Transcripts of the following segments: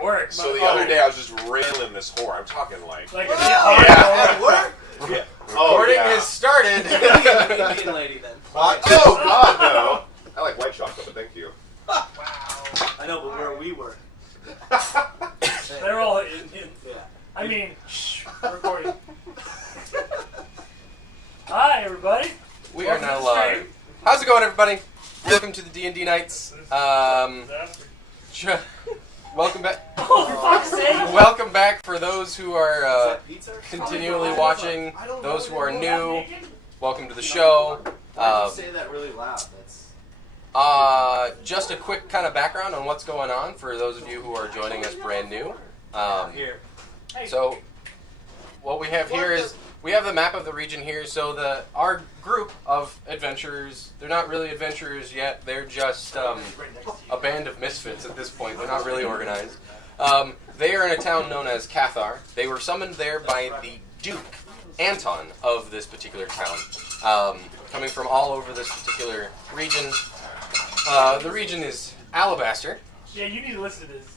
Work. So the other day I was just railing this whore. I'm talking like Work. Yeah. Recording has started. Indian lady then. Oh God, no! I like white chocolate, but thank you. Wow. I know, but where we were. They're all Indian. Yeah. I mean, recording. Hi, everybody. We are now live. How's it going, everybody? Welcome to the DnD nights. Welcome back. Oh, for fuck's sake! Welcome back for those who are Is that pizza? continually watching. Those who are new, welcome to the show. Why did you say that really loud? That's Just a quick kind of background on what's going on for those of you who are joining us brand new. here. So what we have here is we have the map of the region here. So our group of adventurers, they're not really adventurers yet. They're just a band of misfits at this point. They're not really organized. They are in a town known as Kather. They were summoned there by the Duke Anton of this particular town, coming from all over this particular region. The region is Alabaster. Yeah, you need to listen to this.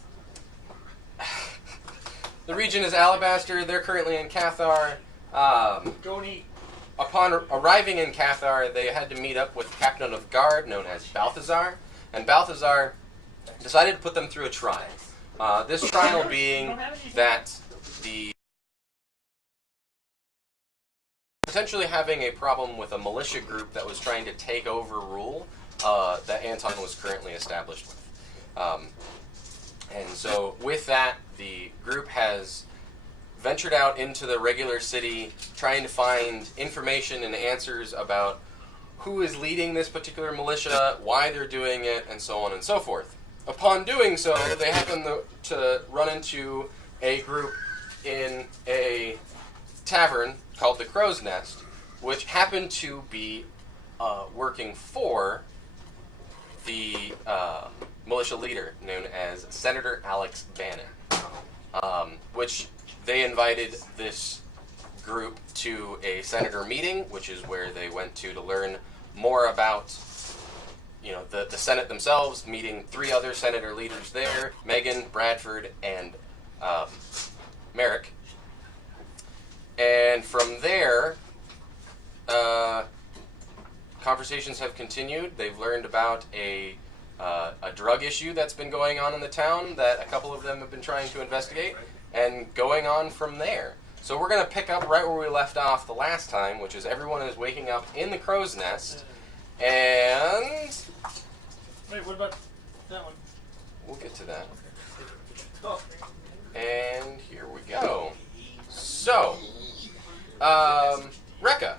The region is Alabaster. They're currently in Kather. Go and eat. Upon arriving in Kather, they had to meet up with the captain of guard known as Balthazar, and Balthazar decided to put them through a trial. This trial being that the potentially having a problem with a militia group that was trying to take over rule that Anton was currently established with. And so with that, the group has ventured out into the regular city, trying to find information and answers about who is leading this particular militia, why they're doing it, and so on and so forth. Upon doing so, they happen to run into a group in a tavern called the Crow's Nest, which happened to be working for the militia leader known as Senator Bannon, which they invited this group to a senator meeting, which is where they went to learn more about, the Senate themselves, meeting 3 other senator leaders there, Megan, Bradford, and Marik. And from there, conversations have continued. They've learned about a drug issue that's been going on in the town that a couple of them have been trying to investigate. And going on from there. So we're going to pick up right where we left off the last time, which is everyone is waking up in the Crow's Nest. And Wait, what about that one? we'll get to that. And here we go. So, Rekka,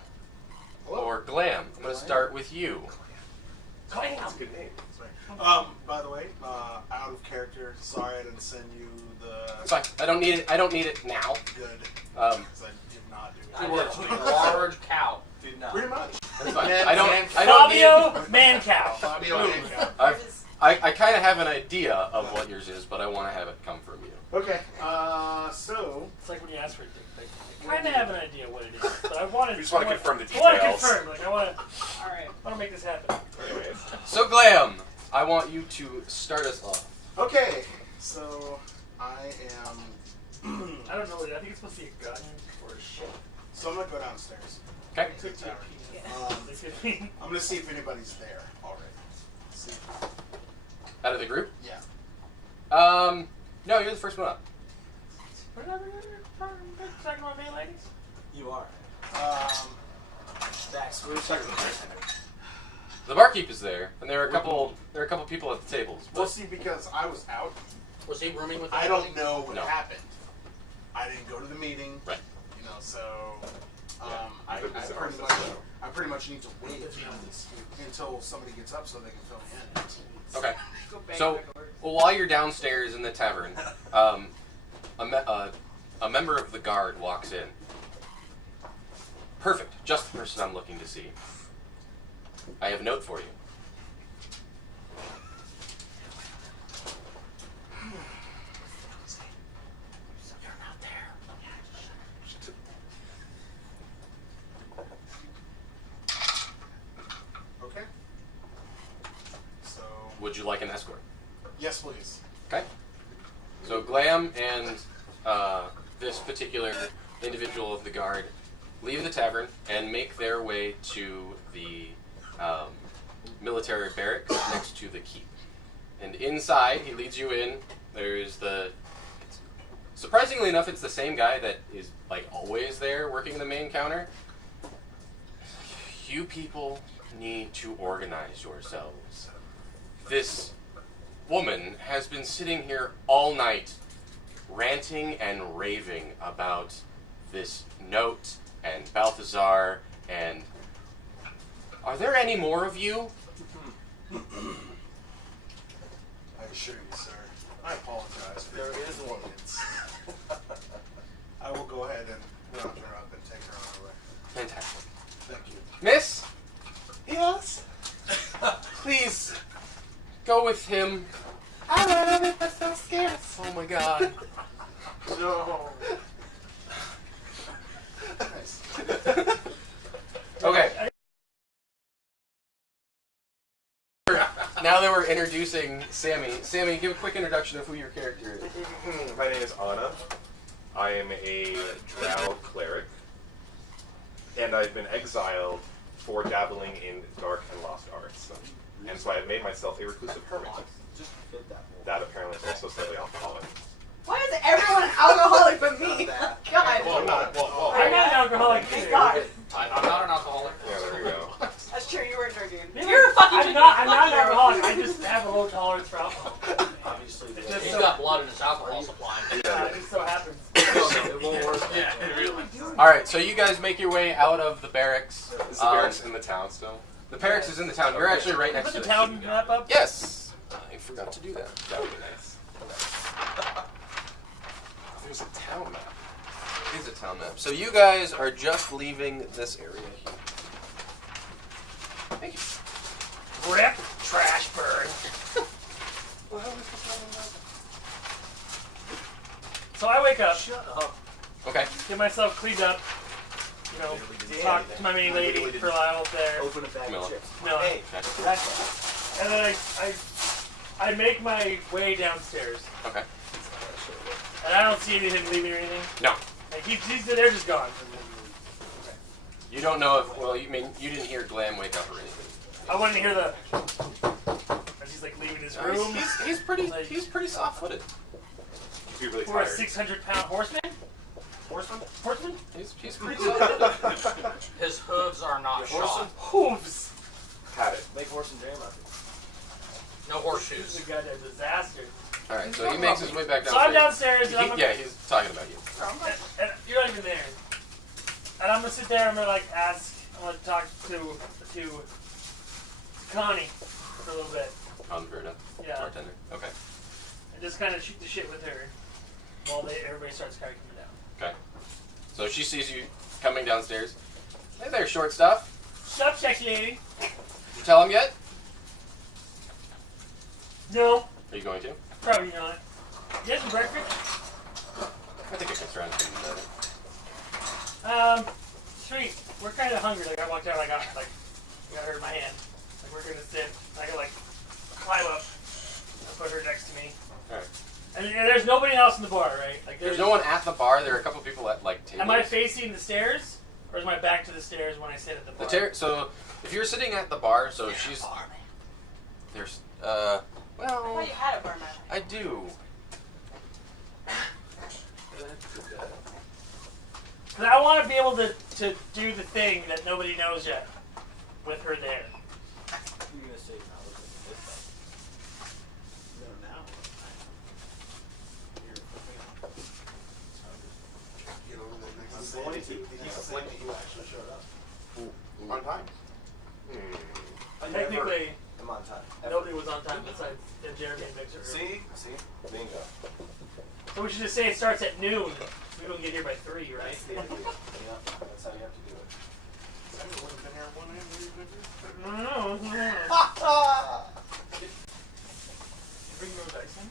or Glam, I'm going to start with you. That's a good name. By the way, out of character. Sorry I didn't send you the. It's fine. I don't need it now. Good. Um, Because I did not do I it. did. Large cow. Did not. Pretty much. That's fine. Man- I don't need Fabio Mancow. Fabio and Cal. I kind of have an idea of what yours is, but I want to have it come from you. Okay. So. It's like when you ask for a dick pic. I kind of have an idea what it is, but I want to. We just want to confirm the I want to details. confirm. Like I want to. All right. I want to make this happen. Anyways. So, Glam, I want you to start us off. Okay. So I am. I don't know. I think it's supposed to be a gun or a shit. So I'm gonna go downstairs. Okay. It could be a penis. It could be. I'm gonna see if anybody's there already. See. Out of the group? Yeah. No, you're the first one up. Second one, me, ladies. You are. That's We're talking about The barkeep is there, and there are a couple people at the tables. Well, see, because I was out, Was he rooming with I don't know what No. happened. I didn't go to the meeting. Right. So Yeah, I but it's pretty ours, much so. I pretty much need to wait until somebody gets up so they can fill me in. Okay. So, while you're downstairs in the tavern, a member of the guard walks in. Perfect. Just the person I'm looking to see. I have a note for you. You're not there. Okay. So Would you like an escort? yes, please. Okay. So Glam and this particular individual of the guard leave the tavern and make their way to the military barracks next to the keep. And inside, he leads you in. There's surprisingly enough, it's the same guy that is like always there working the main counter. You people need to organize yourselves. This woman has been sitting here all night ranting and raving about this note and Balthazar and... Are there any more of you? I assure you, sir. I apologize for There the is one. inconvenience. I will go ahead and round her up and take her on her way. Fantastic. Thank you. Miss, Yes. please go with him. I love it, but so scared. Oh my god. No. Nice. Okay. Now that we're introducing Sammy, give a quick introduction of who your character is. My name is Anna. I am a drow cleric, and I've been exiled for dabbling in dark and lost arts. And so I have made myself a reclusive hermit. Just fit that mold. That apparently is also slightly alcoholic. Why is everyone an alcoholic but me? Not that. God. Whoa, whoa. I'm not an alcoholic. Thank either. God. I'm not an alcoholic. Yeah, there we go. That's true, you weren't drinking. Maybe You're a fucking I'm drinker. not an Fuck you. alcoholic. I just have a low tolerance for alcohol. Obviously, It's the just He's so- got blood in his alcohol supply. It just so happens. it won't work. Yeah, really. All right, so you guys make your way out of the barracks. Is the barracks in the town still? The barracks is in the town. You're actually right next Put to the the town keep. map up. Yes, I forgot to do that. That would be nice. There's a town map. It is a town map. So you guys are just leaving this area here. Thank you. Rip, trash burn. So I wake up, Shut up. Okay. get myself cleaned up, you know, talk to my main lady for a while there, Open a bag Miller. of chips. Miller. Hey, Okay. that's and then I make my way downstairs, Okay. and I don't see anything leaving or anything. No. Like they're just gone. You don't know if, well, you mean, you didn't hear Glam wake up or anything. I wanted to hear the as he's like leaving his room He's pretty soft-footed. You'd be really for a tired. 600-pound horseman. Horseman? He's pretty soft-footed. His hooves are not shod. Hooves. Had it. make horse and jam out of it. No This horseshoes. is a goddamn disaster. All right, so he makes his way back downstairs. So I'm downstairs, and I'm Yeah, he's talking about you. and you're not even there. And I'm gonna sit there. I'm gonna like ask. I'm gonna talk to Connie for a little bit. Converta. Yeah. Bartender. Okay. And just kind of shoot the shit with her while everybody starts kind of coming down. Okay. So she sees you coming downstairs. Hey there, short stuff. Sup, sexy lady? Did you tell him yet? No, Are you going to? probably not. You have some breakfast? I think it gets around to Sweet. We're kind of hungry. Like I walked out, I got her in my hand. Like we're gonna sit. I can like climb up and put her next to me. Alright. And there's nobody else in the bar, right? Like There's no one at the bar. There are a couple people at like tables. Am I facing the stairs, or is my back to the stairs when I sit at the bar? So if you're sitting at the bar, so she's there's I well thought you had a barman. I do. Cause I want to be able to do the thing that nobody knows yet, with her there. You're gonna say now. Look at this side. No, now. Get over there next I'm to going to. Sandy. He's like who actually showed up. On time. I Technically, I'm on time. nobody was on time besides Jeremy and Victor. See? Bingo. So we should just say it starts at noon. We don't get here by 3, right? That's the idea. Yeah, that's how you have to do it. Sandy would have been here at 1 a.m. Maybe better. No. Did you bring your dice in?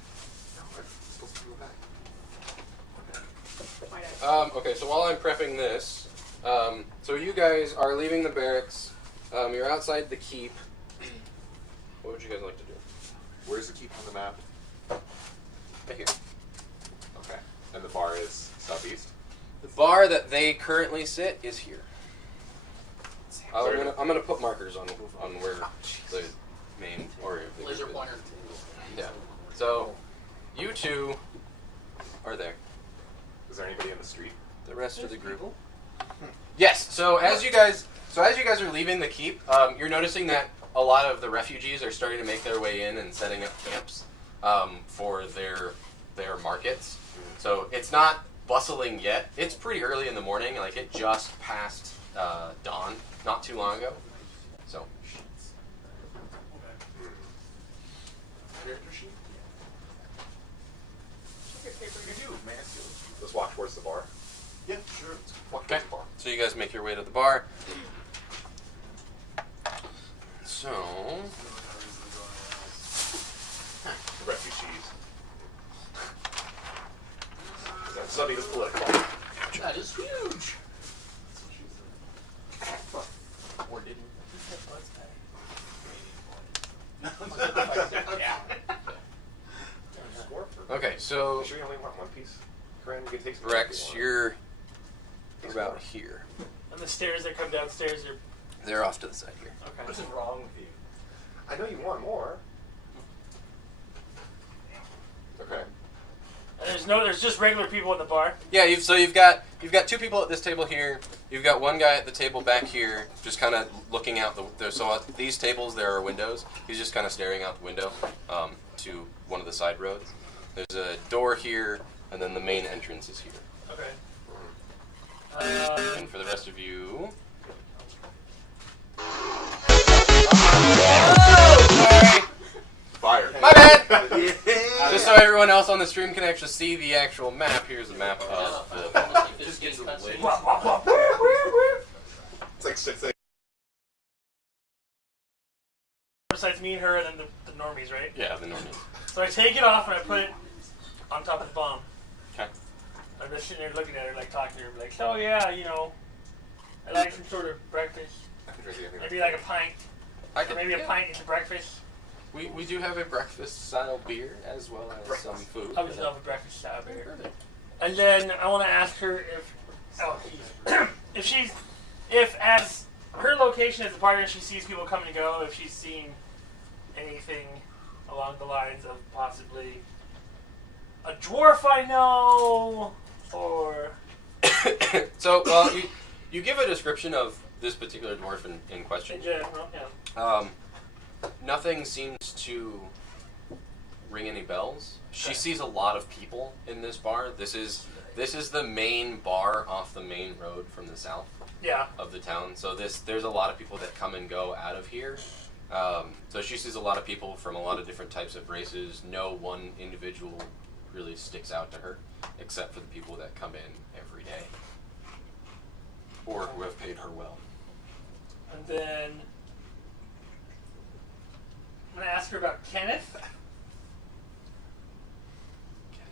Supposed to go back. My dad. Okay, so while I'm prepping this, so you guys are leaving the barracks. You're outside the keep. What would you guys like to do? Where's the keep on the map? Right here. Okay. And the bar is southeast. The bar that they currently sit is here. Very I'm gonna put markers on where the main or the Laser group is. pointer. Yeah. So you two are there. Is there anybody in the street? The rest of the group. Yes. So as you guys are leaving the keep, you're noticing that a lot of the refugees are starting to make their way in and setting up camps for their markets. So it's not bustling yet. It's pretty early in the morning. Like it just passed dawn not too long ago. So Character sheet? Let's walk towards the bar. Yeah, sure. Walk okay. towards the bar. So you guys make your way to the bar. So Refugees. That study is political. That is huge. Or didn't. Yeah. Score for. okay. So Sure, you only want one piece. Corinne, you can take some. Rex, if you want. you're about here. And the stairs that come downstairs are They're off to the side here. okay. What's wrong with you? I know you want more. Okay. And there's just regular people in the bar. Yeah, you've got two people at this table here. You've got one guy at the table back here, just kind of looking out the. So at these tables there are windows. He's just kind of staring out the window to one of the side roads. There's a door here, and then the main entrance is here. Okay. And for the rest of you. Fire. My bad. Just so everyone else on the stream can actually see the actual map. Here's the map of the. Just get some It's like 6 a.m. Besides me and her, and then the normies, right? Yeah, the normal. So I take it off and I put it on top of the bomb. Okay. I'm just sitting there looking at her, like talking to her, like, oh yeah, I like some sort of breakfast. I can drink anything. Maybe like a pint. Or maybe a yeah. pint is a breakfast. We do have a breakfast style beer as well as some food. I would love a breakfast style beer. Perfect. And then I want to ask her if as her location as a partner, she sees people come and go, if she's seen anything along the lines of possibly a dwarf I know, or So, well, you give a description of this particular dwarf in question. in general, yeah. Nothing seems to ring any bells. She Okay. sees a lot of people in this bar. This is the main bar off the main road from the south Yeah. of the town. So there's a lot of people that come and go out of here. So she sees a lot of people from a lot of different types of races. No one individual really sticks out to her, except for the people that come in every day, or who have paid her well. And then I'm gonna ask her about Kenneth.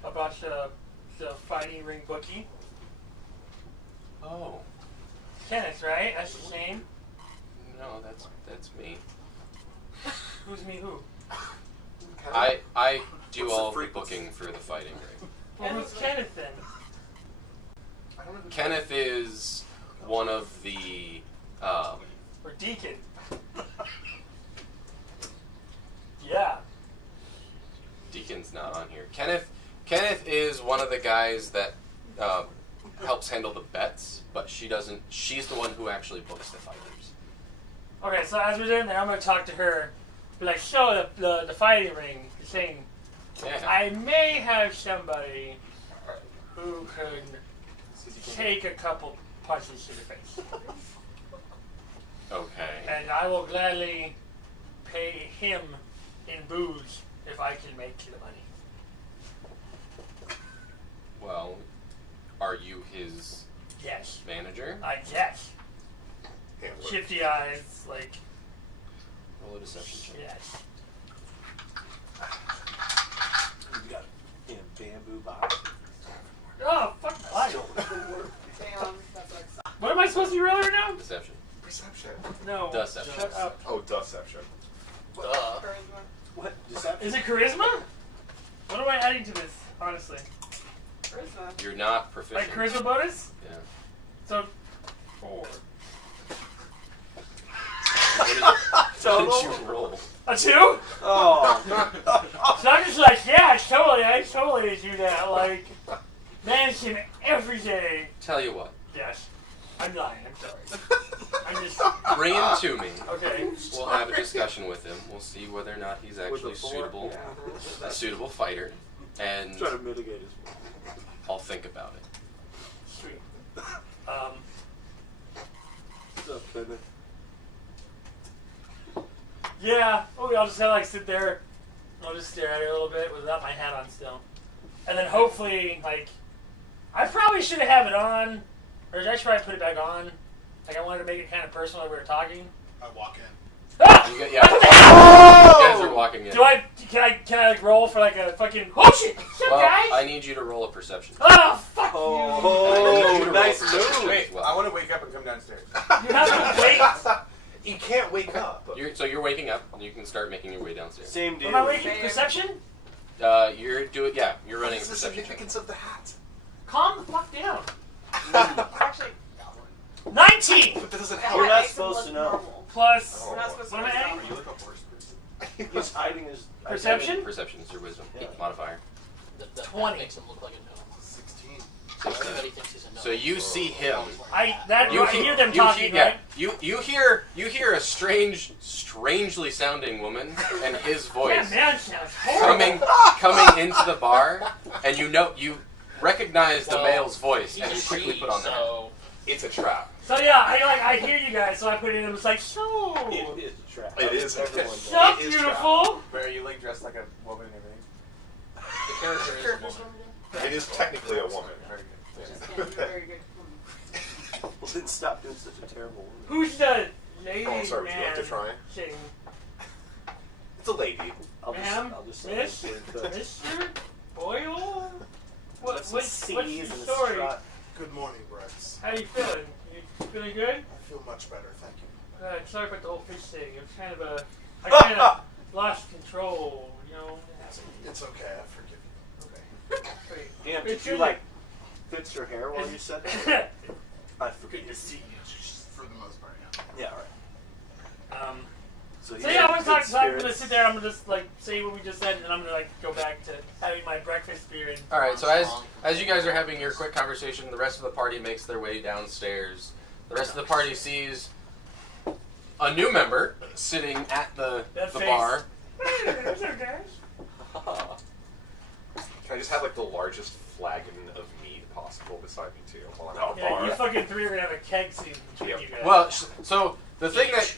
About the fighting ring bookie. Oh, Kenneth, right? That's his name. no, that's me. Who's me? Who? I do What's the all of the frequency? booking for the fighting ring. Well, who's Kenneth then? I don't know who Kenneth is one of the. Or Deacon? Yeah. Deacon's not on here. Kenneth is one of the guys that helps handle the bets, but she doesn't. She's the one who actually books the fighters. Okay, so as we're doing there, I'm gonna talk to her. Be like, so the fighting ring, the thing. Yeah. I may have somebody who could take a couple punches to the face, Okay. and I will gladly pay him in booze if I can make the money. Well, are you his Yes, manager? I guess. handler. Shifty eyes, like Roll a deception check. yes. You got in a bamboo box. Oh fuck life. Damn, that's like What am I supposed to be rolling right now? Deception. Perception. No. Deception. Shut up. Oh, deception. Duh. charisma. What? Deception? Is it charisma? What am I adding to this? Honestly. Charisma. You're not Like proficient. charisma bonus? Yeah. So 4. What did you roll? A 2? Oh. So I'm just like, yeah, I totally do that. Like, mansion every day. Tell you what. Yes. I'm lying, I'm sorry. I'm just, Bring him to me. okay. We'll have a discussion with him. We'll see whether or not he's actually With the 4? suitable, Yeah. a suitable fighter, and Try to mitigate his. I'll think about it. Sweet. What's up, baby? Yeah, I'll just kind of like sit there. I'll just stare at her a little bit without my hat on still. And then hopefully, like, I probably should have it on, or I should probably put it back on. Like, I wanted to make it kind of personal while we were talking. I walk in. Ah! You guys are walking in. Can I like roll for like a fucking, oh shit, shit Well, guys? I need you to roll a perception. Oh, fuck Oh, nice move. Wait, Well. I want to wake up and come downstairs. you. You have to wait. You can't wake up. You're waking up, and you can start making your way downstairs. Same deal. Am I waking? Perception? You're running a What's the perception check. significance of the hat? Calm the fuck down. It's actually 19 But that doesn't that help. You're not makes him supposed look to know. normal. plus, We're not supposed to what am I know. adding? Are you like a horse person? He's hiding his Perception? Perception is your wisdom Yeah. modifier. The 20. makes him look like a gnome. 16. Everybody thinks he's a gnome. So you see him. I hear them you talking, hear, right? you hear a strangely sounding woman and his voice Yeah, man, sounds horrible. coming into the bar, and you recognize the male's voice, He's and a you quickly she, put on the hat. so It's a trap. So yeah, I hear you guys, so I put it in. It's like, so, It is a trap. It is. Everyone It so is beautiful. Where are you like dressed like a woman and everything? the character is a woman. It is technically a woman. Very good. Yeah, you're very good. Well, then stop doing such a terrible woman. Who's the lady Oh, I'm sorry. Would you like man to try? sitting? It's a lady. Ma'am, I'll just say Miss, this word, Mr. Boyle? What's some your C's and a story? strut. Good morning, Brex. How you feeling? You feeling good? I feel much better, thank you. Sorry about the whole fish thing. It was kind of I kind of lost control, you know. It's okay, I forgive you. Okay. Great. Damn, It's did you in like fix your hair while you said that? I Good forget. to see you, just for the most part, yeah. Yeah, alright. So he's yeah, in I'm good gonna spirits. sit there. I'm gonna just like say what we just said, and then I'm gonna like go back to having my breakfast beer. And All right. So as you guys are having your quick conversation, the rest of the party makes their way downstairs. The rest of the party sees a new member sitting at the That face. bar. What's up, guys? Can I just have like the largest flagon of mead possible beside me too while I'm at the Yeah, bar? you fucking three are gonna have a keg scene between Yep. you guys. Well, so the thing that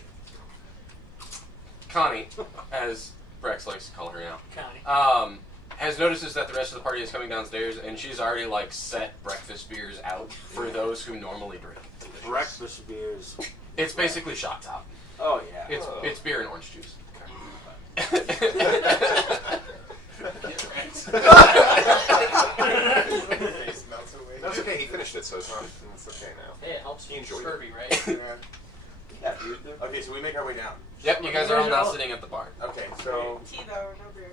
Connie, as Brex likes to call her now, Connie. has noticed is that the rest of the party is coming downstairs, and she's already like set breakfast beers out for those who normally drink. Breakfast beers. It's basically shot top. Oh, yeah. It's beer and orange juice. Face melts away. That's okay. He finished it, so it's okay now. Hey, it helps He you enjoyed scurvy, right? Yeah, dude. Okay, so we make our way down. Yep, you guys are all now sitting at the bar. Okay, so Tea though, no beer.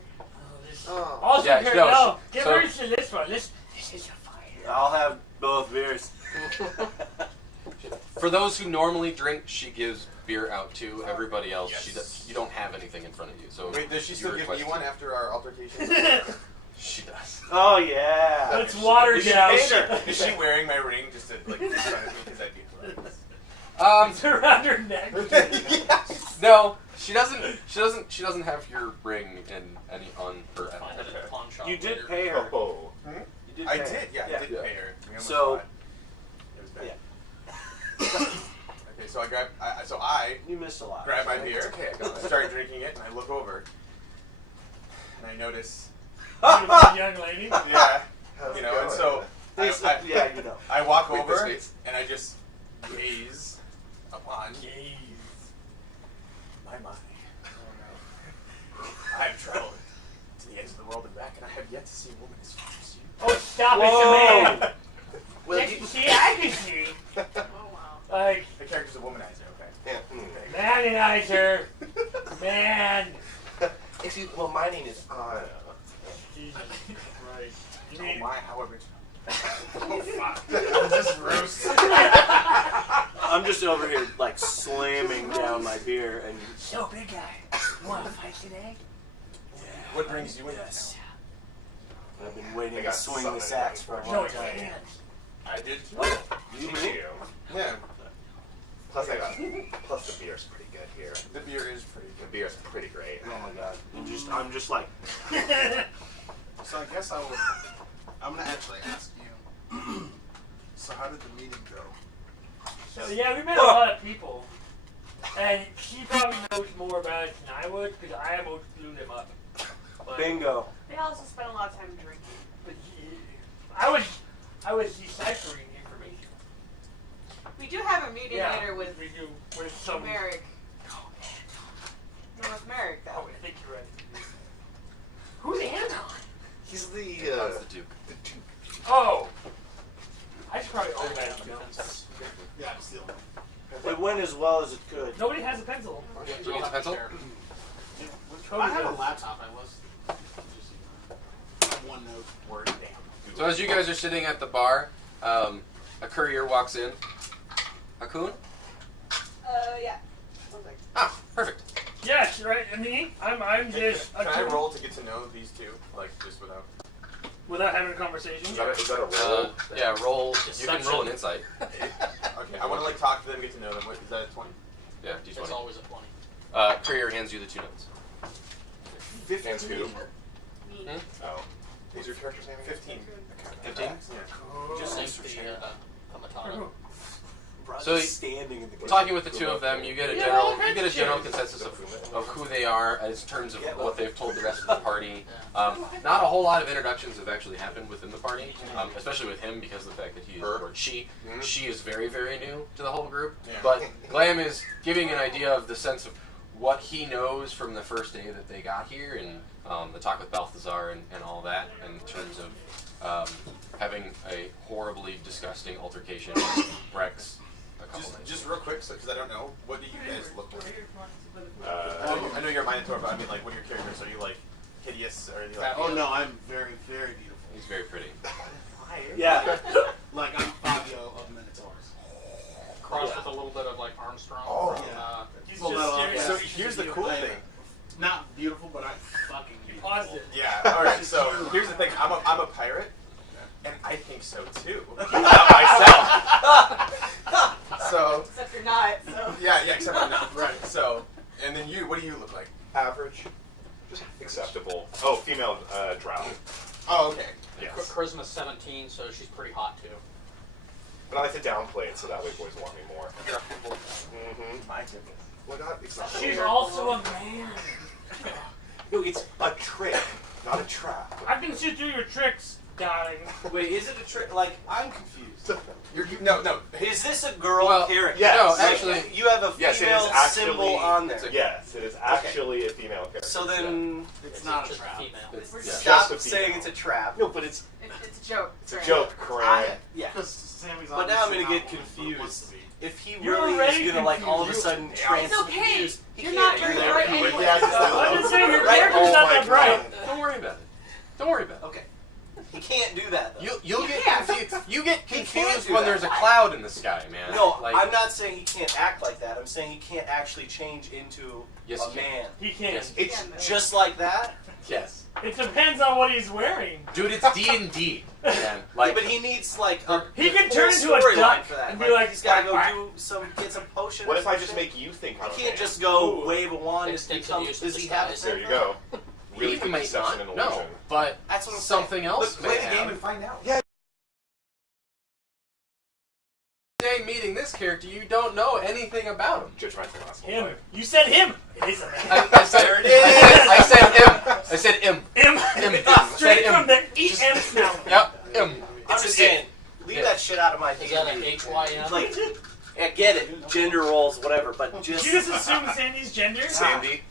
Also, Yeah, here, no, no, sh- give so- her to this one. This is a fire. I'll have both beers. For those who normally drink, she gives beer out to everybody else. Yes. You don't have anything in front of you, so wait, does she still give me request one it. after our altercation? She does. Oh, yeah. Let's water Is she- down. Is she wearing my ring just to like in front of me? Because that'd be hilarious. It's around her neck. No, she doesn't. She doesn't have your ring in any on her. Find it at the pawn shop You did later. pay her. Oh. You did I pay her. did, yeah, I did pay her. We almost So- fought. It was bad. Okay, so I You missed a lot. grab my beer, It's okay, I got it. start drinking it, and I look over, and I notice, Beautiful young lady. yeah, you know, and so Yeah, you know. I walk Wait, over this face? and I just gaze upon Gaze. my mind. I have traveled to the ends of the world and back, and I have yet to see a woman as fine as you. Oh, stop it, Whoa. man. Well, I can see, I can see. Oh wow. Like, the character's a womanizer, okay? Yeah. manizer. Man. Excuse, well, my name is Anna. Jesus Christ. You Oh mean, my, how original. Oh fuck! Just roast. I'm just over here like slamming down my beer and Yo, big guy, you want to fight today? What brings you in? yes. I've been waiting I to got swing summoned this axe for a No, long you time. can't. I did. You Me? too. Yeah, Plus the beer's pretty good here. the beer is pretty The good. beer's pretty great. Oh my god. I'm just like So I guess I'm gonna actually ask you. So how did the meeting go? So yeah, we met a lot of people, and he probably knows more about it than I would because I almost blew them up. But, bingo. They also spent a lot of time drinking. but I was deciphering information. We do have a meeting Yeah, later with we do with some. Marik. No, with Marik Oh, though. I think you're right. Who's Anton? He's the Anton's the Duke. Oh, I should probably order that. Yeah, I'm still. It went as well as it could. Nobody has a pencil. Do you need a pencil? If I had a laptop, I was. One note. Word. Damn. So as you guys are sitting at the bar, a courier walks in. Hakun? Yeah. Ah, perfect. Yes, right. I mean, I'm just a Can I kid roll to get to know these two? Like, just without. without having a conversation. Is that a roll? Yeah, roll. You can Deception. roll an insight. Okay, I want to, like, talk to them, get to know them. What, is that a 20? Yeah, It's D20. always a 20. Courier hands you the 2 notes. And who? Me. Oh. What's your character's name? 15. 15? Yeah. Just like the Amatana. So, standing in the Talking with the two of them, you get a Yeah, general all kinds of general shit. consensus of who they are as terms of what they've told the rest of the party. Not a whole lot of introductions have actually happened within the party, especially with him because of the fact that he is, or she is very, very new to the whole group. Yeah. But Glam is giving an idea of the sense of what he knows from the first day that they got here, and the talk with Balthazar and all that, in terms of having a horribly disgusting altercation with Rex. Just real quick, because I don't know, what do you guys look like? Uh, I know you're a Minotaur, but I mean, like, what are your characters? Are you, like, hideous, or are you, like... Oh no, I'm very, very beautiful. He's very pretty. Yeah. Like I'm Fabio of Minotaurs. Crossed with a little bit of like Armstrong. Oh, from, yeah. He's Full just metal serious. So Alchemist. here's the cool I am thing. Not beautiful, but I'm fucking beautiful. Paused it. Yeah, alright, so here's the thing. I'm a pirate, and I think so too. Not myself. So, Except you're not. So. yeah, except I'm not. Right. So, and then you, what do you look like? average. Just acceptable. Oh, female drow. Oh, okay. Yes. Charisma 17, so she's pretty hot too. But I like to downplay it so that way boys want me more. Mm-hmm. My goodness. Well, not acceptable. She's also a man. No, it's a trick, not a trap. I can see through your tricks, darling. Wait, is it a trick? Like, I'm confused. No. Is this a girl Well, character? yes. No, Like, actually, You have a Yes, it female is actually- symbol on there. Yes, it is actually a female character. So then, It's not a just trap. female. it's, We're yeah. just- stop Just a saying female. it's a trap. No, but it's It's a joke. a Right. joke, Corinne. Yeah. Because Sammy's But now I'm obviously gonna get not one, but confused. wants to be. If he You're really already is gonna like all of a confused. sudden It's transfuse, okay. he You're can't not do very that. bright Yeah, anyway. I just- so- I'm just saying your Right? character's Oh not my that bright. God. Don't worry about it. Don't worry about it. Okay. He can't do that though. You'll get Yeah. confused. You get He can't confused do when that. there's a cloud in the sky, man. No, like, I'm not saying he can't act like that. I'm saying he can't actually change into Yes, a he can. man. He can. Yes. It's Yeah, Just like that? Yes, It depends on what he's wearing. dude, it's D&D, man. Like, But he needs like a He can full turn into a storyline duck for that. and be like, he's gotta go quack, get some potion. What or if I some just shit? make you think I'm a He can't man? just go Ooh. wave a wand and Extensive become. use of Does he have a disguise. There you go. Really he good might deception not and know, illusion. but That's what I'm something saying. else Play may the game have. and find out. Yeah. Day meeting this character, you don't know anything about him. Judge my last Him. life. You said him. It is a man. I said There it is. I said him. Him. Straight Said from him. the EM snout. Yep, him. I'm just saying, leave Yeah. that shit out of my Is that a D&D. HYM? Like, I get it, gender roles, whatever, but You just just assume Sandy's gender? Sandy.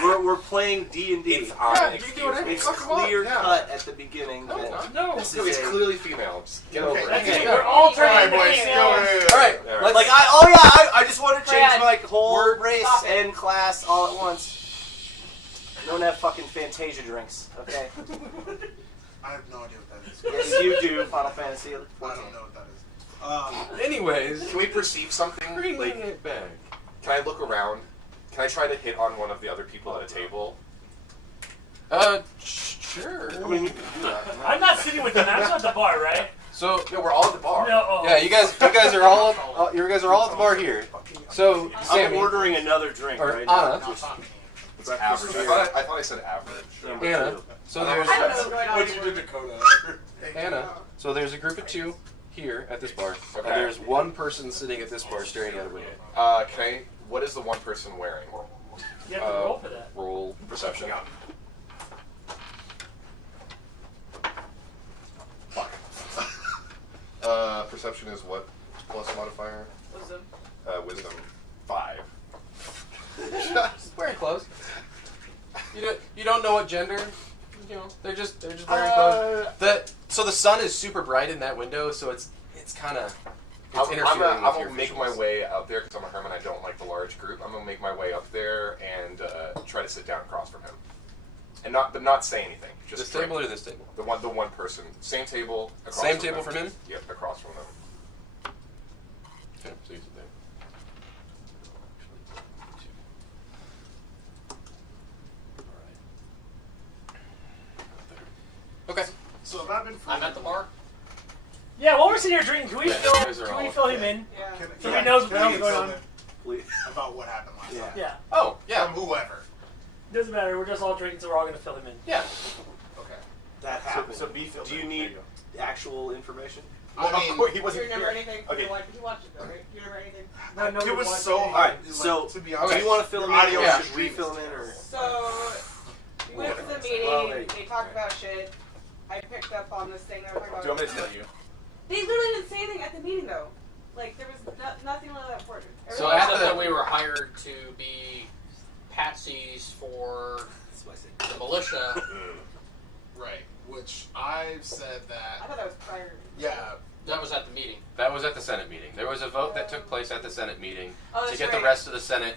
we're playing D&D. It's Yeah, on. you can do whatever you It's fucking want. clear Yeah. cut at the beginning No, that it's not. No. this No, is it's a- clearly female. Just get over it. That's Okay. it. We're all All right, turning boys. into Go. females. All right, All right. let's. Like I just want to change Brad. my whole Word. race Stop it. and class all at once. Don't have fucking Fantasia drinks, okay? I have no idea what that is. Yes, you do Final Fantasy 14. I don't know what that is. Anyways, Can we perceive something? bring Like, it back. can I look around? Can I try to hit on one of the other people at a table? Sure. I mean, you can do that. I'm not sitting with them. I'm just at the bar, right? So, No, we're all at the bar. No. Oh. yeah, you guys are all at the bar here. So, I'm Sammy, ordering another drink or right now. Anna, Not talking. It's average. I thought I said average. Number Anna. two. So there's I don't know what's going on. What'd you do, Dakota? Anna. So there's a group of 2 here at this bar, Okay. and there's one person sitting at this bar staring out a window. What is the one person wearing? You have to roll for that. Roll Perception. Fuck. Perception is what? Plus modifier? Wisdom. Wisdom. 5. wearing clothes. You don't know what gender. You know, they're just wearing clothes. So the sun is super bright in that window, so it's kind of interfering I'm with your gonna make my visuals. way out there because I'm a hermit. I don't like the large group. I'm gonna make my way up there and try to sit down across from him, and not say anything. Just This drink. table or this table? The one person. Same table. Across Same from table them. from him? Yep, across from them. Okay, so you sit there. Okay. So have I been I'm at the bar. Yeah, while we're sitting here drinking, can we Yeah, fill? you guys are Can all we up fill there. him in? Yeah. So he knows what's Can I going get on. something Please. about what happened last Yeah. night? Yeah. Oh, yeah. From whoever. Doesn't matter. We're just all drinking, so we're all gonna fill him in. Yeah. Okay. That happened. So be filled Do you in. need There you go. actual information? I Well, mean, of course he You wasn't remember here. anything? Okay. You watched it though, right? You remember anything? No, it was watched so it. hard. Alright, Like, so to be honest, do you want to fill him your in audio or Yeah. should we fill him in or? So we went to the meeting. Well, there you They talked about shit. I picked up on this thing they were talking about. Do you want me to tell you? They literally didn't say anything at the meeting though. Like there was nothing really that important. So Everything at else- the- That we were hired to be patsies for That's what I said. the militia. Right. Which I've said I that. thought that was prior. Yeah. That was at the meeting. That was at the Senate meeting. There was a vote that took place at the Senate meeting Oh, to that's get right. the rest of the Senate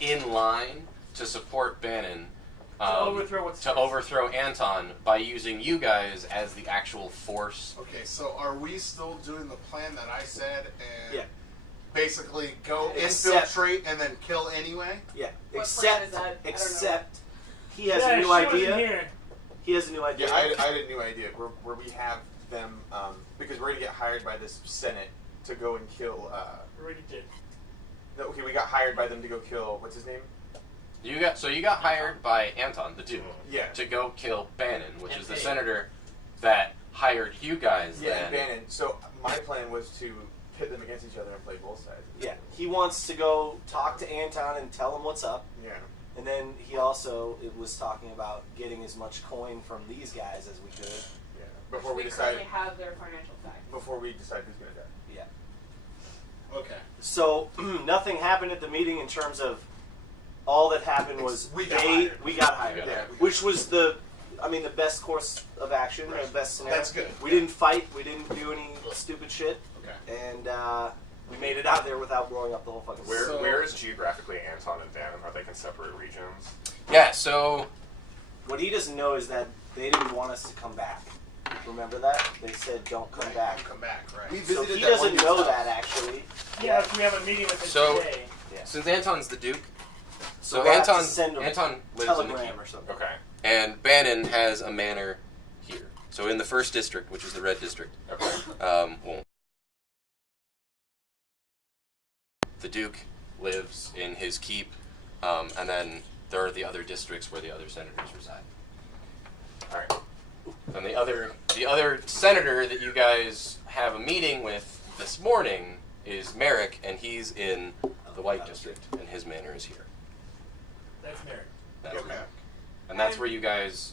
in line to support Bannon. To overthrow Anton by using you guys as the actual force. Okay. So are we still doing the plan that I said and Yeah. basically go Except- infiltrate and then kill anyway? Yeah. What Except, plan is that? I don't know. except he has Yeah, a new she wasn't idea. here. He has a new idea. Yeah, I had a new idea where we have them because we're gonna get hired by this Senate to go and kill. We already did. No, okay, we got hired by them to go kill. What's his name? You got hired by Anton, the Duke, Yeah. to go kill Bannon, which And is the paid. senator that hired you guys Yeah, then. Bannon. So my plan was to pit them against each other and play both sides. Yeah. He wants to go talk to Anton and tell him what's up. Yeah. And then he also was talking about getting as much coin from these guys as we could. Yeah. Before we We decide. currently have their financial facts. Before we decide who's gonna die. Yeah. Okay. So nothing happened at the meeting in terms of all that happened was We got hired. we got hired, got hired. which was the best course of action, Right. the best scenario. That's good. We didn't fight, we didn't do any stupid shit, Okay. and we made it out there without blowing up the whole fucking. So- Where is geographically Anton and Bannon? Are they in separate regions? Yeah, so What he doesn't know is that they didn't want us to come back. Remember that? They said don't come Right, back. Come back. Right. We So visited he that doesn't one dude's know house. that actually. Yeah, we have a meeting with him So- today. since Anton's the Duke, so we'll have to Anton send him Anton lives in the telegram keep, or something. Okay. and Bannon has a manor here. So in the first district, which is the red district, Okay. well, the Duke lives in his keep, and then there are the other districts where the other senators reside. All right. And the other senator that you guys have a meeting with this morning is Marik, and he's in the White District, and his manor is here. That's Mary. That's Okay. And that's where you guys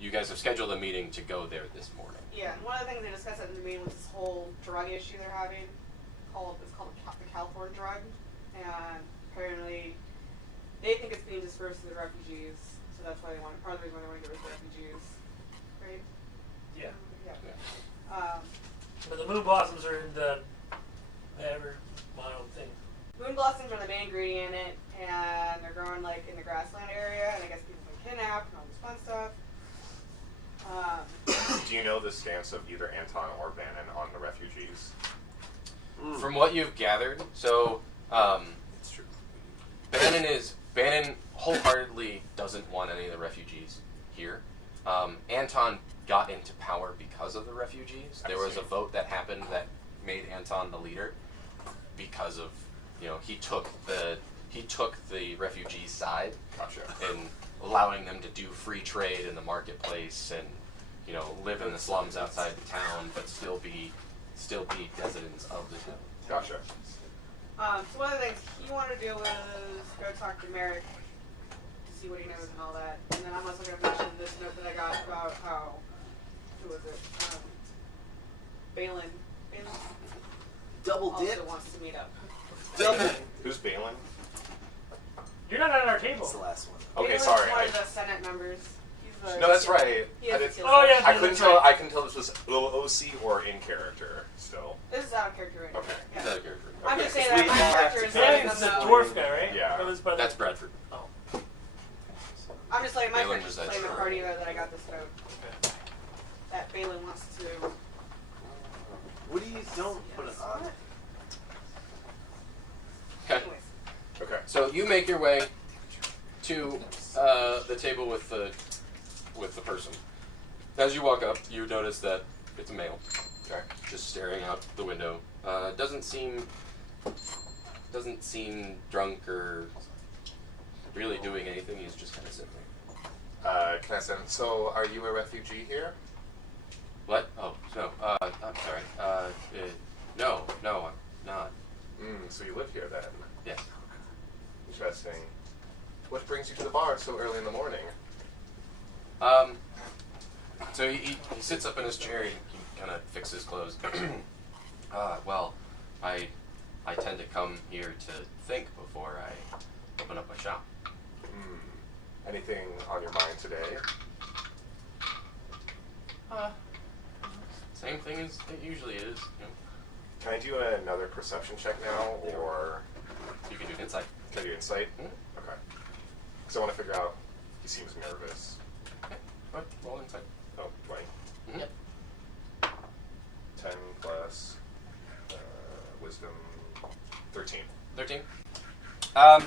have scheduled a meeting to go there this morning. Yeah, and one of the things they discussed at the meeting was this whole drug issue they're having. It's called the California drug, and apparently they think it's being dispersed to the refugees, so that's why they want. Part of the reason why they want to get rid of the refugees, right? Yeah. Yeah. But the moon blossoms are in the whatever model thing. Moon blossoms are the main ingredient in it, and they're growing like in the grassland area, and I guess people have been kidnapped and all this fun stuff. Do Do you know the stance of either Anton or Bannon on the refugees? From what you've gathered, so It's true. Bannon wholeheartedly doesn't want any of the refugees here. Anton got into power because of the refugees. There was a vote that happened that made Anton the leader because of, he took the refugees' side Gotcha. in allowing them to do free trade in the marketplace and live in the slums outside the town, but still be residents of the town. Gotcha. So one of the things he wanted to do was go talk to Marik to see what he knows and all that. And then I'm also going to mention this note that I got about how, who was it? Balin. Double Also dip. wants to meet up. Double. Who's Balin? You're not at our table. That's the last one. Okay, Balin's sorry. one of the Senate members. He's the No, that's right. He I has the did- teal Oh, side. yeah. I couldn't tell. I can tell this was OC or in character still. This is out of character right now. Okay. He's Yeah. out of character. I'm Okay, just saying 'cause that we my have character to is get letting Bannon's them the know. dwarf guy, right? Yeah. Or his brother. That's Bradford. Oh. I'm just letting my Balin character was just that playing the true. party there that I got this note. That Balin wants to. What do you don't put it on? Okay. Anyways. Okay. So you make your way to the table with the person. As you walk up, you notice that it's a male. Okay. Just staring out the window. Doesn't seem drunk or really doing anything. He's just kind of sitting there. Can I send? So, are you a refugee here? What? Oh no. I'm sorry. No, I'm not. So you live here then? Yes. Interesting. What brings you to the bar so early in the morning? So he sits up in his chair. He kind of fixes his clothes. Well, I tend to come here to think before I open up my shop. Anything on your mind today? Same thing as it usually is. Can I do another perception check now, or You can do insight. can I do insight? Mhm. Okay. Because I want to figure out. He seems nervous. Okay. What? Roll insight. Oh, 20. Mhm. Yep. 10 plus wisdom. 13. 13. And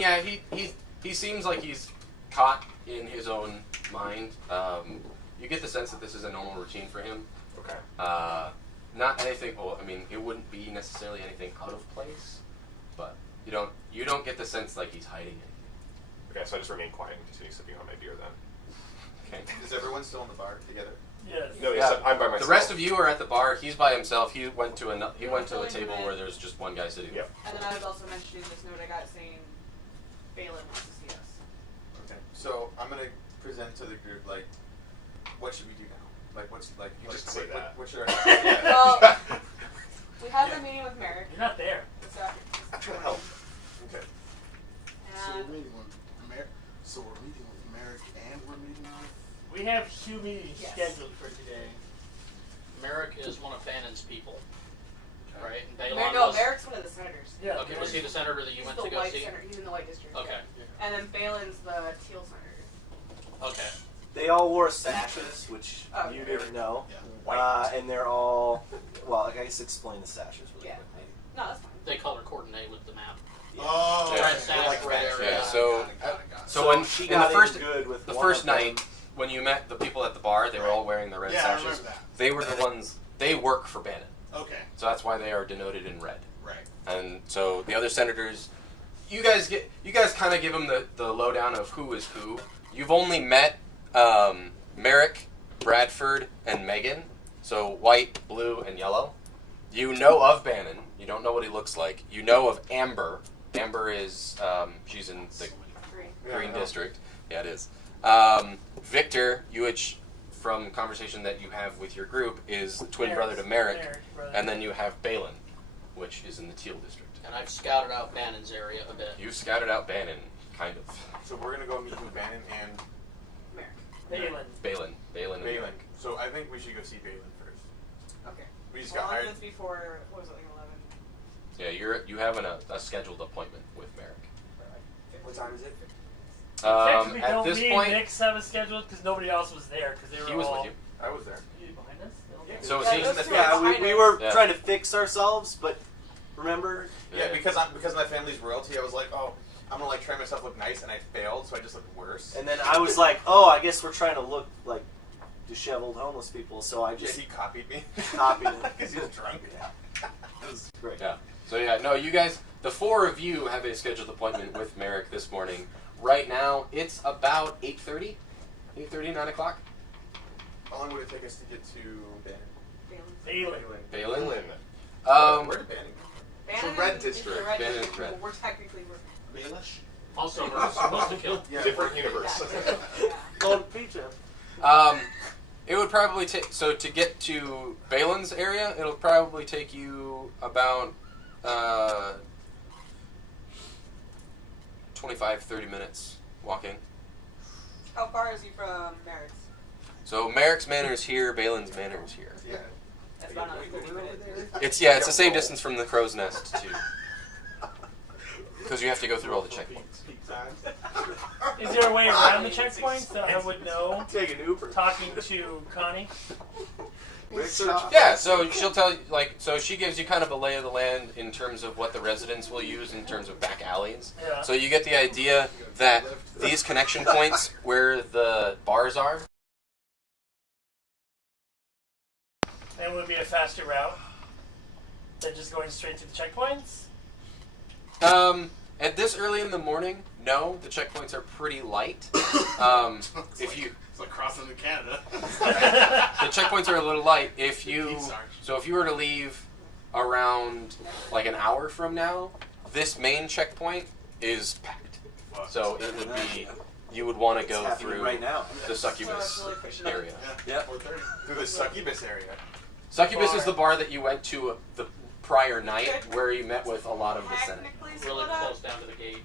yeah, he seems like he's caught in his own mind. You get the sense that this is a normal routine for him. Okay. Not anything. Well, I mean, it wouldn't be necessarily anything out of place, but you don't get the sense like he's hiding anything. Okay, so I just remain quiet and continue sipping on my beer then. Okay. Is everyone still in the bar together? Yes. No, yes, I'm by myself. The rest of you are at the bar. He's by himself. He went to a table where there's just one guy sitting. Yep. And then I was also mentioning this note I got saying Balin wants to see us. Okay. So I'm gonna present to the group like, what should we do now? Like, what's like? You like, just say that. What should our? Yeah. Well, we had the meeting with Marik. You're not there. I'm trying to help. Okay. So we're And meeting with Marik. So we're meeting with Marik, and we're meeting with. We have 2 meetings Yes. scheduled for today. Marik is one of Bannon's people, right? And Mar- Balon no, was. Marik's one of the senators. Yeah. Okay, was he the senator that you He's went the to go white see? senator. He's in the white district. Okay. And then Balin's the teal senator. Okay. They all wore sashes, which Oh, you okay. didn't know. White. And they're all, well, I guess explain the sashes really Yeah. quickly. No, that's fine. They color coordinate with the map. Yeah. Oh, Yeah. Red okay. sash, like red that. area. Yeah, so- Got it. So when she in got the first in good with the one first of them. night when you met the people at the bar, they were all wearing the red Yeah, I sashes. remember that. They were the ones. They work for Bannon, Okay, so that's why they are denoted in red. right. And so the other senators, you guys kind of give them the lowdown of who is who. You've only met Marik, Bradford, and Megan. So white, blue, and yellow. You know of Bannon. You don't know what he looks like. You know of Amber. Amber is she's in the Green. Green District. Yeah, it is. Victor, from conversation that you have with your group, is twin brother to Marik, brother. and then you have Balin, which is in the Teal District. And I've scouted out Bannon's area a bit. You scouted out Bannon, kind of. So we're gonna go meet with Bannon and Marik. Balin. Balin and Balin. Marik. So I think we should go see Balin first. Okay. We just Well, got hired. it's before, what was it, like 11? Yeah, you have a scheduled appointment with Marik. What time is it? Technically, At don't this me point, and Nix have a scheduled because nobody else was there because they were he was all. with you. I was there. Yeah. So Yeah, see, those two Yeah, are we were Yeah. trying to fix ourselves, but remember? Yeah, because my family's royalty, I was like, oh, I'm gonna like try myself look nice, and I failed, so I just looked worse. And then I was like, oh, I guess we're trying to look like disheveled homeless people, so I Yeah, just he copied me. copied him. Because he was drunk. Yeah. It was great. Yeah. So yeah, no, you guys, the four of you have a scheduled appointment with Marik this morning. Right now, it's about 8:30, 9 o'clock. How long would it take us to get to Bannon? Balin. Balin. Where did Bannon go? Bannon Red is district. the red Bannon is district. red. We're technically Baelish? Also, we're supposed to kill. Yeah. Different universe. yeah. Golden pizza. It would probably take, so to get to Balin's area, it'll probably take you about 25, 30 minutes walking. How far is he from Merrick's? So Marik's manor is here, Balin's manor is here. Yeah. That's about another 30 minutes. It's the same distance from the crow's nest too. Because you have to go through all the checkpoints. Peak times. Is there a way around the checkpoints that I would know? Take an Uber. Talking to Connie. Yeah, so she'll tell you, so she gives you kind of a lay of the land in terms of what the residents will use in terms of back alleys. Yeah. So you get the idea that these connection points where the bars are, And would be a faster route than just going straight to the checkpoints. at this early in the morning, no, the checkpoints are pretty light. If you It's like crossing to Canada. the checkpoints are a little light. If you Peace Arch. so if you were to leave around like an hour from now, this main checkpoint is packed. So it would be you would want to It's go happening through right now. the So succubus it's really pushing area. Yeah. 4:30. Through the succubus area. Succubus is the bar that you went to the prior night where you met with a lot of the Senate. Technically Really split up close down to the gate.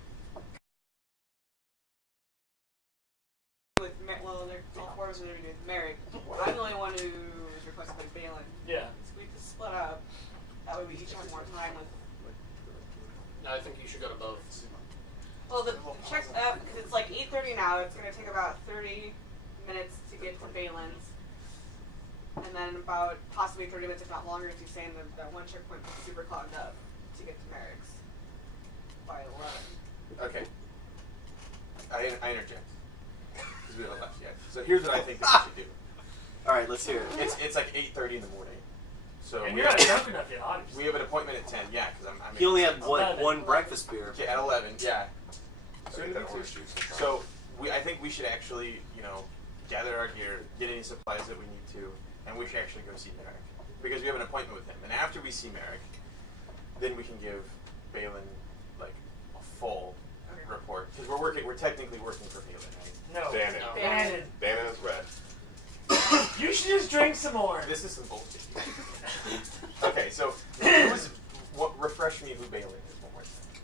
with well, they're all four of us are interviewing with Merrick. I'm the only one who is requested by Balin. Yeah. So we just split up. That way we each have more time with. No, I think you should go to both. Well, the check because it's like 8:30 now. It's gonna take about 30 minutes to get to Balin's, and then about possibly 30 minutes, if not longer, if you're saying that one checkpoint is super clogged up to get to Merrick's by 11. Okay. I interject. Because we haven't left yet. So here's what I think that we should do. All right, let's hear it. It's like 8:30 in the morning. So And we you're have, not drunk enough yet, obviously. we have an appointment at 10. Yeah, because I'm He only had Eleven. one breakfast beer. Okay, at 11. Yeah. So get that orange juice. So I think we should actually, gather our gear, get any supplies that we need to, and we should actually go see Marik because we have an appointment with him. And after we see Marik, then we can give Balin like a full report because we're technically working for Balin, right? No. Bannon. No. Bannon. Bannon is red. You should just drink some more. This is some bullshit. Okay, so refresh me who Balin is one more time.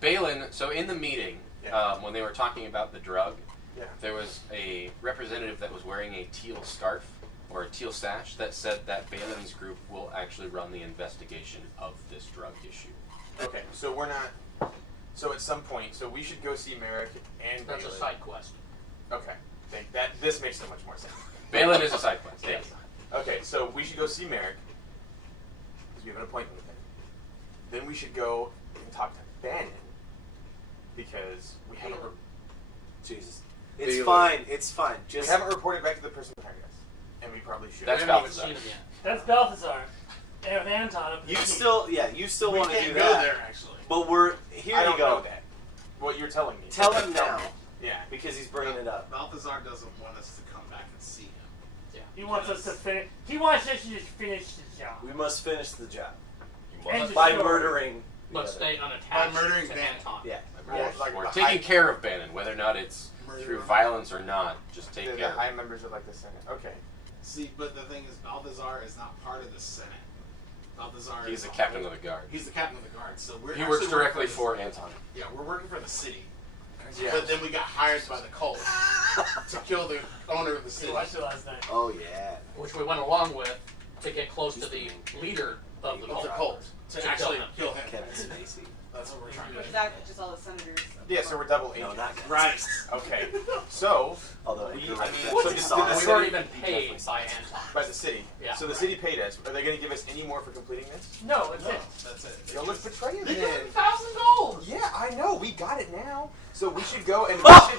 Balin, so in the meeting, Yeah. when they were talking about the drug, Yeah. there was a representative that was wearing a teal scarf or a teal sash that said that Balin's group will actually run the investigation of this drug issue. Okay, so we're not. So at some point, so we should go see Marik and That's a Balin. side quest. Okay, think that this makes so much more sense. Balin is a side quest, yes. Okay, so we should go see Marik because we have an appointment with him. Then we should go and talk to Bannon because we haven't Jesus. It's Baylor. fine. It's fine. we Just haven't reported back to the person who hired us, and we probably should. That's We haven't even Balthazar. seen him yet. That's Balthazar. And with Anton up you the still We want to can't do go that. there, actually. But here I you don't go. know that. What you're telling me. Tell him now Yeah. because he's bringing it up. Balthazar doesn't want us to come back and see him. He wants us to finish. He wants us to just finish the job. We must finish the job You And must. the by story. murdering. the But other. stay unattached By murdering to Bannon. Anton. Yeah. Well, like Or the taking high- care of Bannon, whether or not it's Murder. through violence or not, just take the care. high members of like the Senate. Okay. See, but the thing is, Balthazar is not part of the Senate. Balthazar He's is the a captain whole- of the guard. He's the captain of the guard, so we're He actually works working directly the- for Anton. Yeah, we're working for the city. Yeah. But then we got hired by the cult to kill the owner of the We city. watched it last night. Oh yeah. Which we went along with to get close to the leader of the Of the cult. cult. To To actually kill him. kill him. Kevin Spacey. That's what we're trying to Which do. is actually just all the senators. Yeah, so we're double No, agents. not guys. Right. Okay. So Although we, you're I right. mean, That's so the did song. the We've already city, been paid by Anton. by the city. Yeah. So the city paid us. Are they going to give us any more for completing this? No, that's No, it. that's it. Yo, let's betray them They then. give 1,000 gold. Yeah, I know. We got it now. So we should go and we should.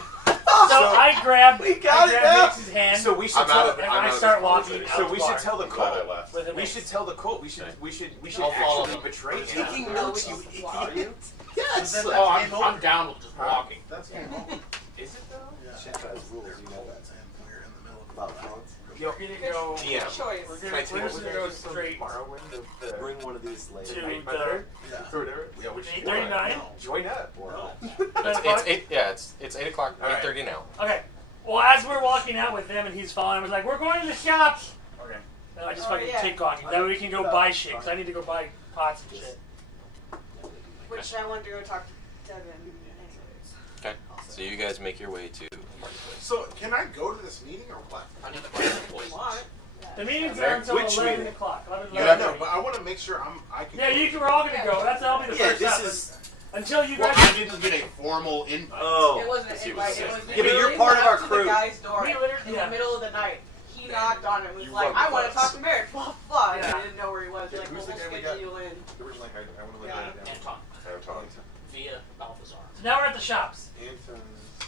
So I grab got it now. Mix's hand, So we should I'm tell. out of it. and I'm I out of start this walking conversation. out So the we bar should tell the I'm glad I cult. left. with a We mix. should tell the cult. We should I'll follow actually them. betray him. Taking notes, you idiot. Yes. Oh, I'm down with just walking. That's game over. Is it though? Yeah. Shit has rules, you know that. And we're in the middle of About violence. Yo, We're gonna go. Good DM. choice. We're can I gonna, take we're what just we're gonna go gonna do straight Morrowind? The Bring one of these later. to Right, the brother? Yeah. So whatever. Yeah, which 8:39. Join up. No. It's 8 o'clock, All right. 8:30 now. Okay. Well, as we're walking out with them and he's following, I was like, "We're going to the shops." Okay. And I just Oh, fucking yeah. take walking. That way we can go buy shit. Cause I need to go buy pots and shit. Which I wanted to go talk to Devin. anyways. Okay. So you guys make your way to the marketplace. So can I go to this meeting or what? I need If you want. The meeting's Very- there until which 11 meeting? o'clock. 11, Yeah, 11. no, but I want to make sure I can. Yeah, we're all gonna go. That'll be the Yeah, first this step. is. Until you Well, guys. I didn't get a formal invite. It Oh. wasn't an invite. It was Yeah, but you're literally part of went our up to crew. the guy's door We in literally- yeah. the middle of the night. He knocked on it and was You like, run I want to close. talk to Marik. Blah, blah. And Yeah. I didn't know where he was. Like, Who's we'll the guy we schedule got? you in. Originally, I want to Yeah. live that Anton down. via Balthazar. So now we're at the shops. Anton.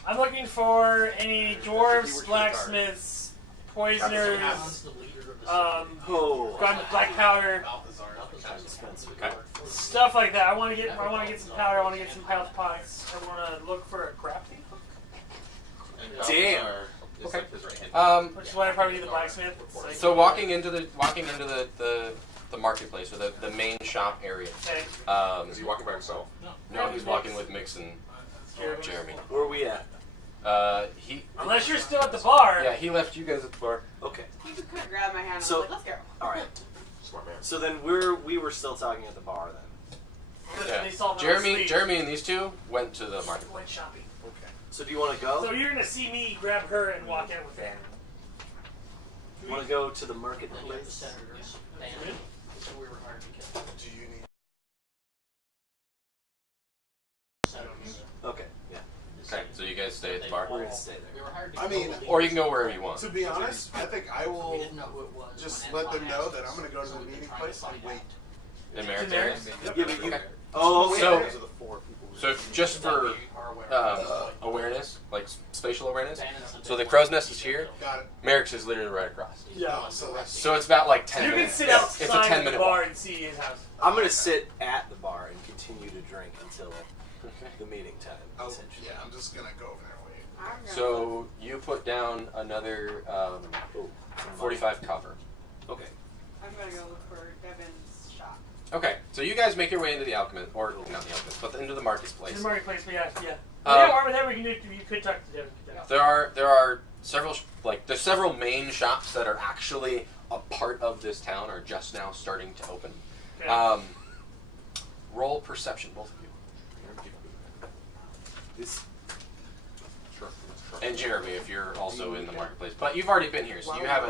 I'm looking for any dwarves, Keyword blacksmiths, poisoners, Anton's the leader of the Oh. gun, black powder, Balthazar. Expensive. stuff like that. I want to get some powder. I want to get some health pots. I want to look for a crafting hook, Damn. Okay. which is why I probably need the blacksmith. It's So walking into the marketplace or the main shop area. Okay. Is he walking by himself? No, he's walking with Mix and Jeremy. Where are we at? He Unless you're still at the bar. yeah, he left you guys at the bar. Okay. He just kind of grabbed my hand and So- was like, let's go. All right. Smart man. So then we were still talking at the bar then. They saw me Jeremy asleep. Jeremy and these two went to the marketplace. Went shopping. Okay. So do you want to go? So you're gonna see me grab her and walk in with them. Want to go to the And you have the marketplace? senators. Bannon. So we were hired to kill. Do you need? Senators. Okay. Yeah. Okay, so you guys stay at the bar, We're gonna stay there. We were hired to I kill mean- the leader. or you can go wherever you want. To be honest, I think I We will didn't know who it was. just when let them Anton know asked that us, I'm going to go to so the we've been meeting trying to place and find wait. out. In Merrick's To area. Merrick's? Yeah, but you. Okay. Oh, So- those are the four people. So just for We are aware of it. awareness, like spatial awareness. Bannon's So the big crow's one. nest is here. Got it. Merrick's is literally right across. Yeah. So that's So it's about like 10 You can minutes. sit It's a outside 10 of the minute bar walk. and see his house. I'm gonna sit at the bar and continue to drink until the meeting time. Oh, Essentially. yeah, I'm just going to go over there and wait. I'm gonna So you put down another Oh, some 45 copper. Okay. I'm going to go look for Devin's shop. Okay, so you guys make your way into the alchemist, or not the alchemist, but into the marketplace. To the marketplace, but yeah. Um, Yeah, or whatever you could talk to Devin. There are several there's several main shops that are actually a part of this town, or just now starting to open. Okay. Roll perception, both of you, This. Sure. and Jeremy, if you're also in the marketplace. But you've already been here, so you have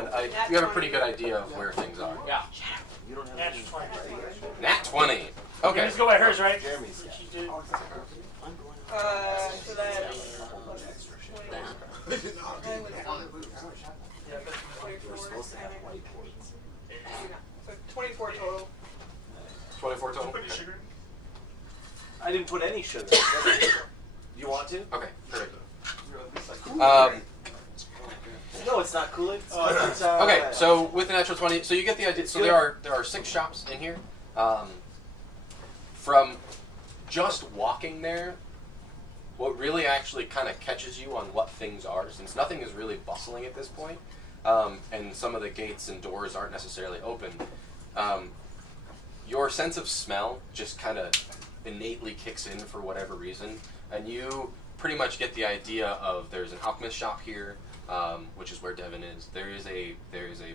you have a pretty good idea of where things are. Yeah. You don't have Natural any. 20. Nat 20. You Okay. just go by hers, right? Jeremy's got. She did. So that's They did not do that. Yeah, but 24. We're supposed to have whiteboards. So 24 total. 24 total. Put the sugar I didn't put any sugar. You want to? Okay. Perfect. No, it's not Kool-Aid. Okay, so with the natural 20, so you get the idea. So there are 6 shops in here. From just walking there, what really actually kind of catches you on what things are, since nothing is really bustling at this point, and some of the gates and doors aren't necessarily open, your sense of smell just kind of innately kicks in for whatever reason, and you pretty much get the idea of there's an alchemist shop here, which is where Devin is. There is a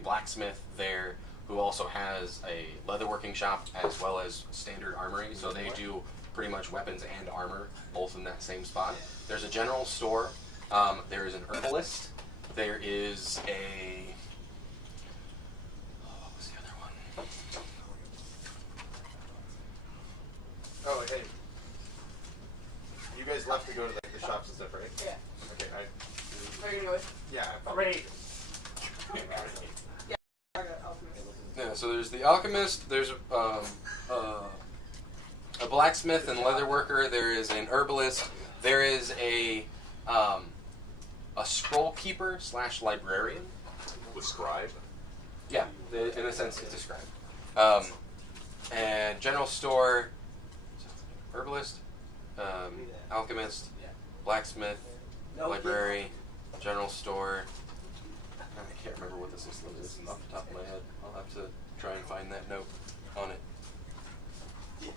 blacksmith there who also has a leatherworking shop as well as standard armory. So they do pretty much weapons and armor both in that same spot. There's a general store. There is an herbalist. There is a what was the other one? Oh, hey. shops and stuff, right? Yeah. Okay, Are you gonna go with? yeah. Great. Yeah, so there's the alchemist, there's a blacksmith and leather worker, there is an herbalist, there is a scroll keeper / librarian. With scribe. Yeah, in a sense it's a scribe. And general store, herbalist, alchemist, blacksmith, library, general store. I can't remember what the sixth one is off the top of my head. I'll have to try and find that note on it.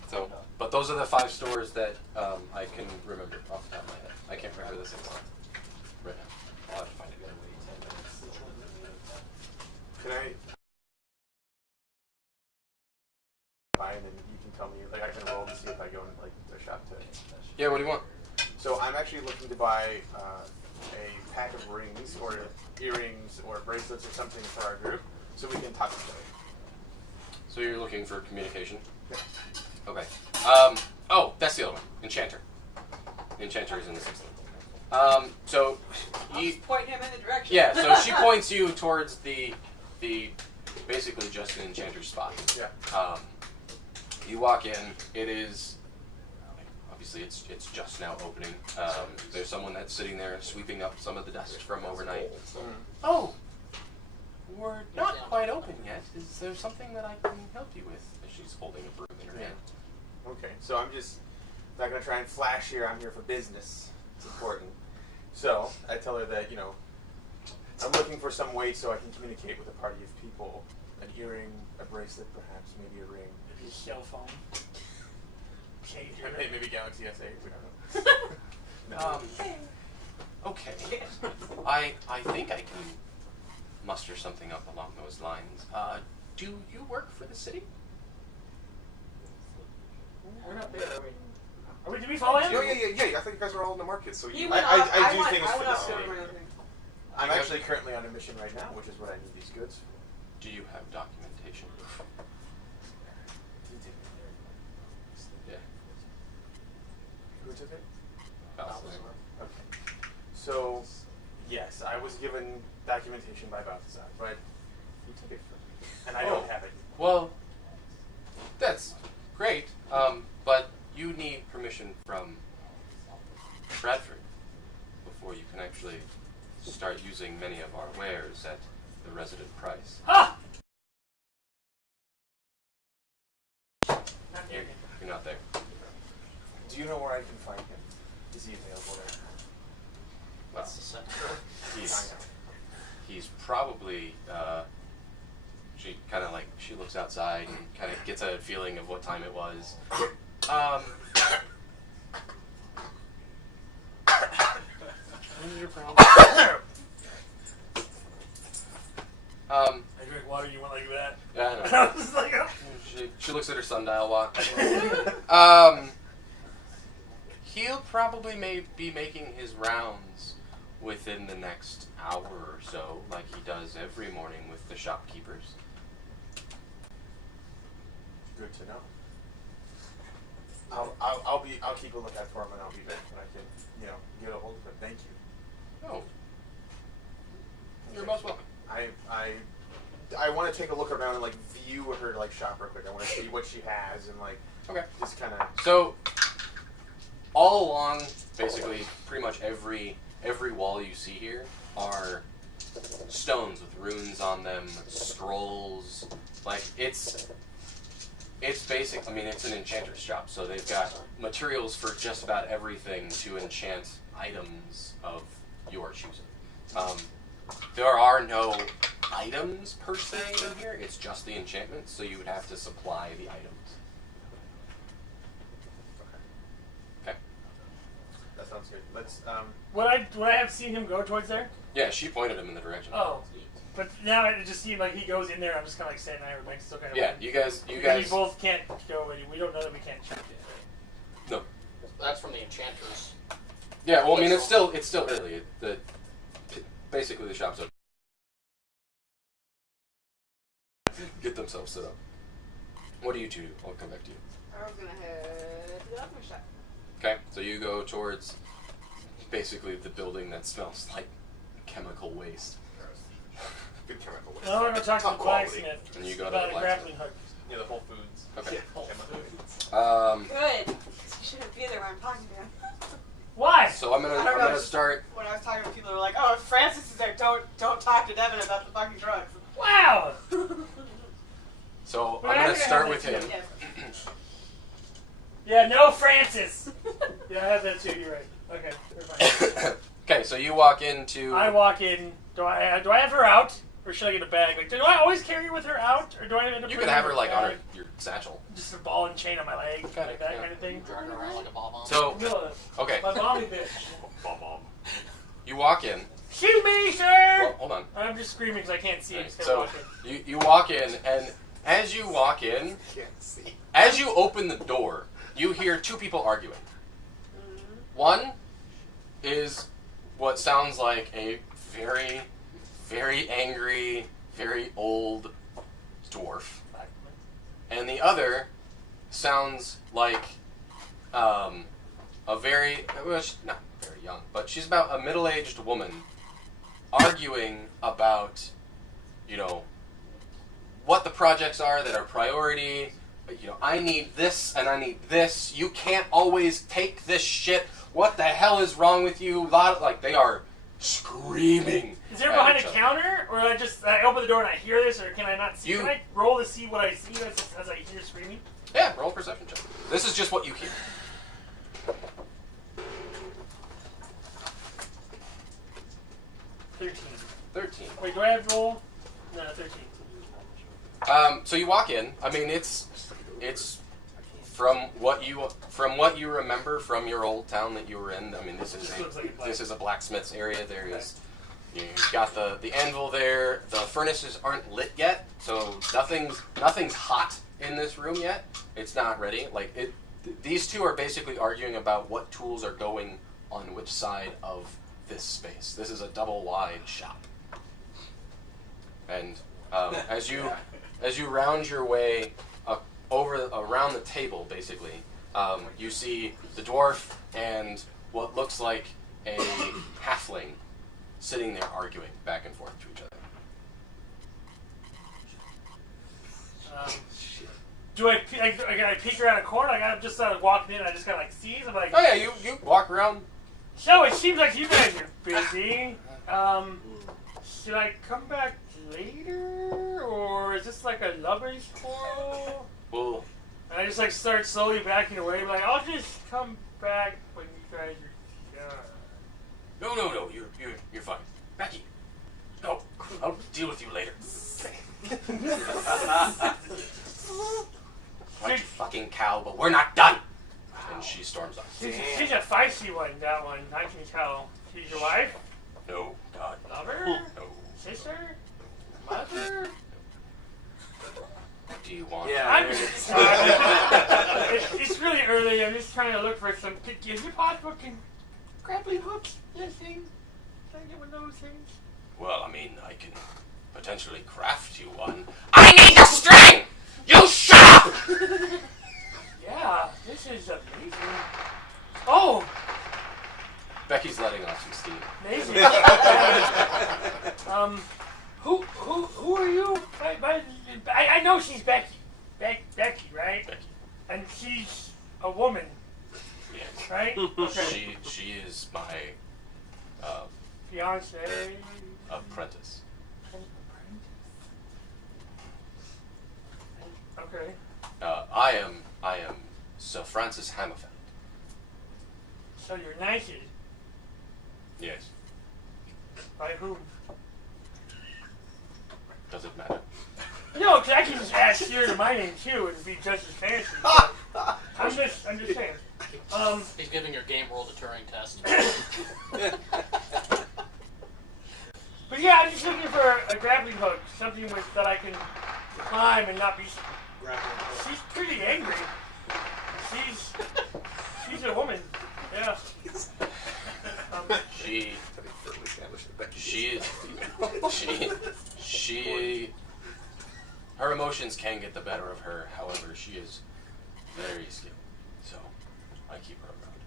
So, but those are the 5 stores that I can remember off the top of my head. I can't remember the sixth one right now. I'll have to find it. Can I? Fine, and you can tell me. Like I can roll to see if I go in like the shop today. Yeah, what do you want? So I'm actually looking to buy a pack of rings or earrings or bracelets or something for our group, so we can talk to each other. So you're looking for communication? Okay. Oh, that's the other one. Enchanter. Enchanter is in the sixth one. So I'll just point him in the direction. yeah, so she points you towards the basically just an enchanter's spot. Yeah. You walk in. It is obviously it's just now opening. There's someone that's sitting there sweeping up some of the dust from overnight. Oh, we're not quite open yet. Is there something that I can help you with? She's holding a broom in her hand. Okay, so I'm just not gonna try and flash here. I'm here for business. It's important. So I tell her that I'm looking for some way so I can communicate with a party of people. An earring, a bracelet, perhaps, maybe a ring. Maybe a cell phone. Maybe Galaxy S8. We don't know. Okay. I think I can muster something up along those lines. Do you work for the city? We're not there, are we? Did we follow him? Yeah. I thought you guys were all in the market, so He you. went I off- do went- things I for went the off city. over my own thing. I'm actually currently on a mission right now, which is what I need these goods for. Do you have documentation? Yeah. Who took it? Balthazar. Okay. So, yes, I was given documentation by Balthazar, but he took it from me, and I don't have it. Well, that's great, but you need permission from Bradford before you can actually start using many of our wares at the resident price. Ah! Not there. You're not there. Do you know where I can find him? Is he available there? Well, That's the second. he's probably, she kind of she looks outside and kind of gets a feeling of what time it was. What is your problem? I drink water, you went like that. Yeah, I know. I was just like, oh. She looks at her sundial watch. He'll probably be making his rounds within the next hour or so, like he does every morning with the shopkeepers. Good to know. I'll keep a lookout for him, and I'll be back when I can, get a hold of him. Thank you. Oh, you're most welcome. I want to take a look around and view her shop real quick. I want to see what she has and Okay. just kind of. So, all along, basically, pretty much every wall you see here are stones with runes on them, scrolls. It's basic. I mean, it's an enchanter's shop, so they've got materials for just about everything to enchant items of your choosing. There are no items per se in here. It's just the enchantments, so you would have to supply the items. Okay. That sounds good. Let's. Would I have seen him go towards there? Yeah, she pointed him in the direction. Oh. But now it just seemed like he goes in there, I'm just kind of standing there, everybody's still kind of... Yeah, you guys. We both can't go, we don't know that we can't check it, right? No. That's from the enchanters. Yeah, well, I mean, it's still early. Basically the shop's open. Get themselves set up. What do you two do? I'll come back to you. I was gonna head to the alchemist shop. Okay, so you go towards basically the building that smells like chemical waste. Good chemical waste. I want to talk to the Top quality. blacksmith And you go to about the a grappling blacksmith. hook. Yeah, the Whole Foods. Okay. Good. You shouldn't be there when I'm talking to him. Why? So I'm I don't gonna know. start. When I was talking to people, they were like, "Oh, if Francis is there, don't talk to Devin about the fucking drugs." Wow. So But I'm I'm gonna start gonna with have him. Yes. Yeah, no Francis. Yeah, I have that too. You're right. Okay, we're fine. Okay, so you walk into. I walk in. Do I have her out, or should I get a bag? Like, do I always carry her with her out, or do I end up? You putting can have her in a like on bag? your satchel. Just a ball and chain on my leg, Kinda, like that yeah. kind of thing. Drag her around like a bomb. So No, okay, my mommy bitch. you walk in. Shoot me, sir! Well, hold on. I'm just screaming because I can't see. I'm just So gonna walk in. you walk in, and as you walk in, Can't see. as you open the door, you hear two people arguing. One is what sounds like a very, very angry, very old dwarf. And the other sounds like a very, well, she's not very young, but she's about a middle-aged woman arguing about, you know, what the projects are that are priority. You know, I need this and I need this. You can't always take this shit. What the hell is wrong with you? Like, they are screaming. Is there at behind a each other. counter, or I open the door and I hear this, or can I not see? You- Can I roll to see what I see as I hear screaming? Yeah, roll a perception check. This is just what you hear. 13. Wait, do I have to roll? No, 13. So you walk in. I mean, it's from what you remember from your old town that you were in. I mean, this is a blacksmith's area. There is you've got the anvil there. The furnaces aren't lit yet, so nothing's hot in this room yet. It's not ready. Like it. These two are basically arguing about what tools are going on which side of this space. This is a double wide shop, and as you round your way around the table, basically, you see the dwarf and what looks like a halfling sitting there arguing back and forth to each other. Do I peek around a corner? Like I'm just walking in. I just kind of seize. I'm like, Oh yeah, you walk around. so it seems like you guys are busy. Should I come back later, or is this like a lovers' quarrel? Well, And I just start slowly backing away. Like I'll just come back when you guys are done. no, you're fine. Becky, no, I'll deal with you later. Like you fucking cow, but we're not done. And she storms off. She's a feisty one. That one, I can tell. She's your wife, No, God, lover, no. sister, mother. What do you want? I'm just, it's really early. I'm just trying to look for some. Is it possible? Can grappling hooks? Yes, things. Can I get one of those things? Well, I mean, I can potentially craft you one. I need the string! You shut up! Yeah, this is amazing. Oh, Becky's letting off some steam. amazing. Who are you? I know she's Becky. Becky, right? Becky. And she's a woman, Yes. right? Okay. She is my Fiance. apprentice. Okay. I am Sir Francis Hammerfell. So you're knighted. Yes. By whom? Does it matter? No, because I can just add Seer to my name too and be just as fancy. I'm just saying. He's giving your game world a Turing test. But yeah, I'm just looking for a grappling hook, something that I can climb and not be. She's pretty angry. She's a woman. Yeah. Her emotions can get the better of her. However, she is very skilled, so I keep her around.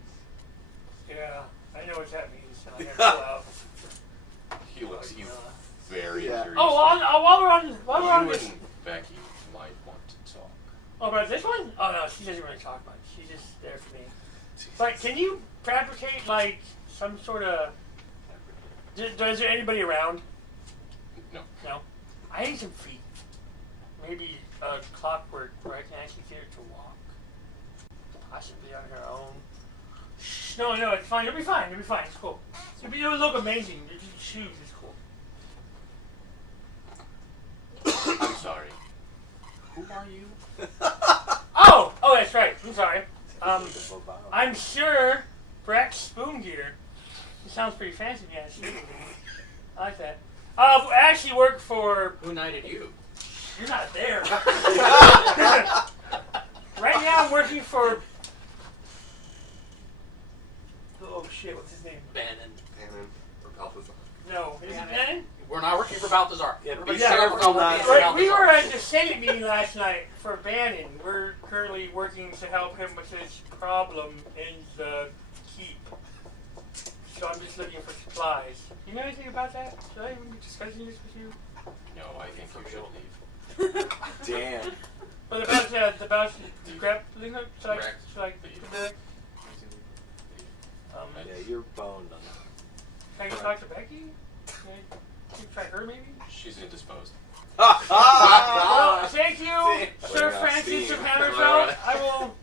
Yeah. I know what that means. So I gotta pull out. He looks at you very Yeah. curious. Oh, while we're on you this. and Becky might want to talk. Oh, about this one? Oh no, she doesn't really talk much. She's just there for me. But can you fabricate like some sort of? Is there anybody around? No. No. I need some feet. Maybe a clockwork where I can actually get her to walk. Possibly on her own. Shh, no, it's fine. You'll be fine. You'll be fine. It's cool. You'll look amazing. Your shoes is cool. I'm sorry. Who are you? Oh, that's right. I'm sorry. I'm sure Breck's Spoon Gear. It sounds pretty fancy, yeah. I like that. I actually work for. Who knighted you? You're not there. Right now, I'm working for. Oh shit! What's his name? Bannon. No, is it Bannon? We're not working for Balthazar. Everybody Yeah, share we're from not- Right, we were at the Senate meeting last night for Bannon. We're currently working to help him with his problem in the keep. So I'm just looking for supplies. You know anything about that? Should I even be discussing this with you? No, I think you should leave. Damn. But about the grappling hook? Should I do that? Yeah, you're boned on that. Can I talk to Becky? Can you try her maybe? She's indisposed. Well, thank you, Sir Laying off Francis steam. of Hammerfeld. I will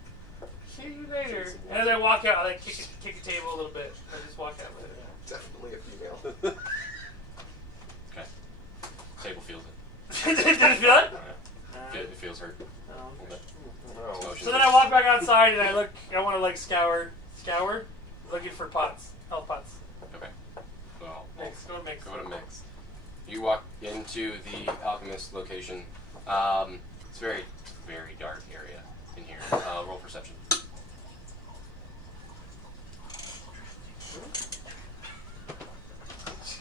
see you later. And as I walk out, I like kick the table a little bit. I just walk out with it. Definitely a female. Okay. Table feels it. Did it feel it? It feels hurt. Oh. A little bit. Oh. Motion. So then I walk back outside and I want to like scour, looking for pots, health pots. Okay. Well, Go to mix. go to mix. You walk into the alchemist location. It's a very, very dark area in here. Roll perception.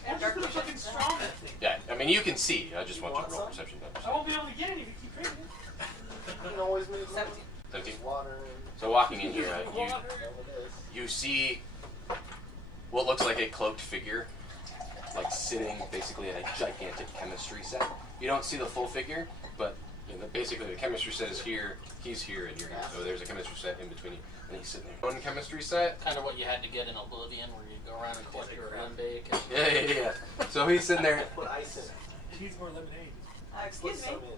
And dark vision. Strong. Yeah, I mean you can see. I just want you to roll some? perception. I won't be able to get it if you keep drinking. You can always make 17. 17. water. So walking in here, Water. you see what looks like a cloaked figure, like sitting basically at a gigantic chemistry set. You don't see the full figure, but basically the chemistry set is here, he's here, and you're here. So there's a chemistry set in between you, and he's sitting there. One chemistry set. Kind of what you had to get in Oblivion, where you go around and collect your limbic. And Yeah. So he's sitting there. Put ice in it. It needs more lemonade. Put Excuse me. some in already.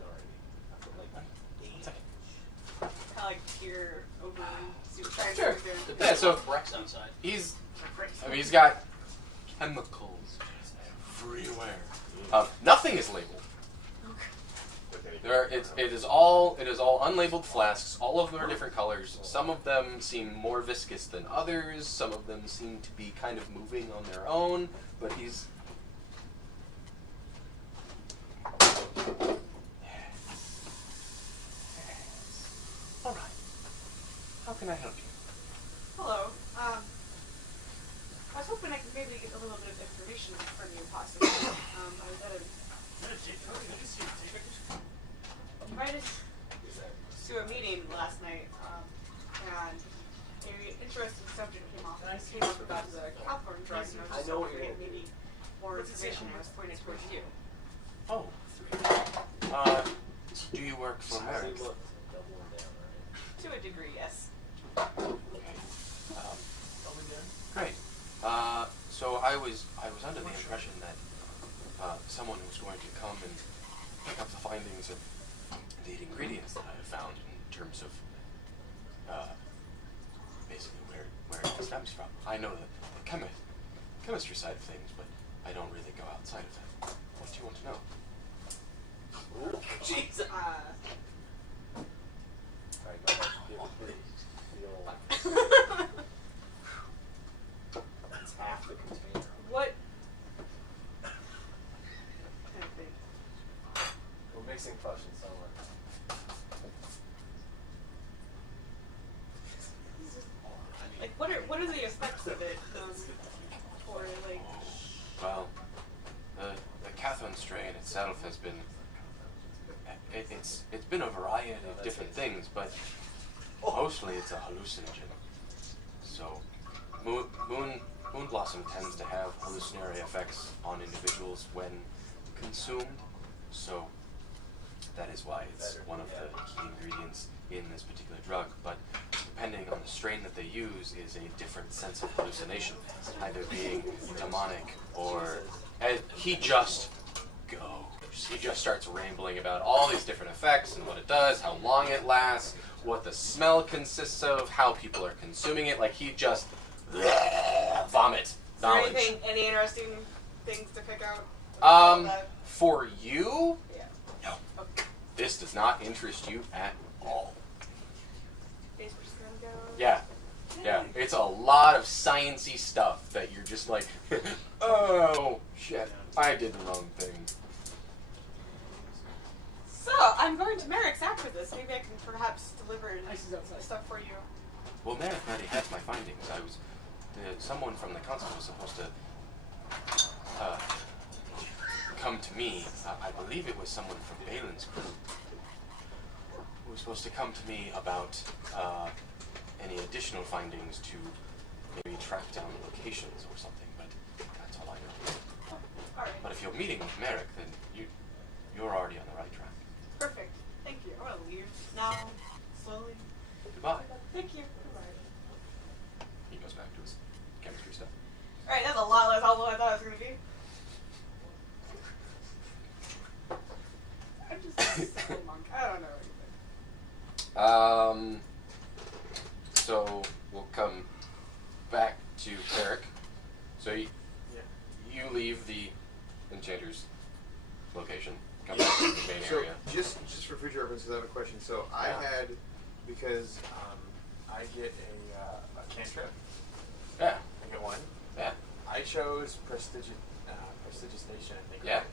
I put like 8. Kind of like peer over. See what trying Sure. to do. Yeah, so Breck's outside. he's he's got chemicals everywhere. Nothing is labeled. It is all unlabeled flasks. All of them are different colors. Some of them seem more viscous than others. Some of them seem to be kind of moving on their own. But he's all right. How can I help you? Hello. I was hoping I could maybe get a little bit of information from you, possibly. I was at invited to a meeting last night, and an interesting subject came up about the California drug, and I was just I know what hoping you're maybe more information. I was pointed towards you. Oh. Do you work for Marik? To a degree, yes. Great. So I was under the impression that someone was going to come and pick up the findings of the ingredients that I have found in terms of basically where it stems from. I know the chemistry side of things, but I don't really go outside of that. What do you want to know? Jesus. That's half the container. What? Kind of thing. We're mixing potions somewhere. Like, what are the effects of it? Or like, Well, the Kather strain itself has been it's been a variety of different things, but mostly it's a hallucinogen. So, Moon Moon Blossom tends to have hallucinatory effects on individuals when consumed, so that is why it's one of the key ingredients in this particular drug. But depending on the strain that they use is a different sense of hallucination, either being demonic or he just goes. He just starts rambling about all these different effects and what it does, how long it lasts, what the smell consists of, how people are consuming it. Like he just vomit knowledge. Any interesting things to pick out? For you, Yeah. no. This does not interest you at all. Guess we're just gonna go. Yeah. Yeah, it's a lot of sciencey stuff that you're just like, oh shit, I did the wrong thing. So I'm going to Marik's after this. Maybe I can perhaps deliver stuff for you. Well, Marik already has my findings. Someone from the council was supposed to come to me. I believe it was someone from Balin's group who was supposed to come to me about any additional findings to maybe track down locations or something, but that's all I know. All right. But if you're meeting with Marik, then you're already on the right track. Perfect. Thank you. I'm gonna leave now, slowly. Goodbye. Thank you. He goes back to his chemistry stuff. All right, that's a lot less helpful than I thought it was gonna be. I'm just so monk. I don't know anything. So we'll come back to Marik. So you leave the Enchanter's location, come back to the main So area. just for future references, I have a question. So I had, because I get a cantrip. Yeah. I get one. Yeah. I chose prestidigitation, I think. Yeah. Right?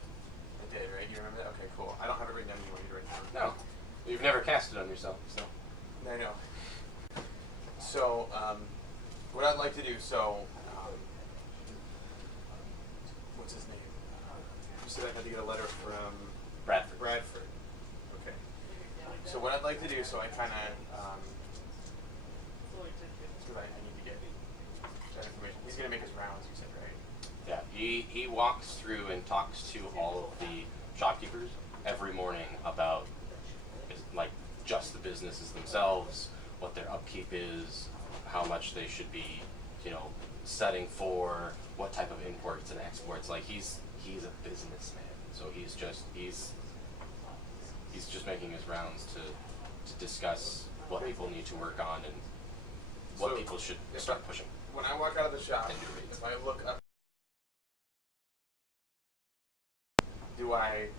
I did, right? You remember that? Okay, cool. I don't have it written down anywhere right now. No. You've never cast it on yourself, so. I know. So, what I'd like to do, what's his name? You said I had to get a letter from Bradford. Okay. So what I'd like to do, so I kind of, I need to get that information. He's going to make his rounds, you said, right? Yeah. He walks through and talks to all of the shopkeepers every morning about like just the businesses themselves, what their upkeep is, how much they should be, setting for, what type of imports and exports. Like he's a businessman, so he's just making his rounds to discuss what people need to work on and what people should start pushing. When I walk out of the shop, And do reads. if I look up, do I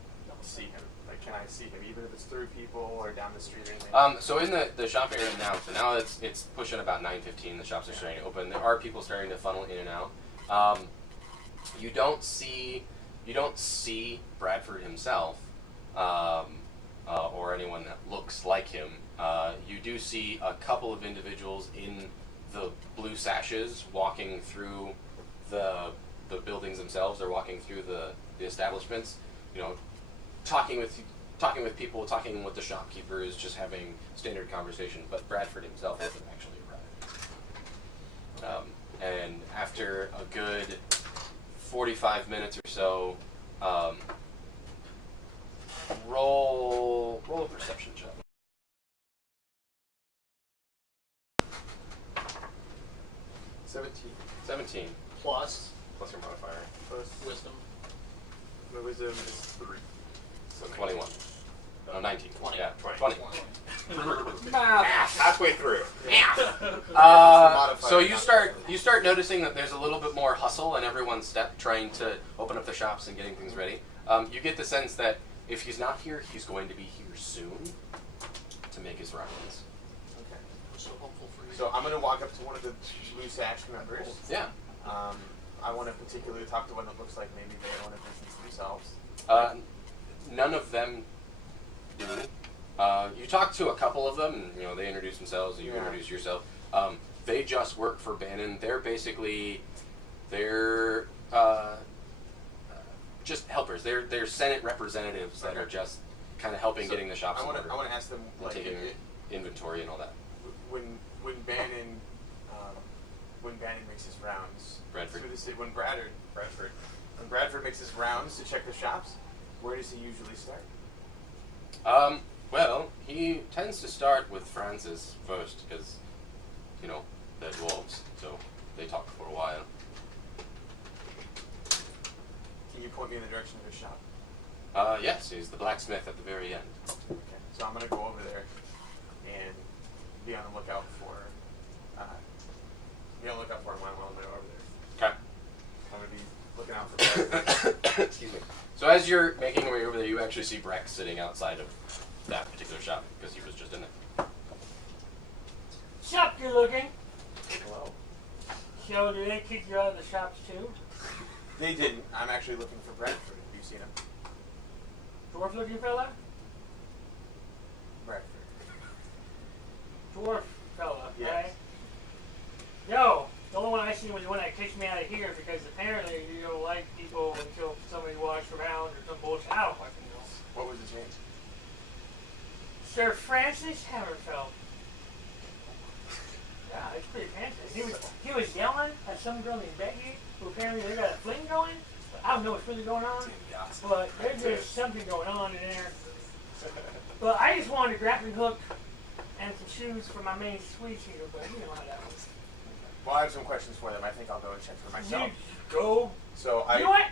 see him? Like, can I see him, even if it's through people or down the street or anything? So in the shop area now, so now it's pushing about 9:15. The shops are starting to open. There are people starting to funnel in and out. You don't see Bradford himself, or anyone that looks like him. You do see a couple of individuals in the blue sashes walking through the buildings themselves. They're walking through the establishments. Talking with people, talking with the shopkeepers, just having standard conversation. But Bradford himself hasn't actually arrived. And after a good 45 minutes or so, roll a perception check. 17 Plus plus your modifier, Plus, wisdom. my wisdom is 3. so 21. No, 19. 20. Yeah, 20. Halfway through. So you start noticing that there's a little bit more hustle in everyone's step, trying to open up the shops and getting things ready. You get the sense that if he's not here, he's going to be here soon to make his rounds. Okay. So hopeful for you. So I'm going to walk up to one of the blue sash members. Yeah. I want to particularly talk to one that looks like maybe they own a business themselves. None of them do. You talk to a couple of them, and they introduce themselves, and you introduce yourself. They just work for Bannon. They're just helpers. They're Senate representatives that are just kind of helping getting the shops in order. I want to ask them, and like, taking inventory and all that. when Bannon when Bannon makes his rounds Bradford. through the city, when Bradford makes his rounds to check the shops, where does he usually start? Well, he tends to start with Francis first because, you know, they're dwarves, so they talk for a while. Can you point me in the direction of his shop? Yes, he's the blacksmith at the very end. Okay. So I'm gonna go over there and be on the lookout for him while I'm over there. Okay. I'm gonna be looking out for Bradford. Excuse me. So as you're making your way over there, you actually see Breck sitting outside of that particular shop because he was just in there. Shop you're looking. Hello. So do they kick you out of the shops too? They didn't. I'm actually looking for Bradford. Have you seen him? Dwarf looking fella? Bradford. Dwarf fella, Yes. right? Yo, the only one I seen was the one that kicked me out of here because apparently you don't like people until somebody walks around or some bullshit. I don't fucking know. What was his name? Sir Francis Hammerfeld. Yeah, it's pretty fancy. He was yelling at some girl named Becky, who apparently they got a fling going. I don't know what's really going on, but there's something going on in there. But I just wanted a grappling hook and some shoes for my main sweet here, but you know how that was. Well, I have some questions for them. I think I'll go and check for myself. You go. So You know what?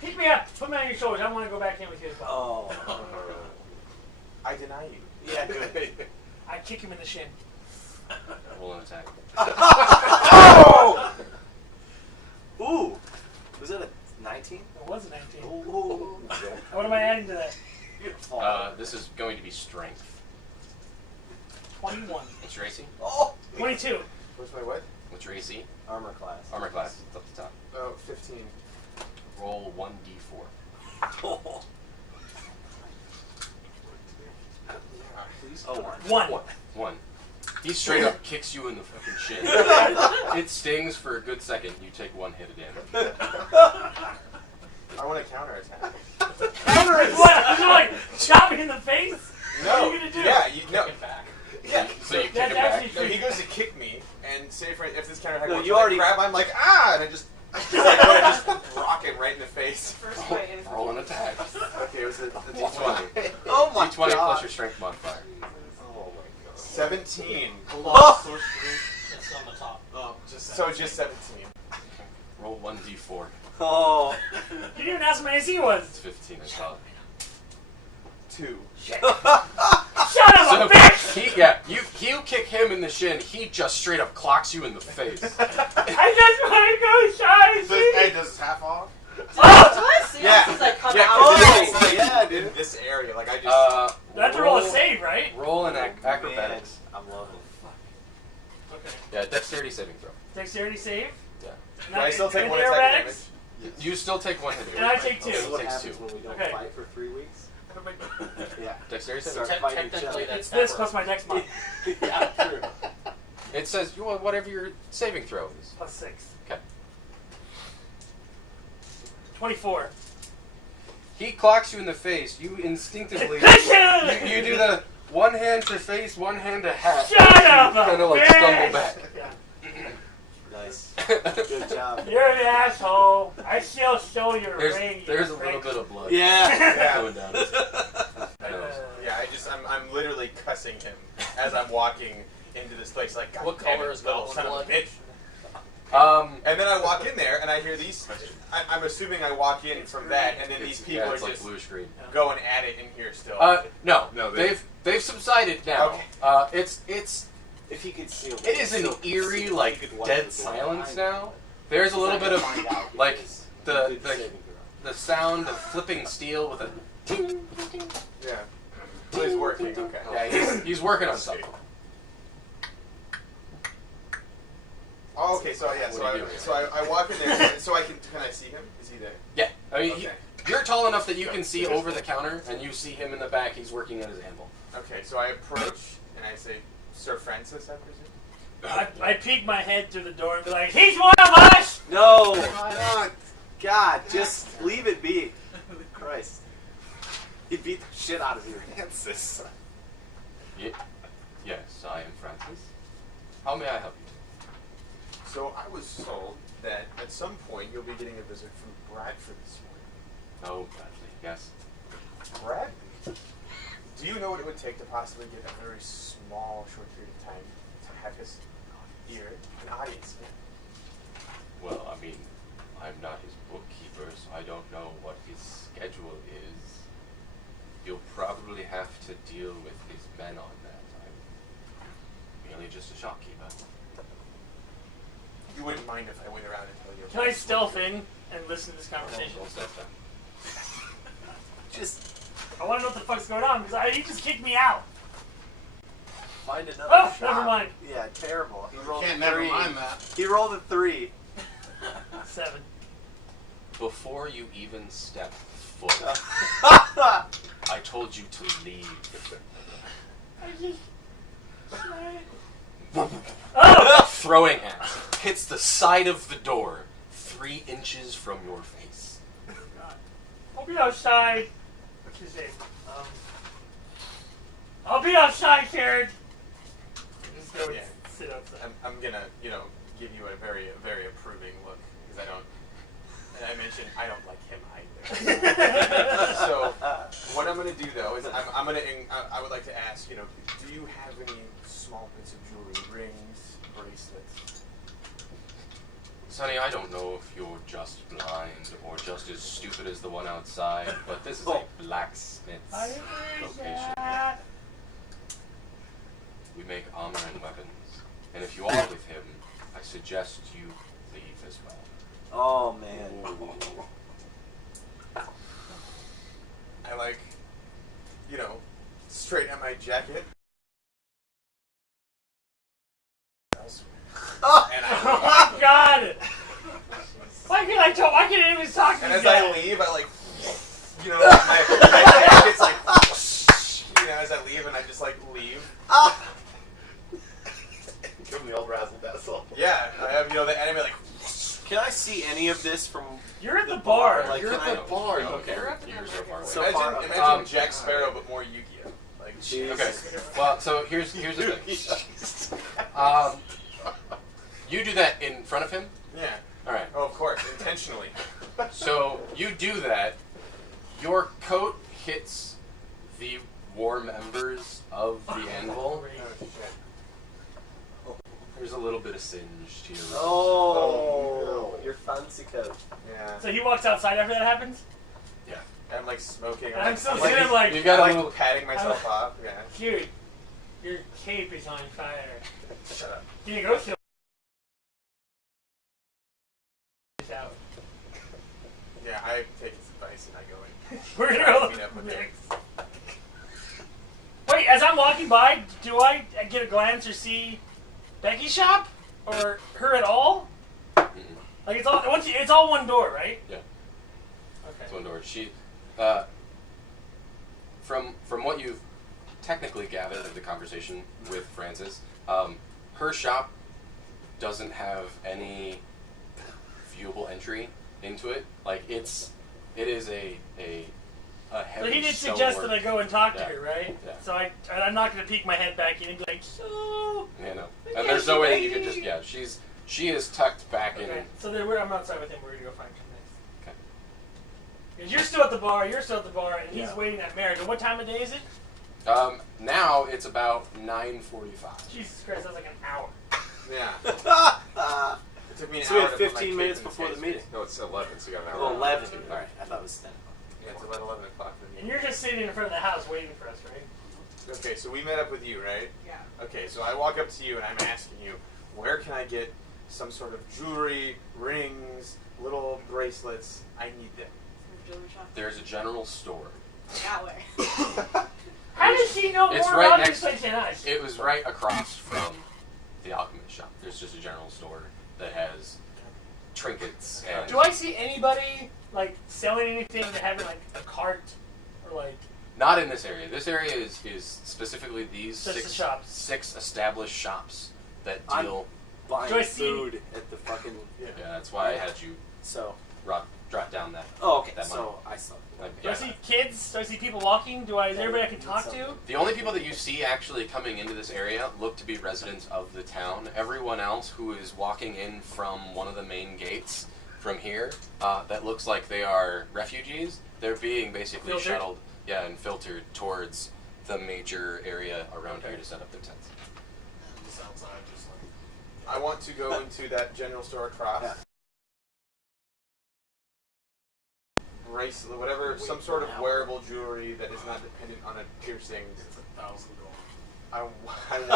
Pick me up. Put me on your shoulders. I want to go back in with you as well. Oh. I deny you. Yeah, good. I kick him in the shin. Roll an attack. Oh! Ooh. Was that a 19? It was a 19. Ooh. What am I adding to that? Beautiful. This is going to be strength. 21. What's your AC? Oh! 22. What's my what? What's your AC? Armor class. Armor class. It's up the top. Oh, 15. Roll 1d4. Oh. Oh, One. 1. He straight up kicks you in the fucking shin. It stings for a good second. You take 1 hit of damage. I want to counterattack. What? Is it like chop me in the face? No. What are you gonna do? Yeah, no. back. Yeah. So you kick That's him back. actually No, he goes to kick me, and say for if this counterattack No, works, you I already- grab, I'm like, ah, and I just rock him right in the face. First fight is Roll an attack. Okay, it was a D20. Oh my D20 god. plus your strength modifier. Oh my god. 17. Oh. It's on the top. Oh, just So just 17. Roll 1d4. Oh. You didn't even ask what my AC was. It's 15, I saw it. 2. Shut up, bitch! You kick him in the shin, he just straight up clocks you in the face. I just want to go shy. Hey, does this half off? I see Yeah. since I come Yeah. out. Oh, yeah, dude. In this area, like I just. That's a roll of save, right? Roll an acrobatics. Man, I'm loving Okay. Yeah, dexterity saving throw. Dexterity save. Yeah. Do I still take And 1 attack damage? aerobatics? You still take 1 hit. And I take 2. This is what Takes happens 2. when we don't Okay. fight for 3 weeks. Yeah. Dexterity saving Start throw. fighting each Technically, other. It's this plus my dex mod. Yeah, true. It says whatever your saving throw is. Plus 6. Okay. 24. He clocks you in the face. You instinctively Shut you do the 1 hand to face, 1 hand to hat. up, Kind of like bitch! stumble back. Yeah. Nice. Good job. You're an asshole. I still show your ring. There's a little bit of blood Yeah. going down his nose. Yeah, I'm literally cussing him as I'm walking into this place. Like, God What damn color it, is little goblin son of a blood? bitch. And then I walk in there and I hear these. I'm assuming I walk in from that, and then these people yeah, are it's like just bluish green. going at it in here still. No, No, they've subsided now. Okay. It's If he could see it is an eerie like dead silence now. There's a little bit of like the sound of flipping steel with a ting, ting. Yeah. So he's working. Okay. Yeah, he's working on something. Oh, okay. So yeah. What are you doing? So I walk in there. So can I see him? Is he there? Yeah, I mean Okay. you're tall enough that you can see over the counter, and you see him in the back. He's working at his anvil. Okay. So I approach and I say, Sir Francis, I presume. I peek my head through the door and be like, he's one of us! No. God, just leave it be. Christ. He beat the shit out of you. Francis. Yes, I am Francis. How may I help you? So I was told that at some point you'll be getting a visit from Bradford this morning. Oh, Bradley, yes. Bradley? Do you know what it would take to possibly get a very small, short period of time to have his ear, an audience? Well, I mean, I'm not his bookkeeper, so I don't know what his schedule is. You'll probably have to deal with his men on that. I'm merely just a shopkeeper. You wouldn't mind if I went around and told you. Can I stealth in and listen to this conversation? Roll stealth check. Just I want to know what the fuck's going on because he just kicked me out. find another Oh, shop. never mind. Yeah, terrible. He rolled Can't a never 3. mind that. He rolled a 3. 7. Before you even step foot, I told you to leave. Oh! Throwing axe hits the side of the door 3 inches from your face. I'll be outside. What's his name? I'll be outside, Karen. Just go Yeah. sit outside. I'm gonna, give you a very approving look because I don't. And I mentioned I don't like him either. So what I'm gonna do though is I would like to ask, do you have any small bits of jewelry, rings, bracelets? Sonny, I don't know if you're just blind or just as stupid as the one outside, but this is a blacksmith's location. We make armor and weapons, and if you are with him, I suggest you leave as well. Oh man. I straighten out my jacket. And Oh my god! Why can't I even talk to And this as guy? I leave, I my jacket's like, as I leave, and I just leave. Give him the old razzle dazzle. Yeah, I have the enemy Can I see any of this from You're at the bar. Like, You're can at I- the bar. Okay, You're up you're there. so far away. So far, imagine Jack Sparrow, but more Yu-Gi-Oh. Jeez. Okay, well, so here's the thing. You do that in front of him? Yeah. All right. Oh, of course, intentionally. So you do that. Your coat hits the war members of the anvil. Oh shit. There's a little bit of singe to your wrist. Oh, your fancy coat. Yeah. So he walks outside after that happens? Yeah. I'm smoking. I'm still I'm sitting there like, You've got a I'm little. patting myself off. Yeah. dude, your cape is on fire. Shut up. Can you go kill out? Yeah, I take his advice and I go in. We're Meet gonna up go with him. next. Wait, as I'm walking by, do I get a glance or see Becky's shop? Or her at all? Mm-mm. Like, it's all one door, right? Yeah. Okay. It's one door. She, from what you've technically gathered of the conversation with Francis, her shop doesn't have any viewable entry into it. Like it is a heavy. So he did suggest stonework. that I go and talk to Yeah. her, right? Yeah. So I'm not going to peek my head back in and be like, so... Yeah, no. And there's no way that you could just she is tucked back Okay, in. so I'm outside with him. We're going to go find him next. Okay. Because you're still at the bar, and he's Yeah. waiting at Marik. And what time of day is it? Now it's about 9:45. Jesus Christ, that's like an hour. Yeah. It took me an So we hour have to put my 15 cape minutes in the before the case. meeting. No, it's 11, so you got an hour. Oh, 11. All right, I thought it was 10. Yeah, it's about 11 o'clock for the And meeting. you're just sitting in front of the house waiting for us, right? Okay, so we met up with you, right? Yeah. Okay, so I walk up to you and I'm asking you, where can I get some sort of jewelry, rings, little bracelets? I need them. Some jewelry shop. There's a general store. That way. How does he know It's more right about next- this place than us? It was right across from the alchemist shop. There's just a general store that has trinkets and. Do I see anybody, like, selling anything that having, like, a cart or, like... Not in this area. This area is specifically these Just the six shops. six established shops that I'm- deal. Buying Do I see- food at the fucking. Yeah, that's why I had you So, rock jot down that. Oh, okay. That So I saw. Like, Do I see kids? Do I see people walking? Is there anybody I can talk to? The only people that you see actually coming into this area look to be residents of the town. Everyone else who is walking in from one of the main gates from here, that looks like they are refugees. They're being basically Filtered? shuttled, and filtered towards the major area around here to set up their tents. And this outside just like. I want to go into that general store across. Yeah. Bracelet, whatever, some sort of wearable jewelry that is not dependent on a piercing. It's $1,000. I want to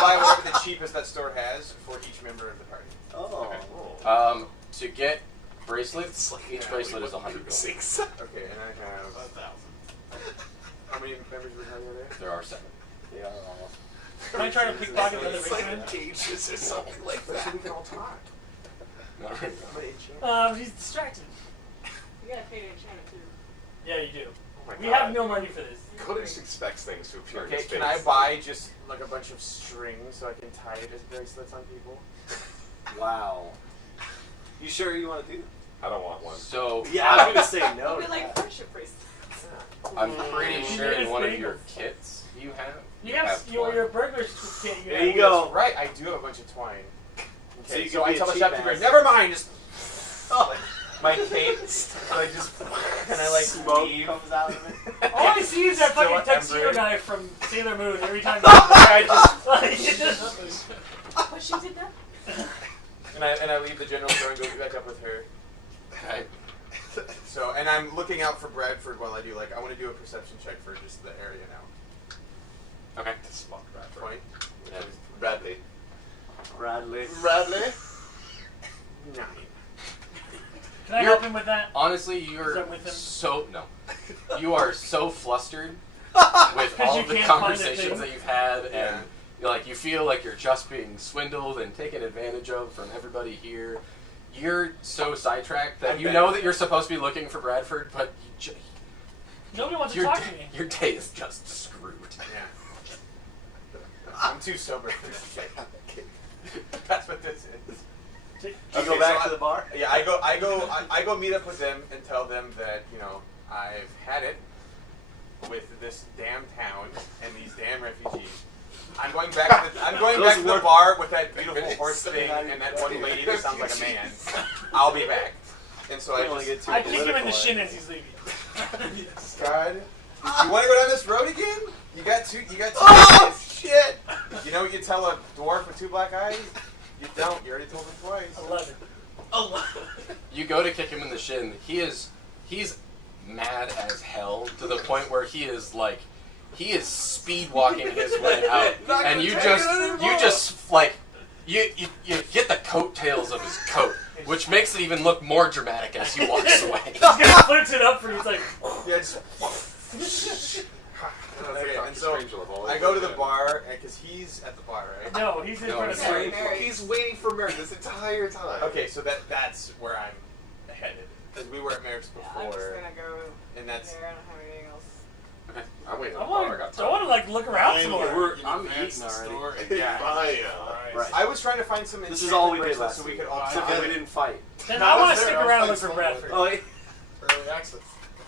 buy whatever the cheapest that store has for each member of the party. Oh. To get bracelets, each bracelet is $100. Okay, and I have 1,000. how many members do we have there? There are 7. They are all. Can I try to pickpocket the other It's like basement? cages or something like So that. we can all talk. Not right now. I'm gonna enchant. He's distracted. You gotta pay to enchant it too. Yeah, you do. Oh my We God. have no money for this. Codex expects things to appear in Okay, his can face. I buy just like a bunch of string so I can tie it as bracelets on people? Wow. You sure you want to do I don't want one. So Yeah, I was gonna say no. It'll be to like that. friendship bracelets. I'm pretty sure in one of Bagels. your kits you have. You have your burglar kit. There you have- go. That's right, I do have a bunch of twine. So Okay, you so can I be a tell the cheap shopkeeper, ass. never mind, just Oh, my cape. So I just and I like smoke leave. comes out of it. All I see is that Still fucking an tuxedo ember. guy from Sailor Moon every time. I just But she did that. and I leave the general store and go back up with her. Okay. So and I'm looking out for Bradford while I do I want to do a perception check for just the area now. Okay. Smart Bradford. Point. Yeah. Bradley. Bradley. Bradley. 9. Can I help him with that? Honestly, Is you're that with him? so no. You are so flustered with 'Cause all you of the can't find a conversations thing. that you've had, Yeah. and you feel like you're just being swindled and taken advantage of from everybody here. You're so sidetracked that I'm you bad. know that you're supposed to be looking for Bradford, but Nobody wants to your talk to me. your day is just screwed. Yeah. I'm too sober for this. That's what this is. You Okay, go back so to the bar. Yeah, I go meet up with them and tell them that I've had it with this damn town and these damn refugees. I'm going back to the bar with that beautiful horse thing and that one lady that sounds like a man. I'll be back. And so I don't wanna I just, get too I kick him in the political, shin eh? as he's leaving. God, you want to go down this road again? You got two. Oh eyes. shit! You know what you tell a dwarf with 2 black eyes? You don't. You already told him twice. 11. You go to kick him in the shin. He's mad as hell to the point where he is speed walking his way out, Not and gonna you take just it anymore. you get the coattails of his coat, which makes it even look more dramatic as he walks away. He's gonna flips it up for you. It's like, Yeah, just. Okay, and so I go to the bar because he's at the bar, right? no, he's in No, front of he's Mary. Mary. He's waiting for Marik this entire time. Okay, so that's where I'm headed because we were at Merrick's Yeah, I'm just before, gonna go and that's there. I don't have anything else. I'm waiting I on the bar. I want got to time. look around some more. I'm eating already. Yeah. Right. I was trying to find some. This is all we did bracelets last so we week. could all So together. we didn't fight. Then No, I I want was to stick there. I was around and like look for someone Bradford. Oh, yeah. Early access.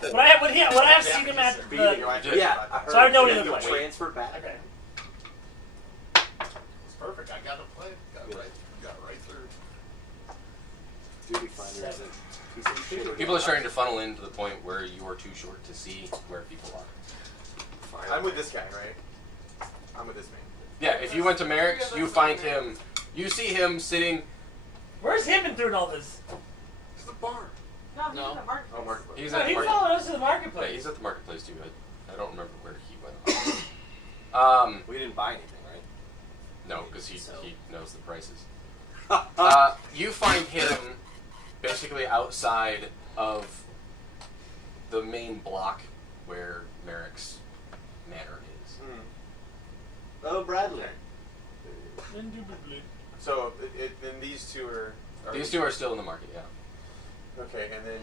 Would I have seen him at Beating the? you, I did. Yeah. So I know you either way. transferred back. Okay. It's perfect. I got to play. Got right through. Duty finder is a piece of shit. People are starting to funnel in to the point where you are too short to see where people are. I'm with this guy, right? I'm with this man. Yeah, if you went to Merrick's, you find him. You see him sitting. Where's him been through all this? It's the bar. No, he's No. in the marketplace. Oh, Mark. He's No, at he the followed us to the Yeah, marketplace. he's at the marketplace too. I don't remember where he went. We didn't buy anything, right? No, because he So- knows the prices. You find him basically outside of the main block where Merrick's manor is. Oh, Bradley. Indubitably. So then these two are. These two are still in the market, yeah. Okay, and then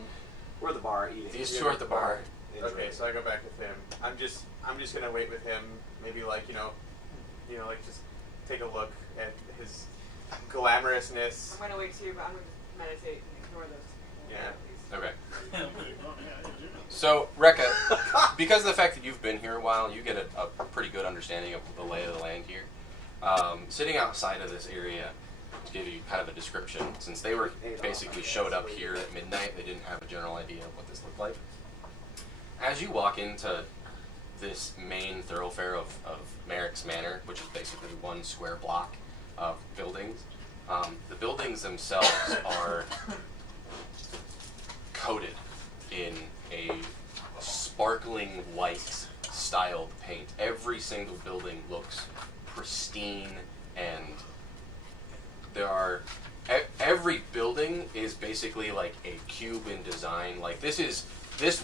We're at the bar eating. These two are at the bar. okay, so I go back with him. I'm just gonna wait with him. Maybe like just take a look at his glamorousness. I'm gonna wait too, but I'm gonna just meditate and ignore those people. Yeah. Okay. So, Rekka, because of the fact that you've been here a while, you get a pretty good understanding of the lay of the land here. Sitting outside of this area, to give you kind of a description, since they were basically showed up here at midnight, they didn't have a general idea of what this looked like. As you walk into this main thoroughfare of Marik's Manor, which is basically one square block of buildings, the buildings themselves are coated in a sparkling white styled paint. Every single building looks pristine, and there are every building is basically like a cube in design. Like this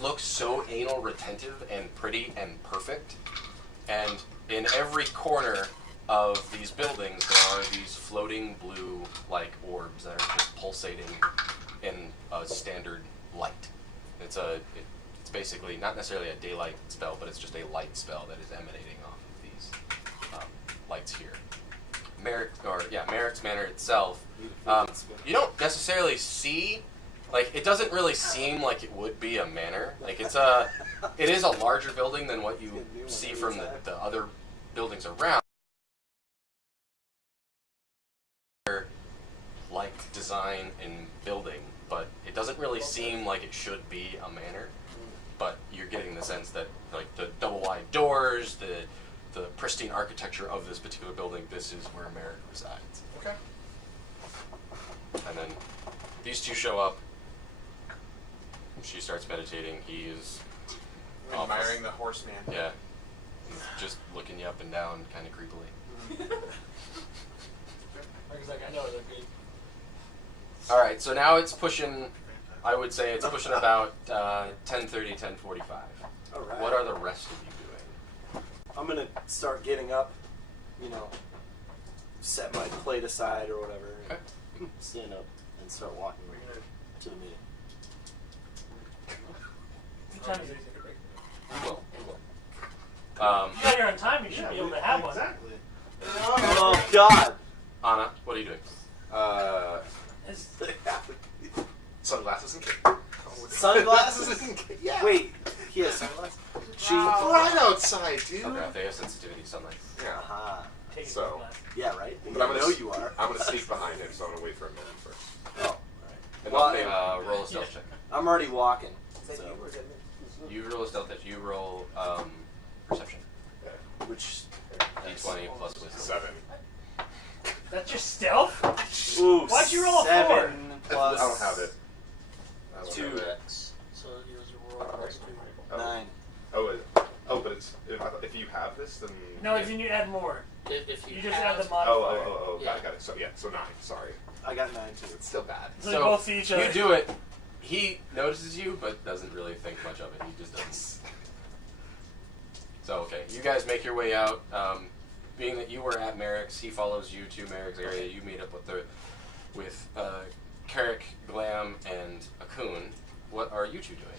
looks so anal retentive and pretty and perfect, and in every corner of these buildings there are these floating blue like orbs that are just pulsating in a standard light. It's basically not necessarily a daylight spell, but it's just a light spell that is emanating off of these lights here. Marik's Manor itself, you don't necessarily see, like, it doesn't really seem like it would be a manor. Like, it is a larger building than what you see from the other buildings around. Like design and building, but it doesn't really seem like it should be a manor. But you're getting the sense that, like, the double wide doors, the pristine architecture of this particular building, this is where Marik resides. Okay. And then these two show up. She starts meditating. He is Admiring the horseman. Yeah. He's just looking you up and down kind of creepily. Marik's like, I know they're good. Alright, so now it's pushing, I would say it's pushing about 10:30, 10:45. Alright. What are the rest of you doing? I'm gonna start getting up, set my plate aside or whatever, Okay. and stand up and start walking to the meeting. What time is it? You will. If you're here on time, you should be able to have one. Exactly. Oh God! Anna, what are you doing? It's- Sunglasses and cake. Sunglasses? Yeah. Wait, he has sunglasses? She. Right outside, dude. Okay, they have sensitivity sunlight. Yeah. Aha. Take it So- from last. Yeah, right? But I'm gonna know you are. I'm gonna sneak behind him, so I'm gonna wait for a minute first. Oh, And Well, roll a stealth check. I'm already walking. So, You roll a stealth check. You roll perception. which? D20 plus wisdom. 7. That's your stealth? Ooh, Why'd you roll a 7 plus. I don't have it. I don't 2. have it. So you roll plus 2. Oh. 9. But it's if you have this, then No, if you need to add more. If You you just have, add the modifier. Yeah. Got it. So 9. Sorry, I got 9 too. it's still bad. So they both see each other. You do it. He notices you, but doesn't really think much of it. He just doesn't. So, okay. You guys make your way out. Being that you were at Marik's, he follows you to Marik's area. You meet up with Carrick, Glam, and Akun. What are you two doing?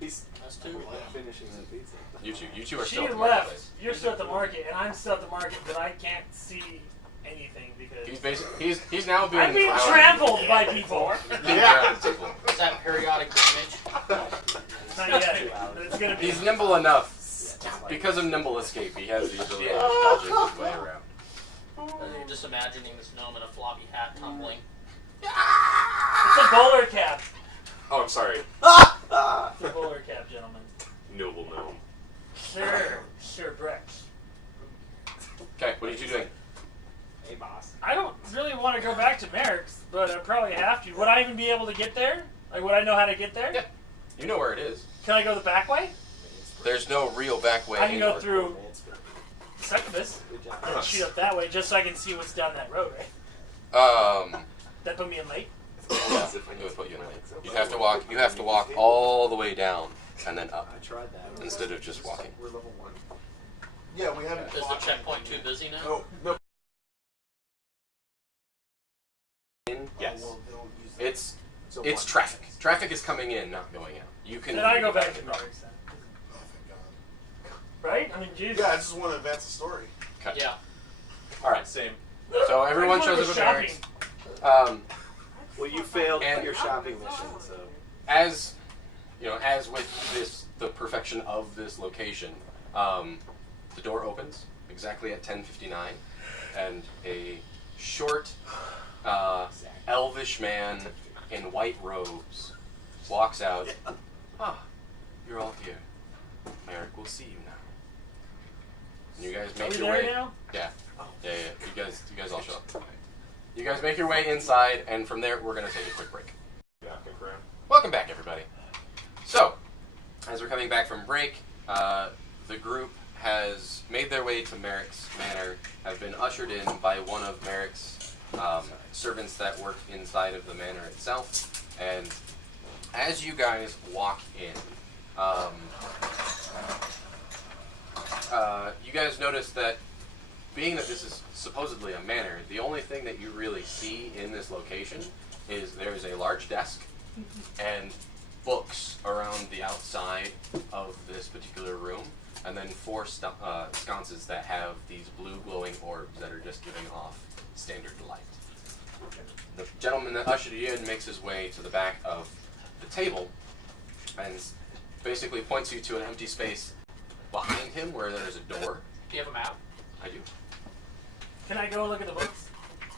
He's That's 2. finishing the pizza. You two are She still at the left. marketplace. You're still at the market, and I'm still at the market, but I can't see anything because He's basically he's now being I'm being clowned. trampled by people. Being clowned by people. Is that periodic damage? Not yet. But it's gonna be. He's nimble enough. Because of nimble escape, he has the ability of dodging his way around. You're just imagining this gnome in a floppy hat tumbling. It's a bowler cap. Oh, I'm sorry. It's a bowler cap, gentlemen. Noble gnome. Sir Brex. Okay, what are you two doing? Hey, boss. I don't really want to go back to Marik's, but I probably have to. Would I even be able to get there? Like, would I know how to get there? Yeah. You know where it is. Can I go the back way? There's no real back way. I can go anywhere. through Succubus Good job. and shoot up that way, just so I can see what's down that road, right? That put me in late. Yeah, it would put you in lane. You have to walk. You have to walk all the way down and then up I tried that. instead of just walking. We're level 1. Yeah, we haven't. Is the checkpoint too busy now? Oh, no. Yes, it's So it's 1. traffic. Traffic is coming in, not going out. You can. Then I go back to Marik's then. Oh, thank God. Right? I mean, Jesus. Yeah, I just want to advance the story. Okay. Yeah. All right. Same. So everyone I just wanna shows go up at shopping. Marik's. Well, you failed And- your shopping mission, so. As you know, as with the perfection of this location, the door opens exactly at 10:59, and a short, elvish man in white robes walks out. Ah, you're all here. Marik will see you now. And you guys Are make we your there way. now? Yeah. You guys all show up. You guys make your way inside, and from there we're gonna take a quick break. Yeah, confirm. Welcome back, everybody. So, as we're coming back from break, the group has made their way to Marik's manor, have been ushered in by one of Marik's servants that work inside of the manor itself, and as you guys walk in, you guys notice that being that this is supposedly a manor, the only thing that you really see in this location is there's a large desk and books around the outside of this particular room, and then four sconces that have these blue glowing orbs that are just giving off standard light. The gentleman that ushered you in makes his way to the back of the table and basically points you to an empty space behind him where there's a door. Do you have a map? I do. Can I go look at the books?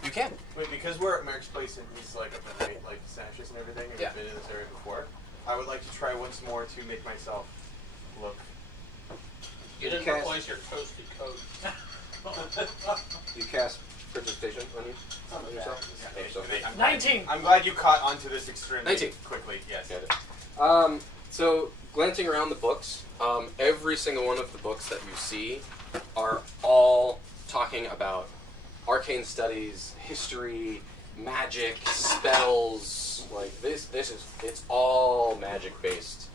You can. Wait, because we're at Marik's place and he's like up in late, like sashes and everything, and Yeah. we've been in this area before, I would like to try once more to make myself look. You didn't Cast- replace your toasty coat. You cast precipitation on you? On yourself? Okay, so- I'm- 19. I'm glad you caught onto this extremely 19. quickly. Yes. Got it. So, glancing around the books, every single one of the books that you see are all talking about arcane studies, history, magic, spells. Like it's all magic-based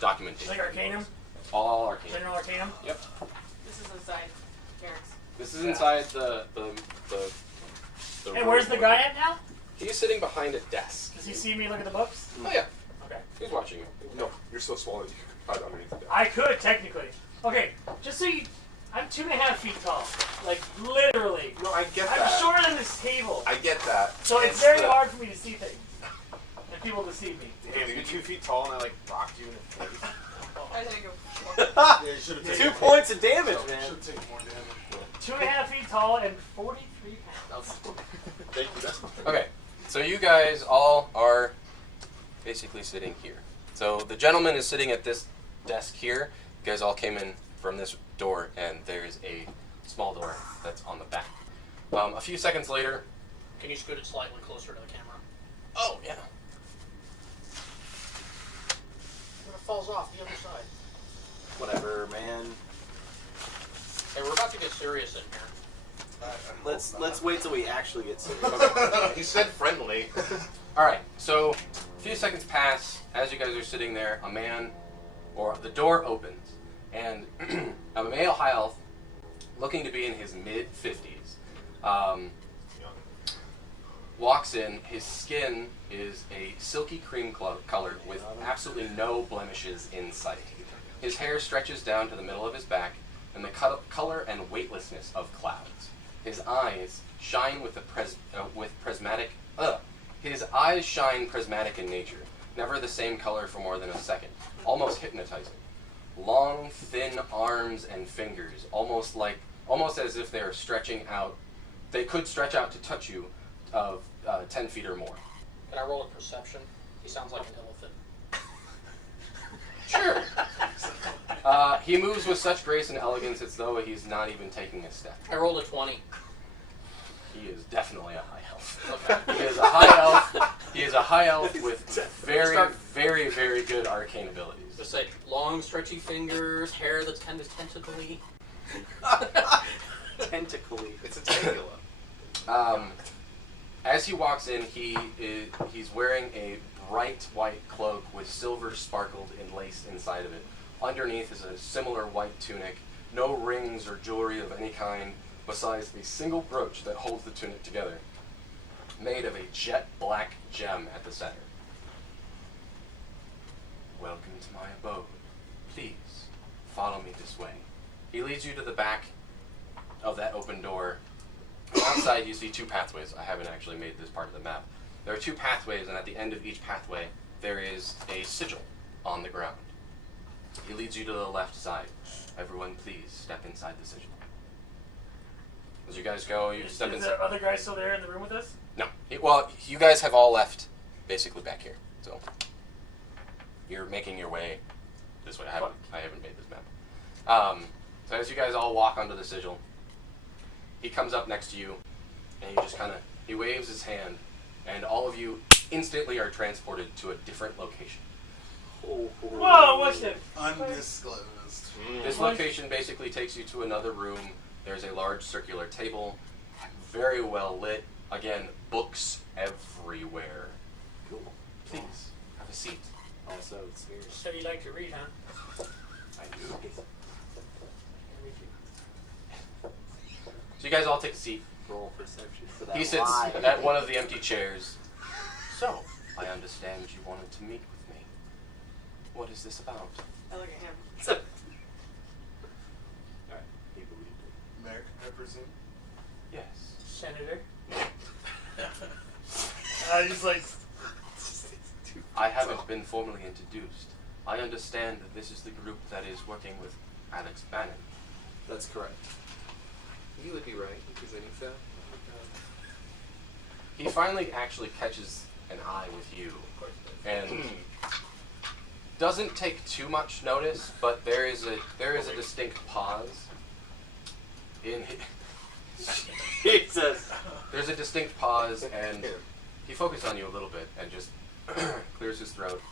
documentation. Like Arcanum? All arcane. General Arcanum? Yep. This is inside Merrick's. This is inside the Hey, room where's the where- guy at now? He's sitting behind a desk. Does he see me look at the books? Oh yeah, Okay. he's watching you. No, you're so small that you could hide underneath the desk. I could, technically. Okay, just so you... I'm 2.5 feet tall. Like, literally. No, I get I'm that. shorter than this table. I get that. So it's very hard for me to see things. And people to see me. Damn, you're 2 feet tall and I like rocked you in the face. I think Yeah, you should have taken 2 points of damage, man. Should have taken more damage. 2.5 feet tall and 43 pounds. Thank you. That's Okay, so you guys all are basically sitting here. So the gentleman is sitting at this desk here. You guys all came in from this door, and there's a small door that's on the back. A few seconds later, Can you scoot it slightly closer to the camera? oh yeah, When it falls off the other side. Whatever, man. Hey, we're about to get serious in here. Let's wait till we actually get serious. He said friendly. all right. So a few seconds pass as you guys are sitting there. A man, or the door opens, and a male high elf, looking to be in his mid-50s, walks in. His skin is a silky cream color with absolutely no blemishes in sight. His hair stretches down to the middle of his back, and the color and weightlessness of clouds. His eyes shine with prismatic. His eyes shine prismatic in nature, never the same color for more than a second, almost hypnotizing. Long, thin arms and fingers, almost as if they are stretching out. They could stretch out to touch you of 10 feet or more. Can I roll a perception? He sounds like an elephant. Sure. He moves with such grace and elegance as though he's not even taking a step. I rolled a 20. He is definitely a high elf. Okay. He is a high elf. He is a high elf with very, very, very good arcane abilities. Just say long, stretchy fingers, hair that's kind of tentacly. Tentacly. It's a tangula. As he walks in, he's wearing a bright white cloak with silver sparkled and lace inside of it. Underneath is a similar white tunic, no rings or jewelry of any kind, besides the single brooch that holds the tunic together, made of a jet black gem at the center. Welcome to my abode. Please, follow me this way. He leads you to the back of that open door. outside you see two pathways. I haven't actually made this part of the map. There are two pathways, and at the end of each pathway, there is a sigil on the ground. He leads you to the left side. Everyone, please step inside the sigil. As you guys go, you step Is inside. the other guy still there in the room with us? No. Well, you guys have all left basically back here. So you're making your way this way. I haven't made this map. So as you guys all walk onto the sigil, he comes up next to you, and he just he waves his hand, and all of you instantly are transported to a different location. Whoa, what's it? Undisclosed. This location basically takes you to another room. There's a large circular table, very well lit. Again, books everywhere. Cool. Please, have a seat. Also, it's weird. So you like to read, huh? I do. So you guys all take a seat. Roll perception for that. He sits lie. at one of the empty chairs. So, I understand you wanted to meet with me. What is this about? I look at him. Alright, he believed it. Marik, I presume. Yes. Senator. I just like. I haven't been formally introduced. I understand that this is the group that is working with Alex Bannon. That's correct. You would be right in presuming so. He finally actually catches an eye with you, and doesn't take too much notice, but there is a distinct pause in. Jesus. There's a distinct pause, and he focused on you a little bit, and just clears his throat.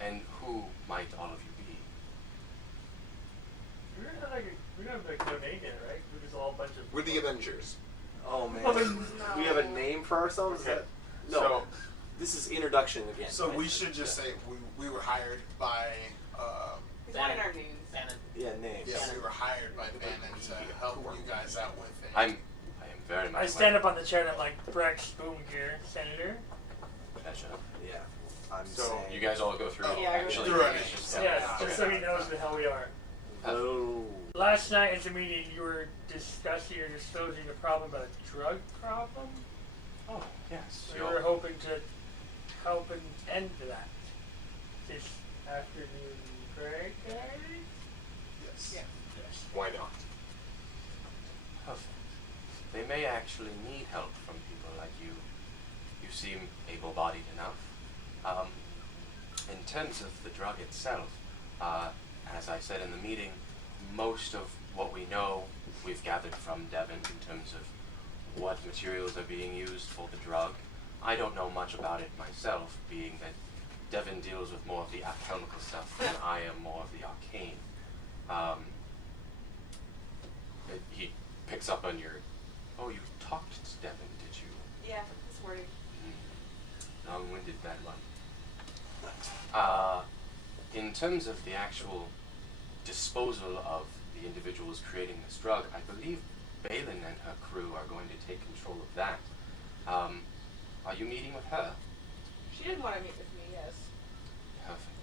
And who might all of you be? We don't have like no name yet, right? We're just all a bunch of. We're the Avengers. Oh man. Well, then- We have a name for ourselves? Is that- No. So, This is introduction again. So we should just say we were hired by. He's wanting our names. Bannon. Yeah, names. Yeah, we were hired by Bannon to help you guys out with it. I am very much. I stand up on the chair and I'm like, Brex, boom here, Senator. Pleasure. Yeah. I'm So, saying. You guys all go through. Yeah, I go actually. through our it's names. just- Yeah, just so he knows the hell we are. Oh. Last night at the meeting, you were discussing or disclosing a problem about a drug problem. Oh yes. We were hoping to help and end that this afternoon, right, guys? Yes. Yeah. Yes. Why not? Perfect. They may actually need help from people like you. You seem able-bodied enough. In terms of the drug itself, as I said in the meeting, most of what we know we've gathered from Devon in terms of what materials are being used for the drug. I don't know much about it myself, being that Devon deals with more of the alchemical stuff and I am more of the arcane. He picks up on your, oh, you talked to Devon, did you? Yeah, this morning. Long-winded that one. In terms of the actual disposal of the individuals creating this drug, I believe Balin and her crew are going to take control of that. Are you meeting with her? She didn't want to meet with me, yes. Perfect.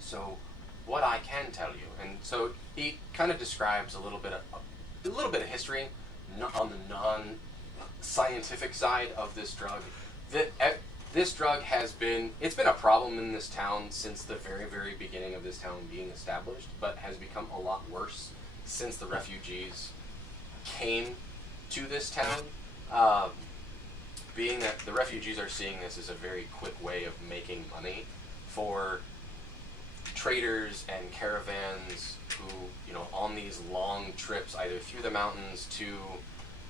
So, what I can tell you, and so he kind of describes a little bit of history on the non-scientific side of this drug. This drug it's been a problem in this town since the very, very beginning of this town being established, but has become a lot worse since the refugees came to this town. Being that the refugees are seeing this as a very quick way of making money for traders and caravans who, on these long trips, either through the mountains to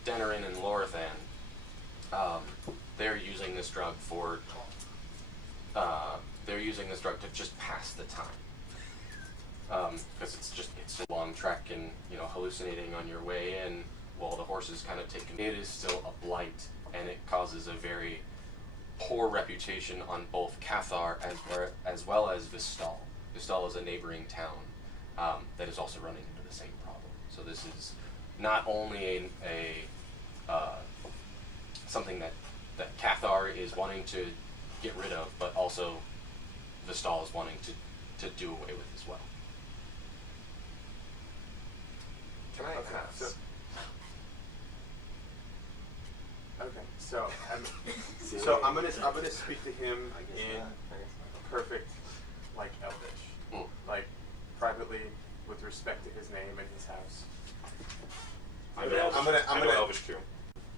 Denerin and Lorthan, they're using this drug to just pass the time. Because it's a long trek and, hallucinating on your way in while the horses kind of take control. It is still a blight, and it causes a very poor reputation on both Kather as well as Vistal. Vistal is a neighboring town that is also running into the same problem. So this is not only something that Kather is wanting to get rid of, but also Vistal is wanting to do away with as well. Can I Okay, ask? So I'm gonna speak to him in perfect, like, Elvish, like privately with respect to his name and his house. I know Elvish too.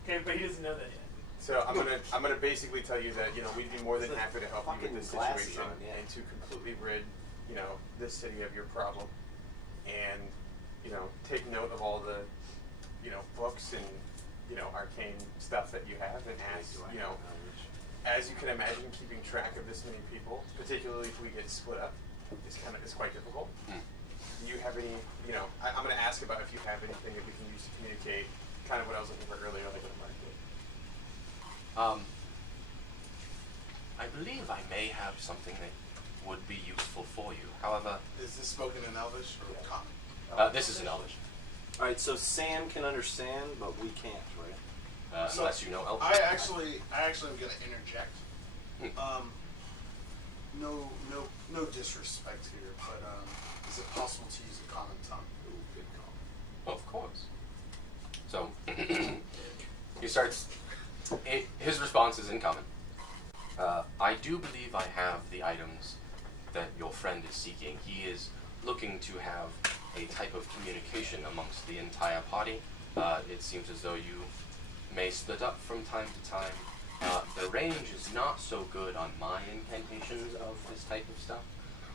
Okay, but he doesn't know that yet. So I'm gonna basically tell you that we'd be more than happy to help you with this Fucking situation glasses on, yeah. and to completely rid this city of your problem, and take note of all the books and arcane stuff that you have, and ask as you can imagine, keeping track of this many people, particularly if we get split up, is quite difficult. Do you have any I'm gonna ask about if you have anything that we can use to communicate, kind of what I was looking for earlier, like what Marik did. I believe I may have something that would be useful for you. However, Is this spoken in Elvish or common? this is in Elvish. All right, so Sam can understand, but we can't, right? Unless you know Elvish. I actually am going to interject. No disrespect here, but is it possible to use a common tongue? Ooh, good call. Of course. So he starts. His response is in common. I do believe I have the items that your friend is seeking. He is looking to have a type of communication amongst the entire party. It seems as though you may split up from time to time. The range is not so good on my incantations of this type of stuff,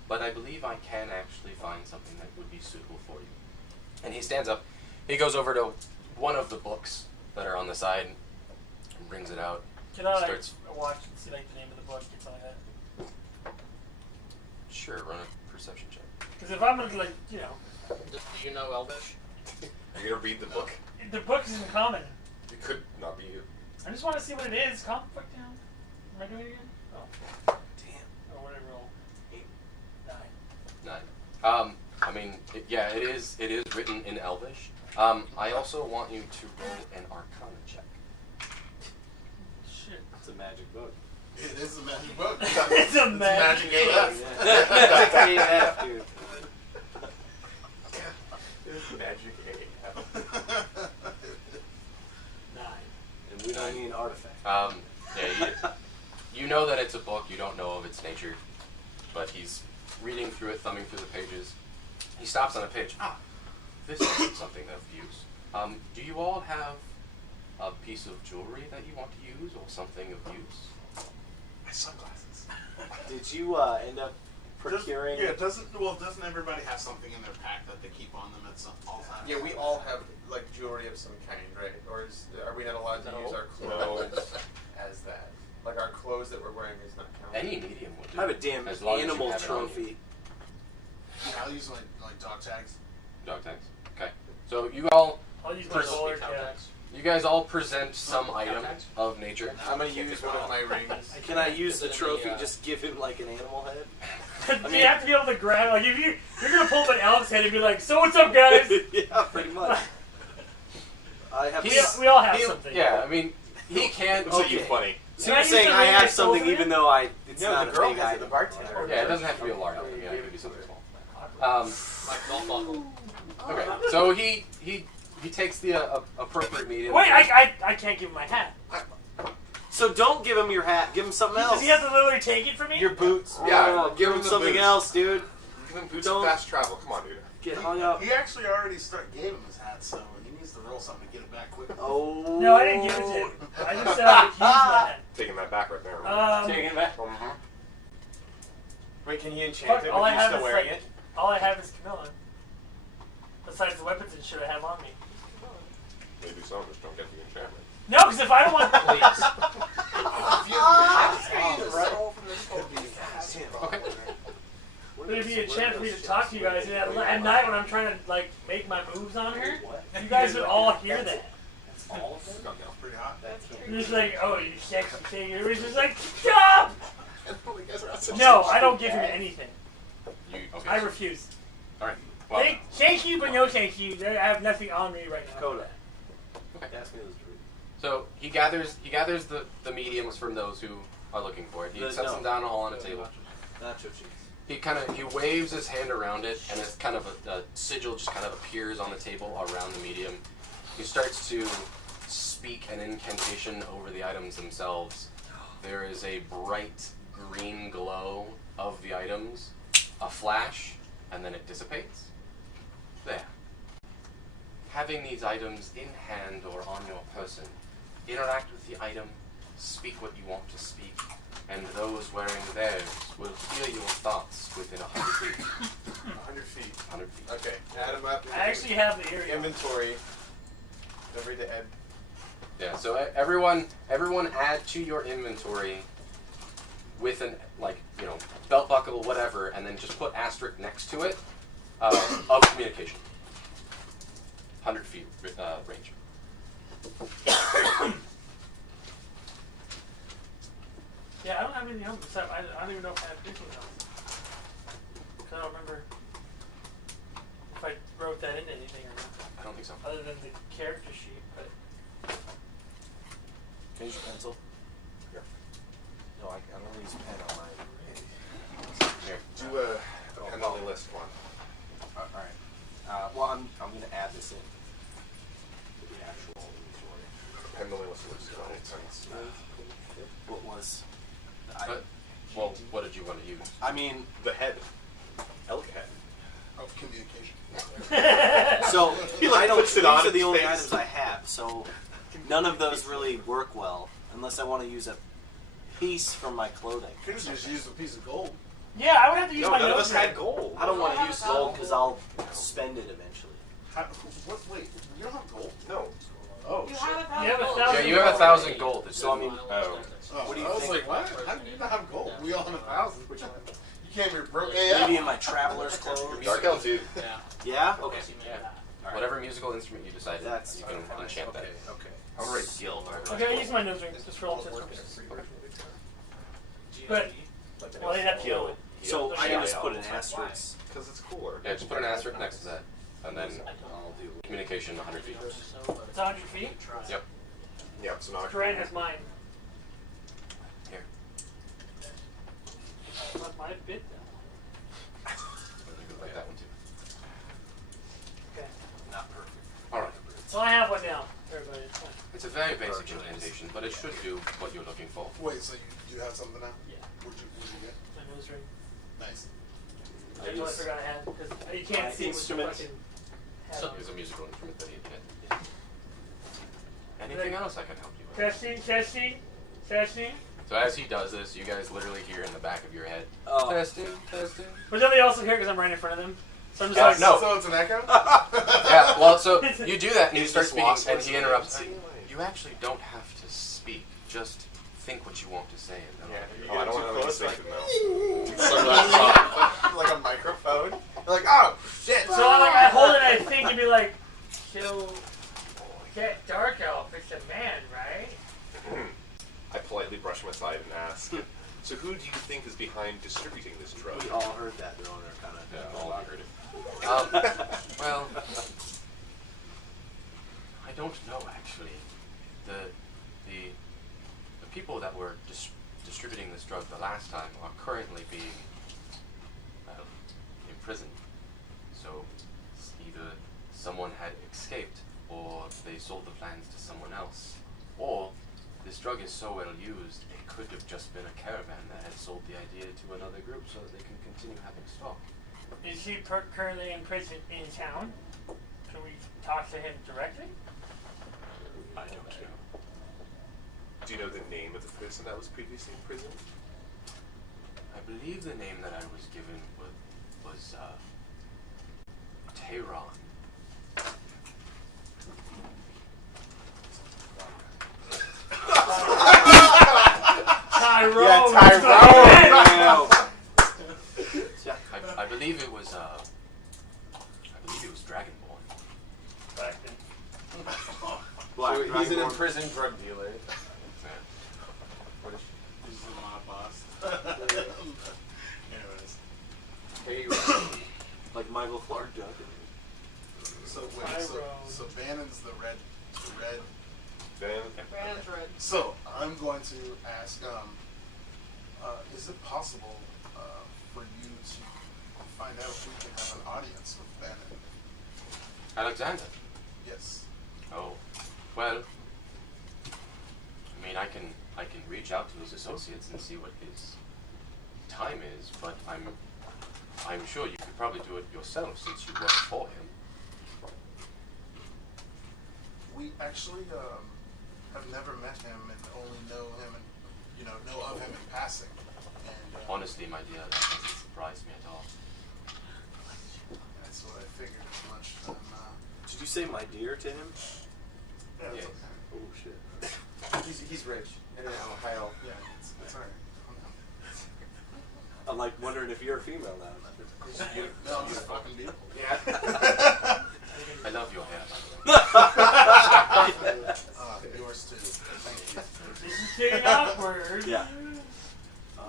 but I believe I can actually find something that would be suitable for you. And he stands up. He goes over to one of the books that are on the side and brings it out. Can I Starts- watch and see like the name of the book and something like that? Sure, run a perception check. Because if I'm gonna Do you know Elvish? You're gonna read the book. the book is in common. It could not be you. I just want to see what it is. Comic book down. Am I doing it again? Oh, Damn. or whatever. Roll. 9. 9. I mean, it is written in Elvish. I also want you to roll an Arcana check. Shit. It's a magic book. It is a magic book. It's a magic AF. AF, dude. Magic AF. 9. And we don't need an artifact. You know that it's a book. You don't know of its nature, but he's reading through it, thumbing through the pages. He stops on a page. This is something of use. Do you all have a piece of jewelry that you want to use, or something of use? My sunglasses. Did you end up procuring? Doesn't everybody have something in their pack that they keep on them at all times? Yeah, we all have like jewelry of some kind, right? Or are we not allowed to use our clothes as that? Like our clothes that we're wearing is not counted. Any medium would do. I have a damn as long as you animal have it on you. trophy. Yeah, I'll use like dog tags. Dog tags. Okay. So you all, I'll use my First- roller Speak cap. contacts. you guys all present some item Contacts? of nature. I'm gonna use one of my rings. Can I use the Is it trophy? any, Just give him like an animal head. You have to be able to grab. Like if you're gonna pull up an elf's head and be like, "So what's up, guys?" Yeah, pretty much. I have. we all have He- something. Yeah, I mean, he can't. It's Okay. funny. So Can I you're use saying the I ring have I stole something from even him? though it's No, not the a girl big has it, item. the bartender. Yeah, it doesn't have to be a large item. Yeah, it could be something small. Like belt buckle. Okay, so he takes the appropriate medium. Wait, I can't give him my hat. So don't give him your hat. Give him something else. Does he have to literally take it from me? Your boots. Yeah, Oh, give him the something boots. else, dude. Give him boots Don't- of fast travel. Come on, dude. Get hung up. He actually already gave him his hat, so he needs to roll something to get it back quick. Oh. No, I didn't give it to him. I just said I could use my hat. Taking that back right there. Taking it back. Wait, can he enchant Fuck, it all when I you're have still is wearing like, it? all I have is Camilla. Besides the weapons and shit I have on me. Maybe some just don't get the enchantment. No, because if I don't want, Okay. but it'd be a chance for me to talk to you guys and at night when I'm trying to like make my moves on her, you guys would all hear that. Pretty hot. You're just like, oh, you sexy thing. Everybody's just like, stop! No, I don't give him anything. Okay. I refuse. All right. Well, Thank you, but no thank you. I have nothing on me right now. Coda. Okay. Ask me those three. so he gathers the mediums from those who are looking for it. He sets them down all on a table. Nacho cheese. He waves his hand around it, and it's kind of a sigil just kind of appears on the table around the medium. He starts to speak an incantation over the items themselves. There is a bright green glow of the items, a flash, and then it dissipates. There. Having these items in hand or on your person, interact with the item, speak what you want to speak, and those wearing theirs will hear your thoughts within 100 feet. 100 feet. 100 feet. Okay, add them up. I actually have the area. Inventory. Don't forget to add. Yeah, so everyone add to your inventory with an, belt buckle, whatever, and then just put asterisk next to it of communication. 100 feet range. Yeah, I don't have anything else except I don't even know if I have anything else. I don't remember if I wrote that into anything or not. I don't think so. Other than the character sheet, but Can you use your pencil? Here. No, I only use pen on mine. Here. Do a pen only list one. All right. Well, I'm going to add this in to the actual inventory. Pen only list looks one. What was? Well, what did you want to use? I mean, The head. Elk head. Of communication. so He, like, I don't. puts it These on are the his only face. items I have. So none of those really work well unless I want to use a piece from my clothing. Could have just used a piece of gold. yeah, I would have to use No, my none of nose us had ring. gold. I don't want to have use a gold thousand because gold. I'll spend it eventually. Wait, you don't have gold? No. Oh, You shit. have a You have a gold. thousand. Yeah, you have 1,000 gold. It's So I mean, Oh. Oh, What do you I was think? like, what? How do you not have gold? We all have 1,000. You came here broke. maybe in my traveler's clothes. Dark elf too. Yeah. Yeah. Okay. Yeah. All right. Whatever musical instrument you decide, That's you can enchant that. Okay. I'm gonna write guild. Okay, I use my nose ring just for all intents and purposes. But well, they have to go. So I Yeah. can just put an asterisk. Because it's cooler. Yeah, just put an asterisk next to that, and then I'll do. communication 100 feet. It's 100 feet. Yep. Yeah, so now I Terrain is mine. Here. Not my bit. Like that one too. Okay. Not perfect. All right. So I have one now. Everybody. It's fine. It's a very basic incantation, but it should do what you're looking for. Wait, so you have something now? Yeah. What'd you get? My nose ring. Nice. I totally forgot I had because you can't my see what the instrument. fucking hat So on. here's a musical instrument that he did. Anything else I can help you with? Testing, testing, testing. So as he does this, you guys literally hear in the back of your head, Oh. testing, testing. But then they also hear because I'm right in front of them. So I'm just Yeah, like, no. So it's an echo? Yeah, well, so you do that and you It's start just speaking, lost and words he in interrupts. the- You actually don't have to speak. Just think what you want to say. And then Yeah. Oh, I don't want to close, make like, it now. Sunglasses on. like a microphone. You're like, oh shit. So I hold it and I think and be like, so that dark elf is a man, right? I politely brush my side and ask, so who do you think is behind distributing this drug? We all heard that. They're on there, kind of. Yeah, all heard it. Well, I don't know actually. The people that were distributing this drug the last time are currently being imprisoned. So either someone had escaped, or they sold the plans to someone else, or this drug is so well used it could have just been a caravan that had sold the idea to another group so that they can continue having stock. Is he currently in prison in town? Can we talk to him directly? I don't know. Do you know the name of the person that was previously in prison? I believe the name that I was given was Tehran. Tyrone! Yeah, Tyrone. I believe it was Dragonborn. Back then. Black So he's an Dragonborn. imprisoned drug dealer. What is He's the mob boss. Anyways. Like Michael Clark Duncan. So wait, so Bannon's the red. Then Brandon's red. So I'm going to ask, is it possible for you to find out if we can have an audience with Bannon. Alexander. Yes. Oh, well. I mean, I can reach out to his associates and see what his time is, but I'm sure you could probably do it yourself since you work for him. We actually have never met him and only know him and know of him in passing. And Honestly, my dear, that doesn't surprise me at all. that's what I figured as much. Did you say my dear to him? Yeah, Yes. it's okay. Oh shit. He's rich and in Ohio. Yeah, it's alright. I'm like wondering if you're a female now. No, I'm just fucking beautiful. Yeah. I love your hair, by the way. Yours too. Thank you. This is getting awkward. Yeah.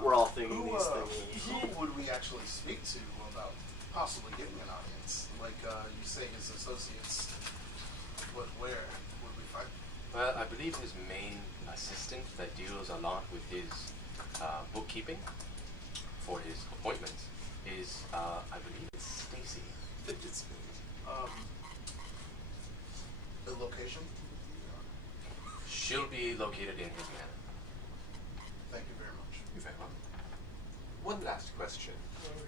We're all thinking these things. Who would we actually speak to about possibly getting an audience? Like you say, his associates. But where would we find? Well, I believe his main assistant that deals a lot with his bookkeeping for his appointments is, I believe it's Stacy. Fidget spinners. The location? She'll be located in his manor. Thank you very much. You're very welcome. One last question.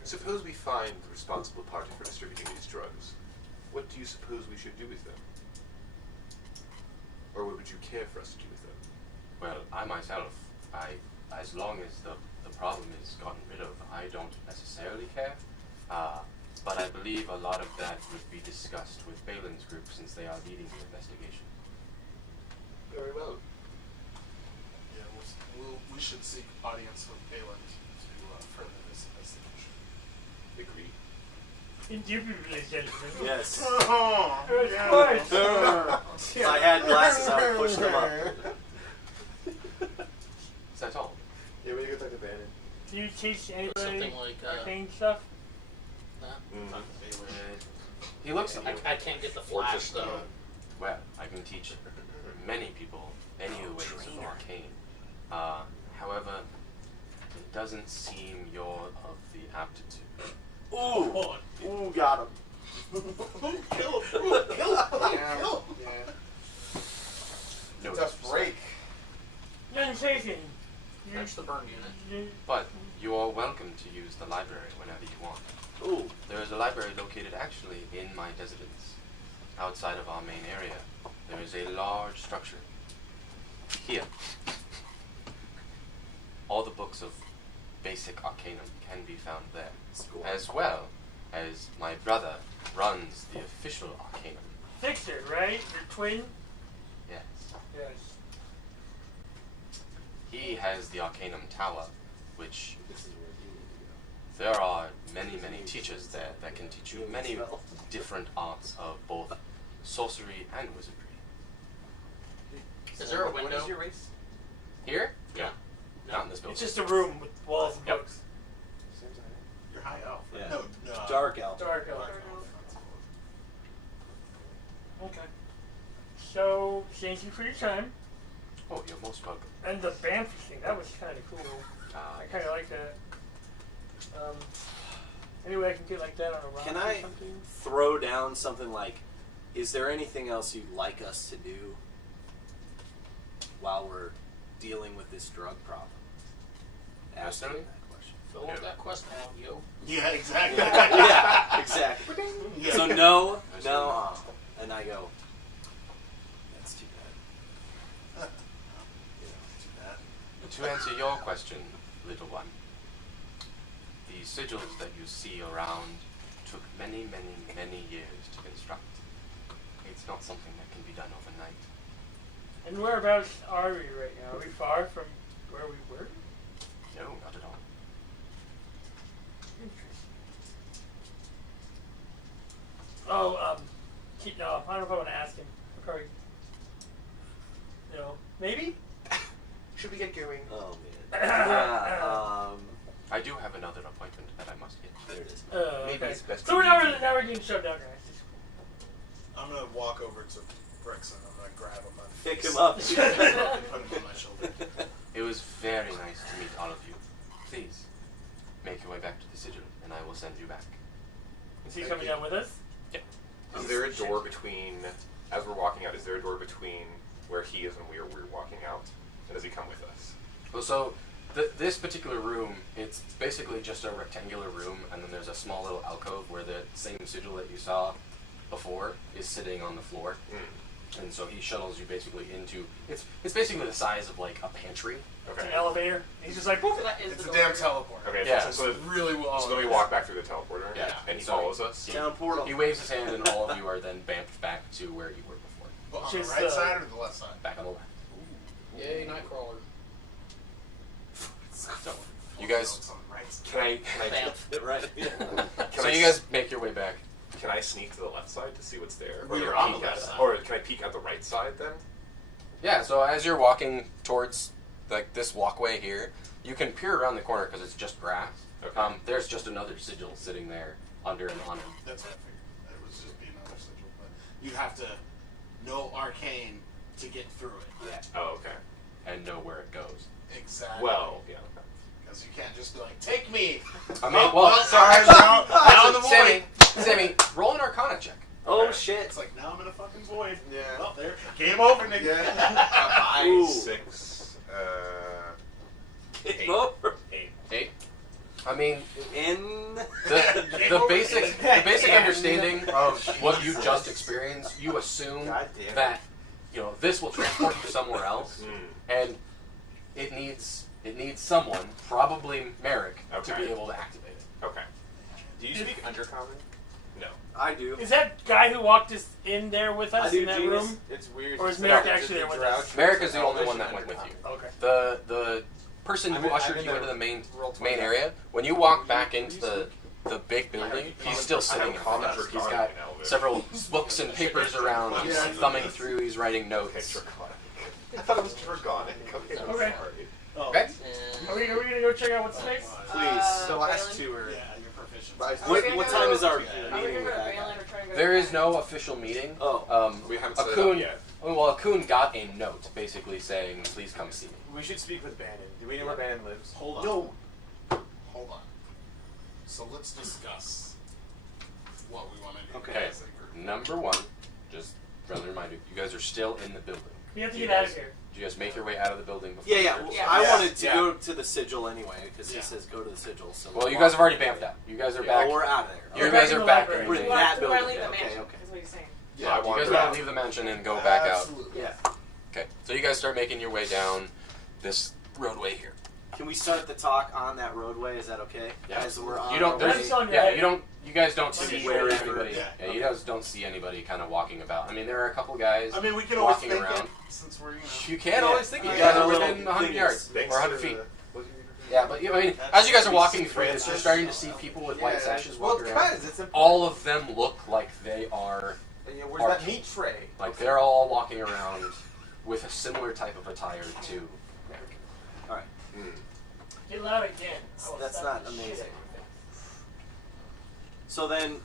Suppose we find the responsible party for distributing these drugs. What do you suppose we should do with them? Or what would you care for us to do with them? Well, I myself, as long as the problem is gotten rid of, I don't necessarily care. But I believe a lot of that would be discussed with Balin's group since they are leading the investigation. Very well. Yeah, we should seek audience with Balin to further this investigation. Agreed. Indubitably, gentlemen. Yes. Of course. If I had glasses, I would push them up. Is that all? Yeah, we go talk to Bannon. Do you teach anybody Something like arcane stuff? He looks at you. I can't get the flash just, though. Well, I can teach many people any of the ways of arcane. However, it doesn't seem you're of the aptitude. Ooh. Ooh, got him. Kill him! Kill him! Yeah. No Tough disrespect. break. Nothing chasing. That's the burn unit. But you are welcome to use the library whenever you want. Ooh. There is a library located actually in my residence, outside of our main area. There is a large structure. Here. All the books of basic arcanum can be found there, as well as my brother runs the official arcanum. Fixer, right? Your twin? Yes. Yes. He has the Arcanum Tower, which This is where you need to there are many, many teachers there that can teach you many different arts of both sorcery and wizardry. Is there a What window? is your race? Here? Yeah. Not in this building. It's just a room with walls and Yep. books. You're high elf. Yeah. No, go. Dark elf. Dark elf. Dark elf. Okay. So, thank you for your time. Oh, you're most welcome. And the Banff thing, that was kind of cool. I kind of like that. Anyway, I can get like that on a rock Can or I something. throw down something like, is there anything else you'd like us to do while we're dealing with this drug problem? Ask him Personally? that question. Fill up that quest now, yo. Yeah, exactly. Yeah, exactly. Yeah. So no, and I go, that's too bad. Too bad. To answer your question, little one, the sigils that you see around took many, many, many years to construct. It's not something that can be done overnight. And whereabouts are we right now? Are we far from where we were? No, not at all. Interesting. Oh, no, I don't know if I want to ask him. Probably, maybe? Should we get going? Oh man. Yeah, I do have another appointment that I must get. there it is. Maybe Okay. it's best So to we're now, leave you. now we're getting shoved down, guys. I'm gonna walk over to Brixton. I'm gonna grab him by the Pick face. him up. Put him on my shoulder. It was very nice to meet all of you. Please, make your way back to the sigil, and I will send you back. Is he coming down with us? Is there a door between, as we're walking out, is there a door between where he is and we're walking out? And does he come with us? Well, so this particular room, it's basically just a rectangular room, and then there's a small little alcove where the same sigil that you saw before is sitting on the floor. And so he shuttles you basically into, it's basically the size of like a pantry. It's Okay. an elevator. He's just like, boop. So that is It's the a damn door. teleport. Okay, Yeah. so Really well. then we walk back through the teleporter, Yeah. and he So- follows us. He- Down portal. He waves his hand, and all of you are then bamped back to where you were before. Well, on the Just, right side or the left side? Back on the left. Yay, Nightcrawler. So, you guys, It's on the right side. Can I Bam. Right. so you guys make your way back. Can I sneak to the left side to see what's there? We can were I on the peek left at- side. Or can I peek at the right side then? Yeah, so as you're walking towards like this walkway here, you can peer around the corner because it's just grass. Okay. There's just another sigil sitting there under an awning. That's what I figured. It was just being another sigil, but you have to know arcane to get through it. Yeah. Oh, okay. And know where it goes. Exactly. Well, yeah. because you can't just be like, take me. I mean, well, sorry, now in the void. Sammy, roll an Arcana check. Oh Okay. shit. It's like now I'm in a fucking void. Yeah. Well, there, game over, nigga. Yeah. Ooh. 6, Game over. 8. 8. I mean, In. the basic understanding of what you just experienced, you assume God damn. that this will transport you somewhere else, Mm. and it needs someone, probably Marik, to Okay. be able to activate it. Okay. Do you speak Undercommon? No. I do. Is that guy who walked us in there with I us do, in that genius. room? It's weird. Or is No, Marik the- actually the there with drought us? Marik is the troops only are one that went with you. Okay. The person I'm who in- ushered I'm in you the into the main roll 20. area, when you walk back into the big building, he's still sitting in front common of us. He's draconic got in Elvish. several books and papers around. He's Yeah. thumbing through. He's writing Okay, notes. draconic. I thought it was draconic. Okay, I'm Okay. sorry. Okay. Are we gonna go check out what's next? Please. The last Balin? two are. Yeah, you're proficient. But I- What time is our Are we meeting gonna with go to that Balin guy? or try and go There to is no official meeting. Oh. We haven't set it Akun, up yet. well, Akun got a note basically saying, "Please come see me." We should speak with Bannon. Do we know where Bannon lives? Hold on. No. Hold on. So let's discuss what we want to do. Okay. as a group. Number one, just friendly reminder: you guys are still in the building. We have to You get out of guys- here. Did you guys make your way out of the building before? Yeah, yeah. yours? Well, Yeah. I Yeah. wanted to Yeah. go to the sigil anyway because Yeah. he says go to the sigil. So Well, you guys have already bamped out. You guys are Yeah. back. Oh, we're out of there. You We're guys back in are the back library. in We're the in main. that We want to building. leave the Okay, mansion, okay. is what he's saying. So I You guys wanted want out. to leave the mansion and go back out. Absolutely. Yeah. Okay, so you guys start making your way down this roadway here. Can we start the talk on that roadway? Is that okay? Yeah. As we're on You don't. our There's, way? That's on your yeah, head. you guys don't Like see wherever, anybody. yeah. Yeah, you guys don't see anybody kind of walking about. I mean, there are a couple guys I mean, we can always walking think around. it since we're, You can Yeah. always think it. You Yeah, guys are little within 100 thingies. yards Thanks or 100 to feet. the- Yeah, but I mean, as you guys are walking through this, you're starting to see people with white sashes Well, walking around. guys, it's important. All of them look like they are Yeah, where's Arc. that meat tray? like they're all walking around with a similar type of attire to Marik. All right. Get loud again. I will That's slap not the shit amazing. out of you. So then,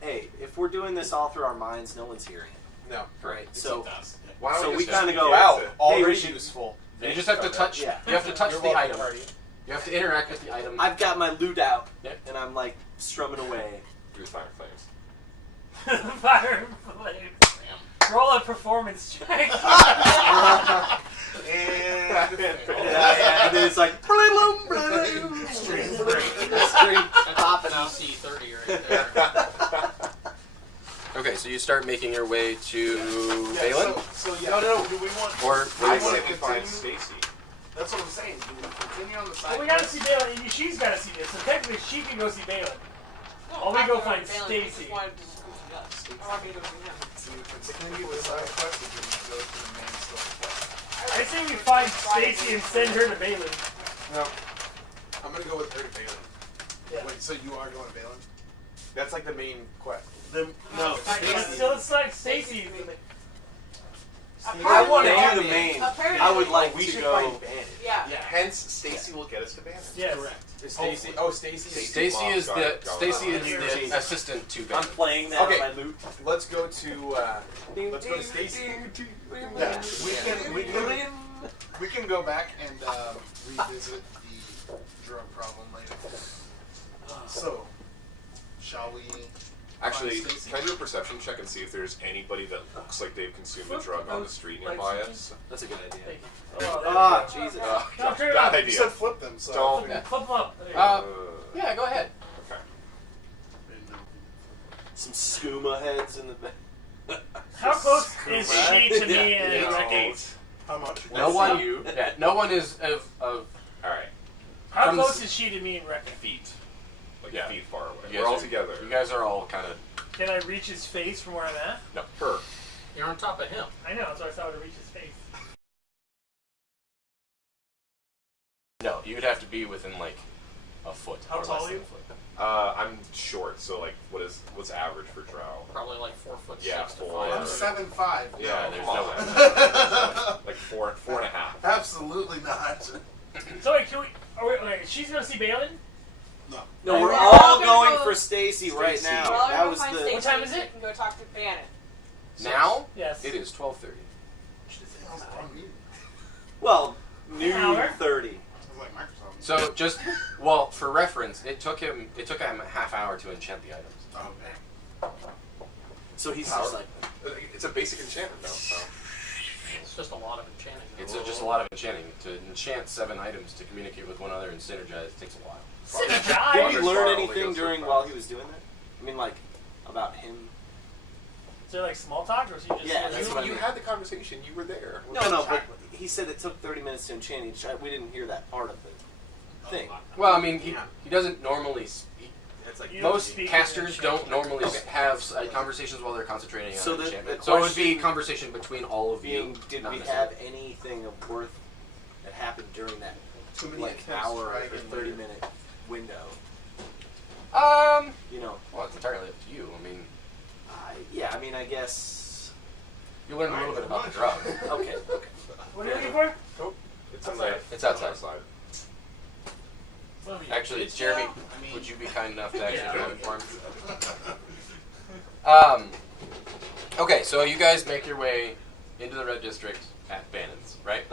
hey, if we're doing this all through our minds, no one's hearing. No. Right. It's So up to us. Why don't So we just kinda go, Wow. Hey, Already we should- useful. You just have to touch. Yeah. You have to touch You're the welcome, item. party. You have to interact with the item. I've got my lute out, Yep. and I'm like strumming away. Do fire flames. Fire flames. Roll a performance check. And Yeah, and then it's like Stream break. string popping out. DC 30 right there. Okay, so you start making your way to Balin, So yeah. No. Do we want? or I wanna say we continue- find Stacy. That's what I'm saying. Do we continue on the side? Well, we gotta see Balin. and She's gotta see this. So technically, she can go see Balin. While we go find Stacy. I want to go see him. Do we continue the side quest or do we go to the main story quest? I say we find Stacy and send her to Balin. No. I'm gonna go with her to Balin. Yeah. Wait, so you are going to Balin? That's like the main quest. No. Still, it's like Stacy. I want to Apparently- do the main. Apparently- I would like We to should go. find Bannon. Yeah. Hence, Stacy will get us to Bannon. Yes. Correct. Is Stacy? Oh, Stacy. Stacy is Got the it, got it. Stacy is Stacy. the assistant to I'm Balin. playing that Okay. on my lute. Let's go to. Let's go to Stacy. Yeah. We can go back and revisit the drug problem later. So, shall we? Actually, find Stacy? can I do a perception check and see if there's anybody that looks like they've consumed a drug on the street nearby us? That's a good idea. Thank you. Oh, there Ah, we go. Jesus. No, turn it Bad on. You idea. said flip them, so. Don't. Yeah. Flip them up. There you go. Yeah, go ahead. Okay. Some skooma heads in the back. How close is she to me and It's Ricky? 8. How much? No one. Yeah, no one is of. Alright. How From the close is she to me and Ricky? Feet. Like Yeah. feet far away. You guys We're all are- together. You guys are all kind of. Can I reach his face from where I'm at? No, her. You're on top of him. I know, so I thought I would reach his face. No, you'd have to be within like a foot. How or tall less are than you? a foot. I'm short, so like, what's average for drow? Probably like 4'6" Yeah, to 4. 5. I'm 7'5". Yeah, there's no way. Like 4.5. Absolutely not. So wait, can we? Okay, she's gonna see Balin. No. No, we're We're all all gonna going go- for Stacy right Stacy. now. We're all That gonna was find the. Stacy. What time is so it? we can go talk to Bannon. Now Yes. it is 12:30. Well, An noon hour? 30. It's like Microsoft. So just well, for reference, it took him a half hour to enchant the items. Oh, man. So he's Power. just like, It's a basic enchantment though. So. It's just a lot of enchanting. It's just a lot of enchanting. To enchant 7 items to communicate with one another and synergize takes a while. did Synergize. we Far learn only anything goes so during far. while he was doing that? I mean, like, about him? Is there like small talk, or is he just? Yeah, like, that's what I You mean. had the conversation. You were there. No, but he said it took 30 minutes to enchant each. We didn't hear that part of the thing. Well, I mean, he doesn't normally speak. It's like You don't Most speak casters in don't enchantment. normally have conversations while they're concentrating So on the enchantment. So it would be question conversation between all of you. Being, did not we necessarily- have anything of worth that happened during that Too many like attempts hour or striking 30-minute window? You know, Well, it's entirely up to you. I mean, yeah. I mean, I guess. you learn a little bit about the drug. Okay. What are you looking for? It's on the. It's outside. What are you? Actually, Jeremy, would you be kind enough to actually Yeah. grab it for him? Okay, so you guys make your way into the Red District at Bannon's, right?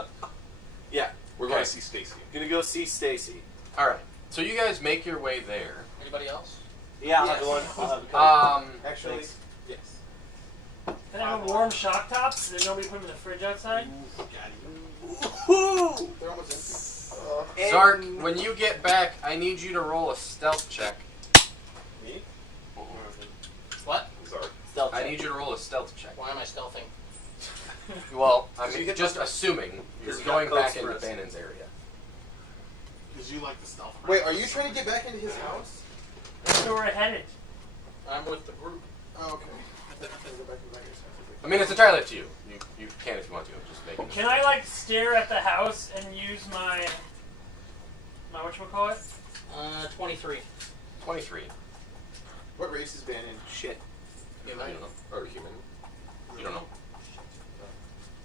Yeah. We're Okay. going to see Stacy. Gonna go see Stacy. All right. So you guys make your way there. Anybody else? Yeah, Yes. I'm going. I'll have a couple. Actually, Thanks. yes. Can I have a warm shock top so that nobody put them in the fridge outside? Woohoo! They're almost empty. Zark, when you get back, I need you to roll a stealth check. Me? What? Sorry. Stealth I check. need you to roll a stealth check. Why am I stealthing? Well, I So you mean, hit just my- assuming you're you going got back codes into first. Bannon's area. Because you like the stealth. Wait, are you trying to get back into his house? That's where we're headed. I'm with the group. Oh, okay. I thought you were going to go back in his house. I mean, it's entirely up to you. You can if you want to. Just make it. Can I like stare at the house and use my whatchamacallit? 23. 23. What race is Bannon? Shit. You don't know. Or human. You don't know.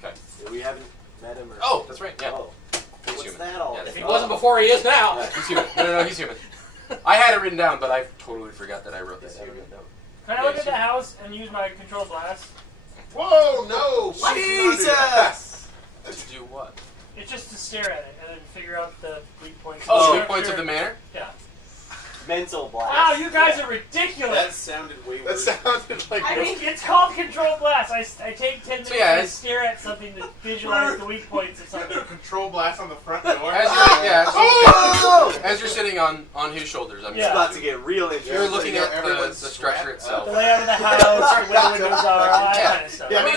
Okay. We haven't met him. Or... Oh, that's right. Yeah. Oh. He's What's human. that all? Yeah, about? If he wasn't before, he is now. Yeah, he's human. No, he's human. I had it written down, but I totally forgot that I wrote that down. Can I look at the house and use my control blast? Whoa, no! Why did you not do that? Jesus! To do what? It's just to stare at it and then figure out the weak points. Oh, the weak points of the structure. manor? Yeah. Mental blast. Wow, you guys Yeah. are ridiculous. That sounded way That worse. sounded like. I mean, it's called control blast. I take 10 minutes So, yeah, to it's- stare at something to visualize the weak points of You do something. a control blast on the front door. As you're, yeah, so Oh! as you're sitting on his shoulders, I'm Yeah. It's about to get real interesting. You're looking Yeah, at the everyone's structure strapped itself. The layout of the house, where the windows are, all that Yeah. kind of stuff. I mean,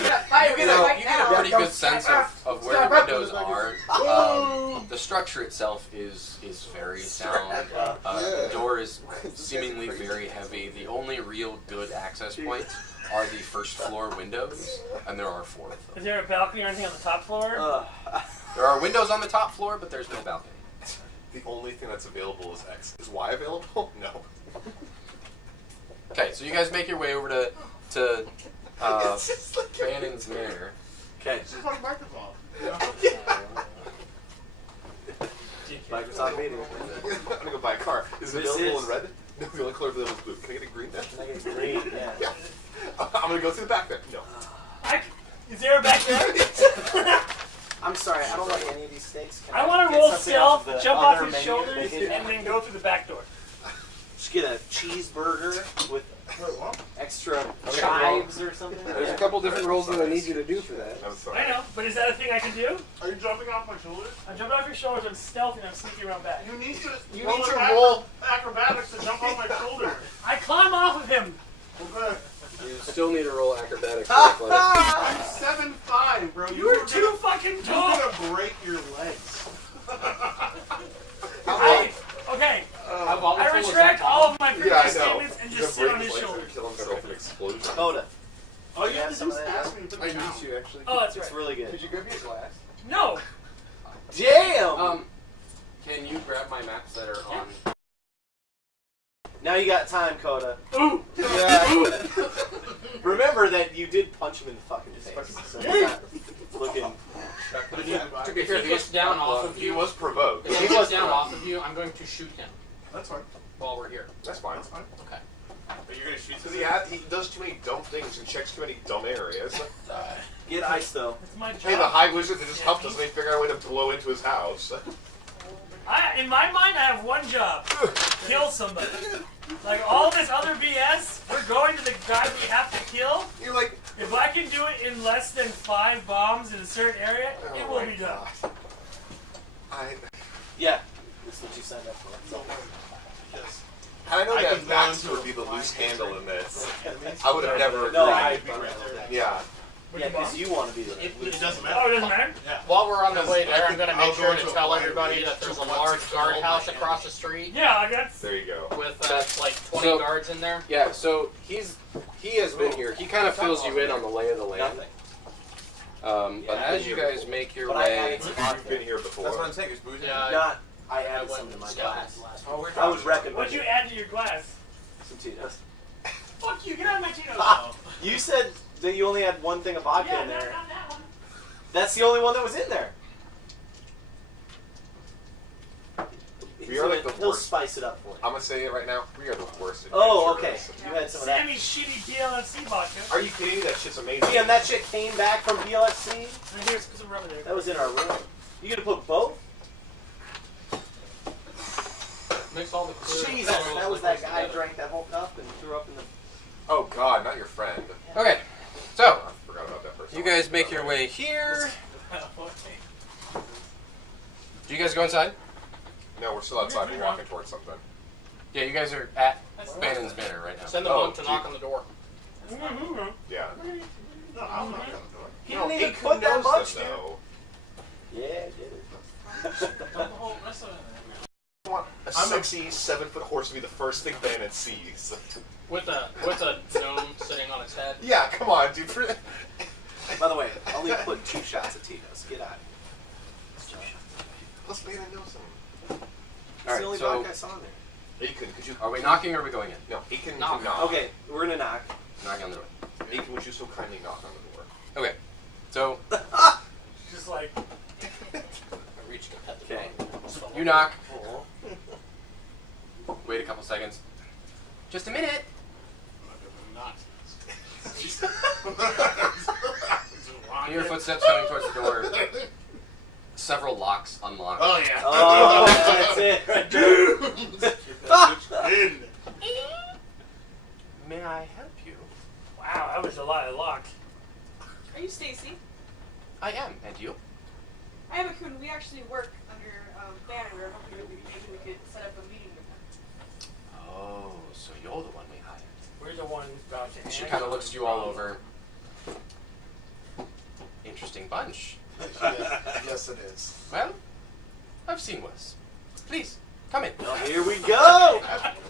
you get a pretty good sense of where the windows are. The structure itself is very sound. The door is seemingly very heavy. The only real good access points are the first floor windows, and there are 4 of Is them. there a balcony or anything on the top floor? There are windows on the top floor, but there's no balcony. The only thing that's available is X. Is Y available? No. Okay, so you guys make your way over to It's just like Bannon's Manor. Okay. It's just like Microsoft. Microsoft meeting. I'm gonna go buy a car. Is it This available is- in red? No, the only color available is blue. Can I get a green then? Can I get a green? Yeah. Yeah. I'm gonna go through the back then. No. Is there a back there? I'm sorry, I don't like any of these steaks. Can I want to get roll something off stealth, of the jump off other his menu shoulders, that they didn't and then go through the back door. Just get a cheeseburger with extra Okay, chives or something. There's a couple different roles that I need you to do for that. I'm sorry. I know, but is that a thing I can do? Are you jumping off my shoulders? I'm jumping off your shoulders, I'm stealthy, and I'm sneaking around back. You need to roll acrobatics to jump off my shoulder. I climb off of him! Okay. You still need to roll acrobatics for athletics. I'm 7'5", bro. You're too fucking You're tall! gonna break your legs. Okay, How volatile I is retract that? all of my Yeah, previous I know. statements and just sit on his shoulders. Kill himself in explosion. Coda. All you Yeah, have to some do is of that. ask me to put I it down. need you actually. Oh, that's It's right. really Could good. you grab me a glass? No! Damn! Can you grab my maps that are on? Now you got time, Coda. Ooh! Yeah. Remember that you did punch him in the fucking face. So it's not looking. But if he gets down off of He you, was provoked. if he gets down off of you, I'm going to shoot him That's fine. while we're here. That's fine. That's fine. Okay. Are you gonna shoot Because he does too many dumb things and checks too many dumb areas. Get ice though. That's my job. Hey, the High Wizard that just helped us, and they figure out a way to blow into his house. In my mind, I have one job. Kill somebody. Like, all this other BS, we're going to the guy we have to kill. You're like, If I can do it in less than 5 bombs in a certain area, it will be done. Yeah. That's what you signed up for. That's all. Yes. Had I known I that could Max go into would be the a loose blind handle in this, It I would have never No, agreed. Yeah. Yeah, because you want to be the. doesn't Oh, matter. it doesn't matter? Yeah. While we're on the way there, I I'm going to think make I'll sure go to into a tell blind everybody range that there's a to large what's guardhouse called across the street Yeah, that's... There you go. with like 20 So- guards in there. Yeah, so he has been here. He kind of fills you in on the lay of the land. Nothing. But as you guys make your But I way, added some vodka. You've been here before. That's what I'm saying. Is booze in Yeah. Not. I I added went some to my scouting glass. last Oh, week. we're I would recommend. What'd you add to your glass? Some Tito's. Fuck you, get out of my Tito's. Ah, you said that you only had one thing of vodka Yeah, in no, there. not that one. That's the only one that was in there. We are like the He'll worst. spice it up for you. I'm gonna say it right now. We are the worst. Oh, okay. adventurers. You had some of that. Sammy's shitty BLFC vodka. Are you kidding me? That shit's amazing. Damn, that shit came back from BLFC. And here's some rubber there. That was in our room. You gonna put both? Mix all the clear Jesus, oils that was liquids that guy together. drank that whole cup and threw up in the. Oh God, not your friend. okay. So I forgot about that person. you guys make your way here. Do you guys go inside? No, we're still outside. We're walking towards something. Yeah, you guys are at Bannon's Manor right now. Send the Oh, monk to knock on the door. Yeah. No, I'm not gonna do it. He No, didn't even Aiken put that knows much, them, dude. though. Yeah, I did it. I want a sexy 7-foot horse to be the first thing Bannon sees. With a gnome sitting on its head. Yeah, come on, dude. By the way, I only put 2 shots of Tito's. Get out. Plus, Bannon knows him. It's Alright, the only so- vodka I saw in there. Aiken, could you? Are we knocking or are we going in? No, Aiken Knock. can knock. Okay, we're gonna knock. Knocking on the door. Aiken, would you so kindly knock on the door? Okay. So Just like, I reached to pet the Okay. dog. you knock. Wait a couple seconds. Just a minute. Not. Hear your footsteps coming towards the door. Several locks unlock. Oh yeah. Oh, that's it. Right there. In. May I help you? wow, that was a lot of luck. Are you Stacy? I am. And you? I am a coon. We actually work under Bannon. We were hoping that maybe we could set up a meeting with him. Oh, so you're the one we hired. We're the one about to She kind of looks you all over. Interesting bunch. Yes, it is. Well, I've seen worse. Please, come in. Well, here we go.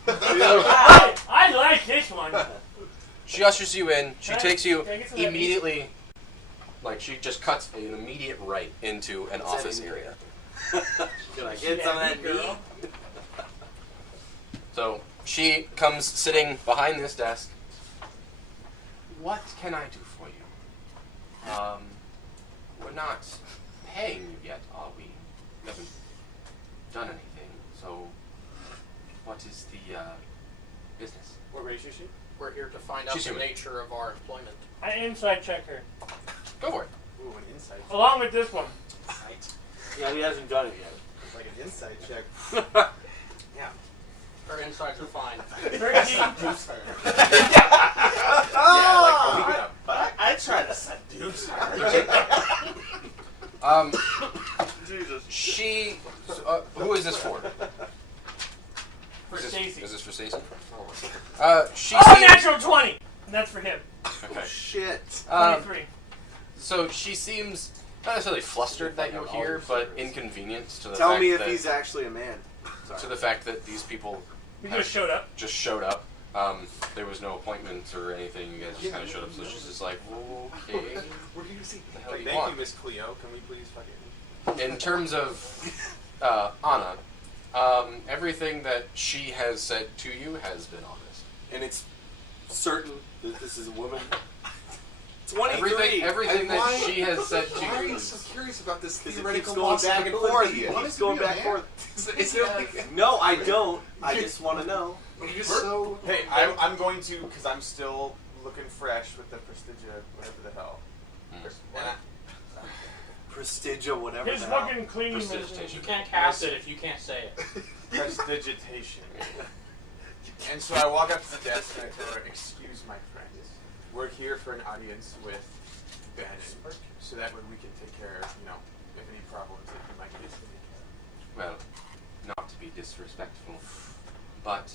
I like this one. She ushers you in. She Can I- takes you can I get some of that immediately. Like, she just cuts an immediate right into an What's that office mean? area. Can I get some of that meat? girl. So, she comes sitting behind this desk. What can I do for you? We're not paying you yet, are we? We haven't done anything, so what is the business? What race is she? We're here to find out She's the human. nature of our employment. I inside check her. Go for it. Ooh, an insight Along with this one. check. Yeah, he hasn't done it yet. It's like an insight check. Yeah. Her insides are fine. 13. Seduce her. Yeah, like a But I try to seduce her. Jesus. She. Who is this for? For Is Stacy. this for Stacy? She Oh, seems. natural 20! And that's for him. Okay. Shit. 23. So she seems not necessarily flustered that you're here, but inconvenienced to the Tell fact me if that, he's actually a man. to the fact that these people We just showed up. just showed up. There was no appointment or anything. You guys just kind of showed up. So she's just like, okay, What do you see? what the hell do you Thank you, want? Miss Cleo. Can we please fucking... In terms of Anna, everything that she has said to you has been honest. And it's certain that this is a woman. 23. Everything And why- that she has said to Why are you you so curious about this Because it theoretical keeps going back and forth. possibility? It Why keeps do you going do back and that? forth. Is there like... No, I don't. I just want to know. You're so... Hey, I'm going to, because I'm still looking fresh with the Prestigia, whatever the hell. And Prestigia, whatever. His the hell. fucking cleaning Prestidigitation. business. You can't cast it if you can't say it. Prestigitation. And so I walk up to the desk and I tell her, excuse my friends, we're here for an audience with Bannon, so that way we can take care of, if any problems that you might get. Well, not to be disrespectful, but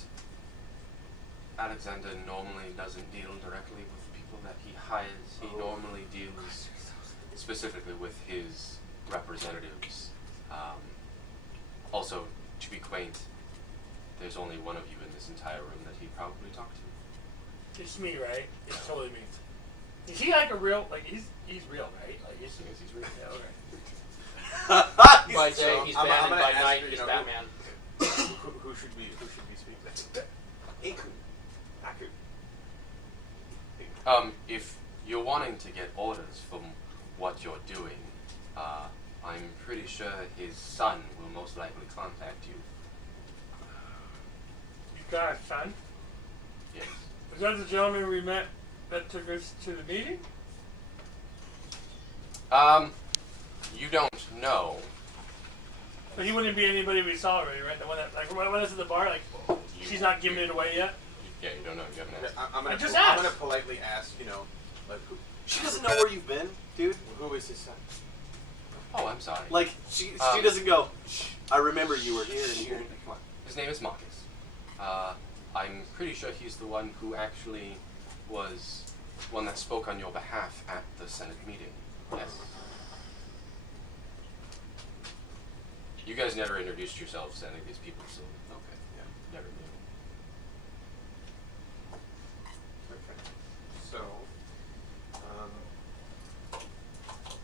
Alexander normally doesn't deal directly with people that he hires. He normally deals specifically with his representatives. Also, to be quaint, there's only one of you in this entire room that he'd probably talk to. It's me, right? It's totally me. Is he like a real, he's real, right? Like, he's real. Yeah, okay. By day, he's I'm Bannon. gonna By ask night, her, he's who- Batman. Who should we speak to? Aku. If you're wanting to get orders from what you're doing, I'm pretty sure his son will most likely contact you. You got a son? Yes. Was that the gentleman we met that took us to the meeting? You don't know. But he wouldn't be anybody we saw already, right? The one that, when I was at the bar, she's not giving it away yet? Yeah, you don't know. You haven't asked. I'm gonna, just I'm asked. gonna politely ask, who, She doesn't know where you've been, dude. who is his son? Oh, I'm sorry. Like, she doesn't go, shh, I remember you were here and here. Come on. His name is Marcus. I'm pretty sure he's the one who actually was one that spoke on your behalf at the Senate meeting. Yes. You guys never introduced yourselves to any of these people, so okay, yeah, never knew. Okay. So,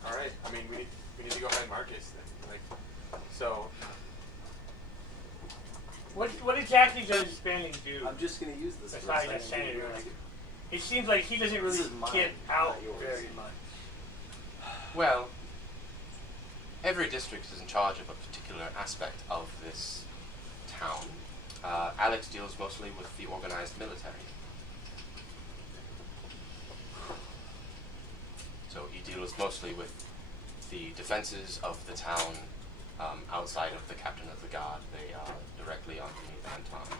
all right. I mean, we need to go find Marcus then. So. What exactly does Bannon do? I'm just going to use this. Besides for a that second. senator, it seems like he doesn't really This is mine, get out not yours. very much. Well, every district is in charge of a particular aspect of this town. Alex deals mostly with the organized military. So he deals mostly with the defenses of the town outside of the captain of the guard. They are directly underneath Anton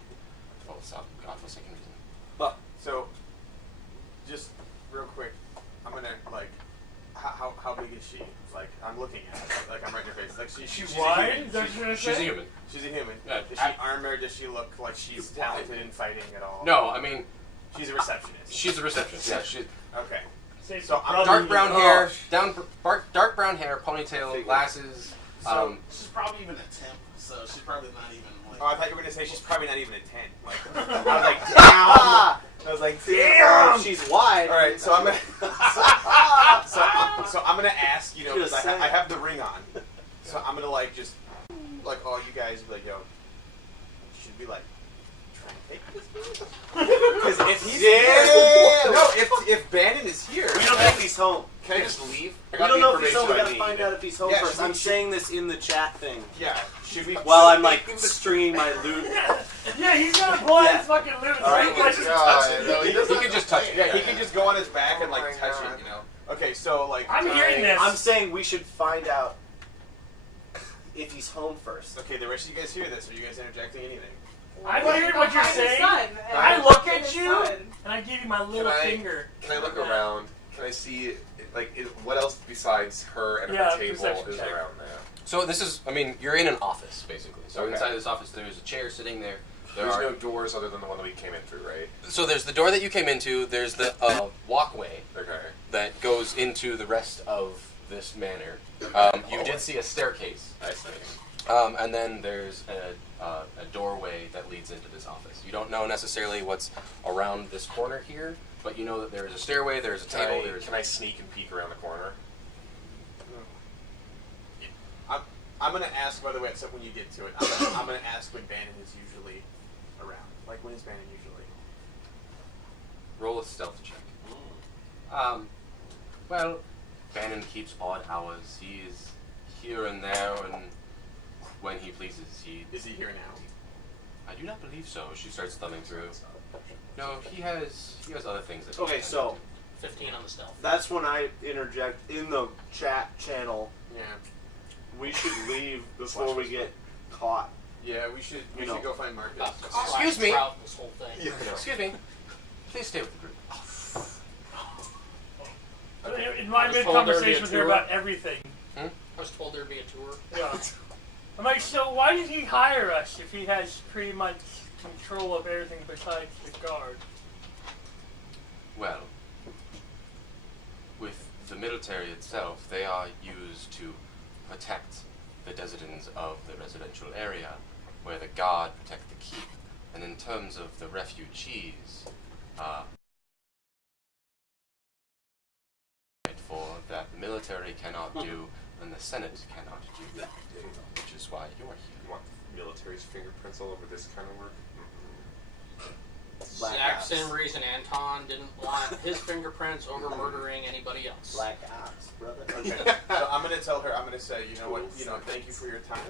for some godforsaken reason. But So, just real quick, I'm gonna how big is she? I'm looking at her. I'm right in her face. She's Wide? a human. Is that what you're gonna She's a say? human. She's a human. Yeah, Is she armored? Does she look like she's talented in fighting at all? No, I mean, She's a receptionist. she's a receptionist. Yeah, she's Okay. Say So I'm probably- dark brown Oh. hair, dark brown hair, ponytail, glasses. So she's probably even a temp, so she's probably not even Oh, I thought you were gonna say she's probably not even a 10. I was like, damn. I was like, damn. she's wide. All right, so I'm gonna so I'm gonna ask, because I have the ring on. So I'm gonna just all you guys be like, yo, should we try and take this dude? Because if he's if Bannon is here, We don't know if he's home. Can I just leave? We don't know if he's home. We gotta find out if he's home Yeah, first. should we- I'm saying this in the chat thing. yeah, should we? While I'm stringing my loot. Yeah, he's gonna pull out his fucking loot. All right. He touches- No, he doesn't can have just to touch play it. Yeah, he that. can just go on his back and Oh touch my it. Okay, so I'm hearing this. I'm saying we should find out if he's home first. Okay, the rest of you guys hear this? Are you guys interjecting anything? I Well, hear go what you're find his saying. son, and I go look get at his you, son. and I give you my little finger. Can I look Yeah. around? Can I see, like, what else besides her and Yeah, her table perception is check. around there? So this is, I mean, you're in an office basically. So Okay. inside this office, there's a chair sitting there. There There's are no doors other than the one that we came in through, right? So there's the door that you came into. There's the walkway Okay. that goes into the rest of this manor. You did see a staircase. Nice. And then there's a doorway that leads into this office. You don't know necessarily what's around this corner here, but you know that there's a stairway, there's a table, there's... Can I sneak and peek around the corner? I'm gonna ask, by the way, except when you get to it, I'm gonna ask when Bannon is usually around. Like, when is Bannon usually? Roll a stealth check. Well, Bannon keeps odd hours. He is here and there, and when he pleases, he... Is he here now? I do not believe so. She starts thumbing through. No, he has other things that he Okay, can so 15 on the stealth. that's when I interject in the chat channel. Yeah. We should leave before we get caught. Yeah, we should know. go find Marcus. About to Excuse me. sprout This whole thing. Yeah. Excuse me. Please stay with the group. In my I was told there'd be mid-conversation a with her tour. about everything. I was told there'd be a tour. Yeah. I'm like, so why did he hire us if he has pretty much control of everything besides the guard? Well, with the military itself, they are used to protect the citizens of the residential area, where the guard protect the keep. And in terms of the refugees, for that the military cannot do and the Senate cannot do, which is why you're here. You want the military's fingerprints all over this kind of work? Black Exact Ops. same reason Anton didn't want his fingerprints over murdering anybody else. Black Ops, brother. Okay. So I'm gonna tell her. I'm gonna say, you know what? You know, thank you for your time.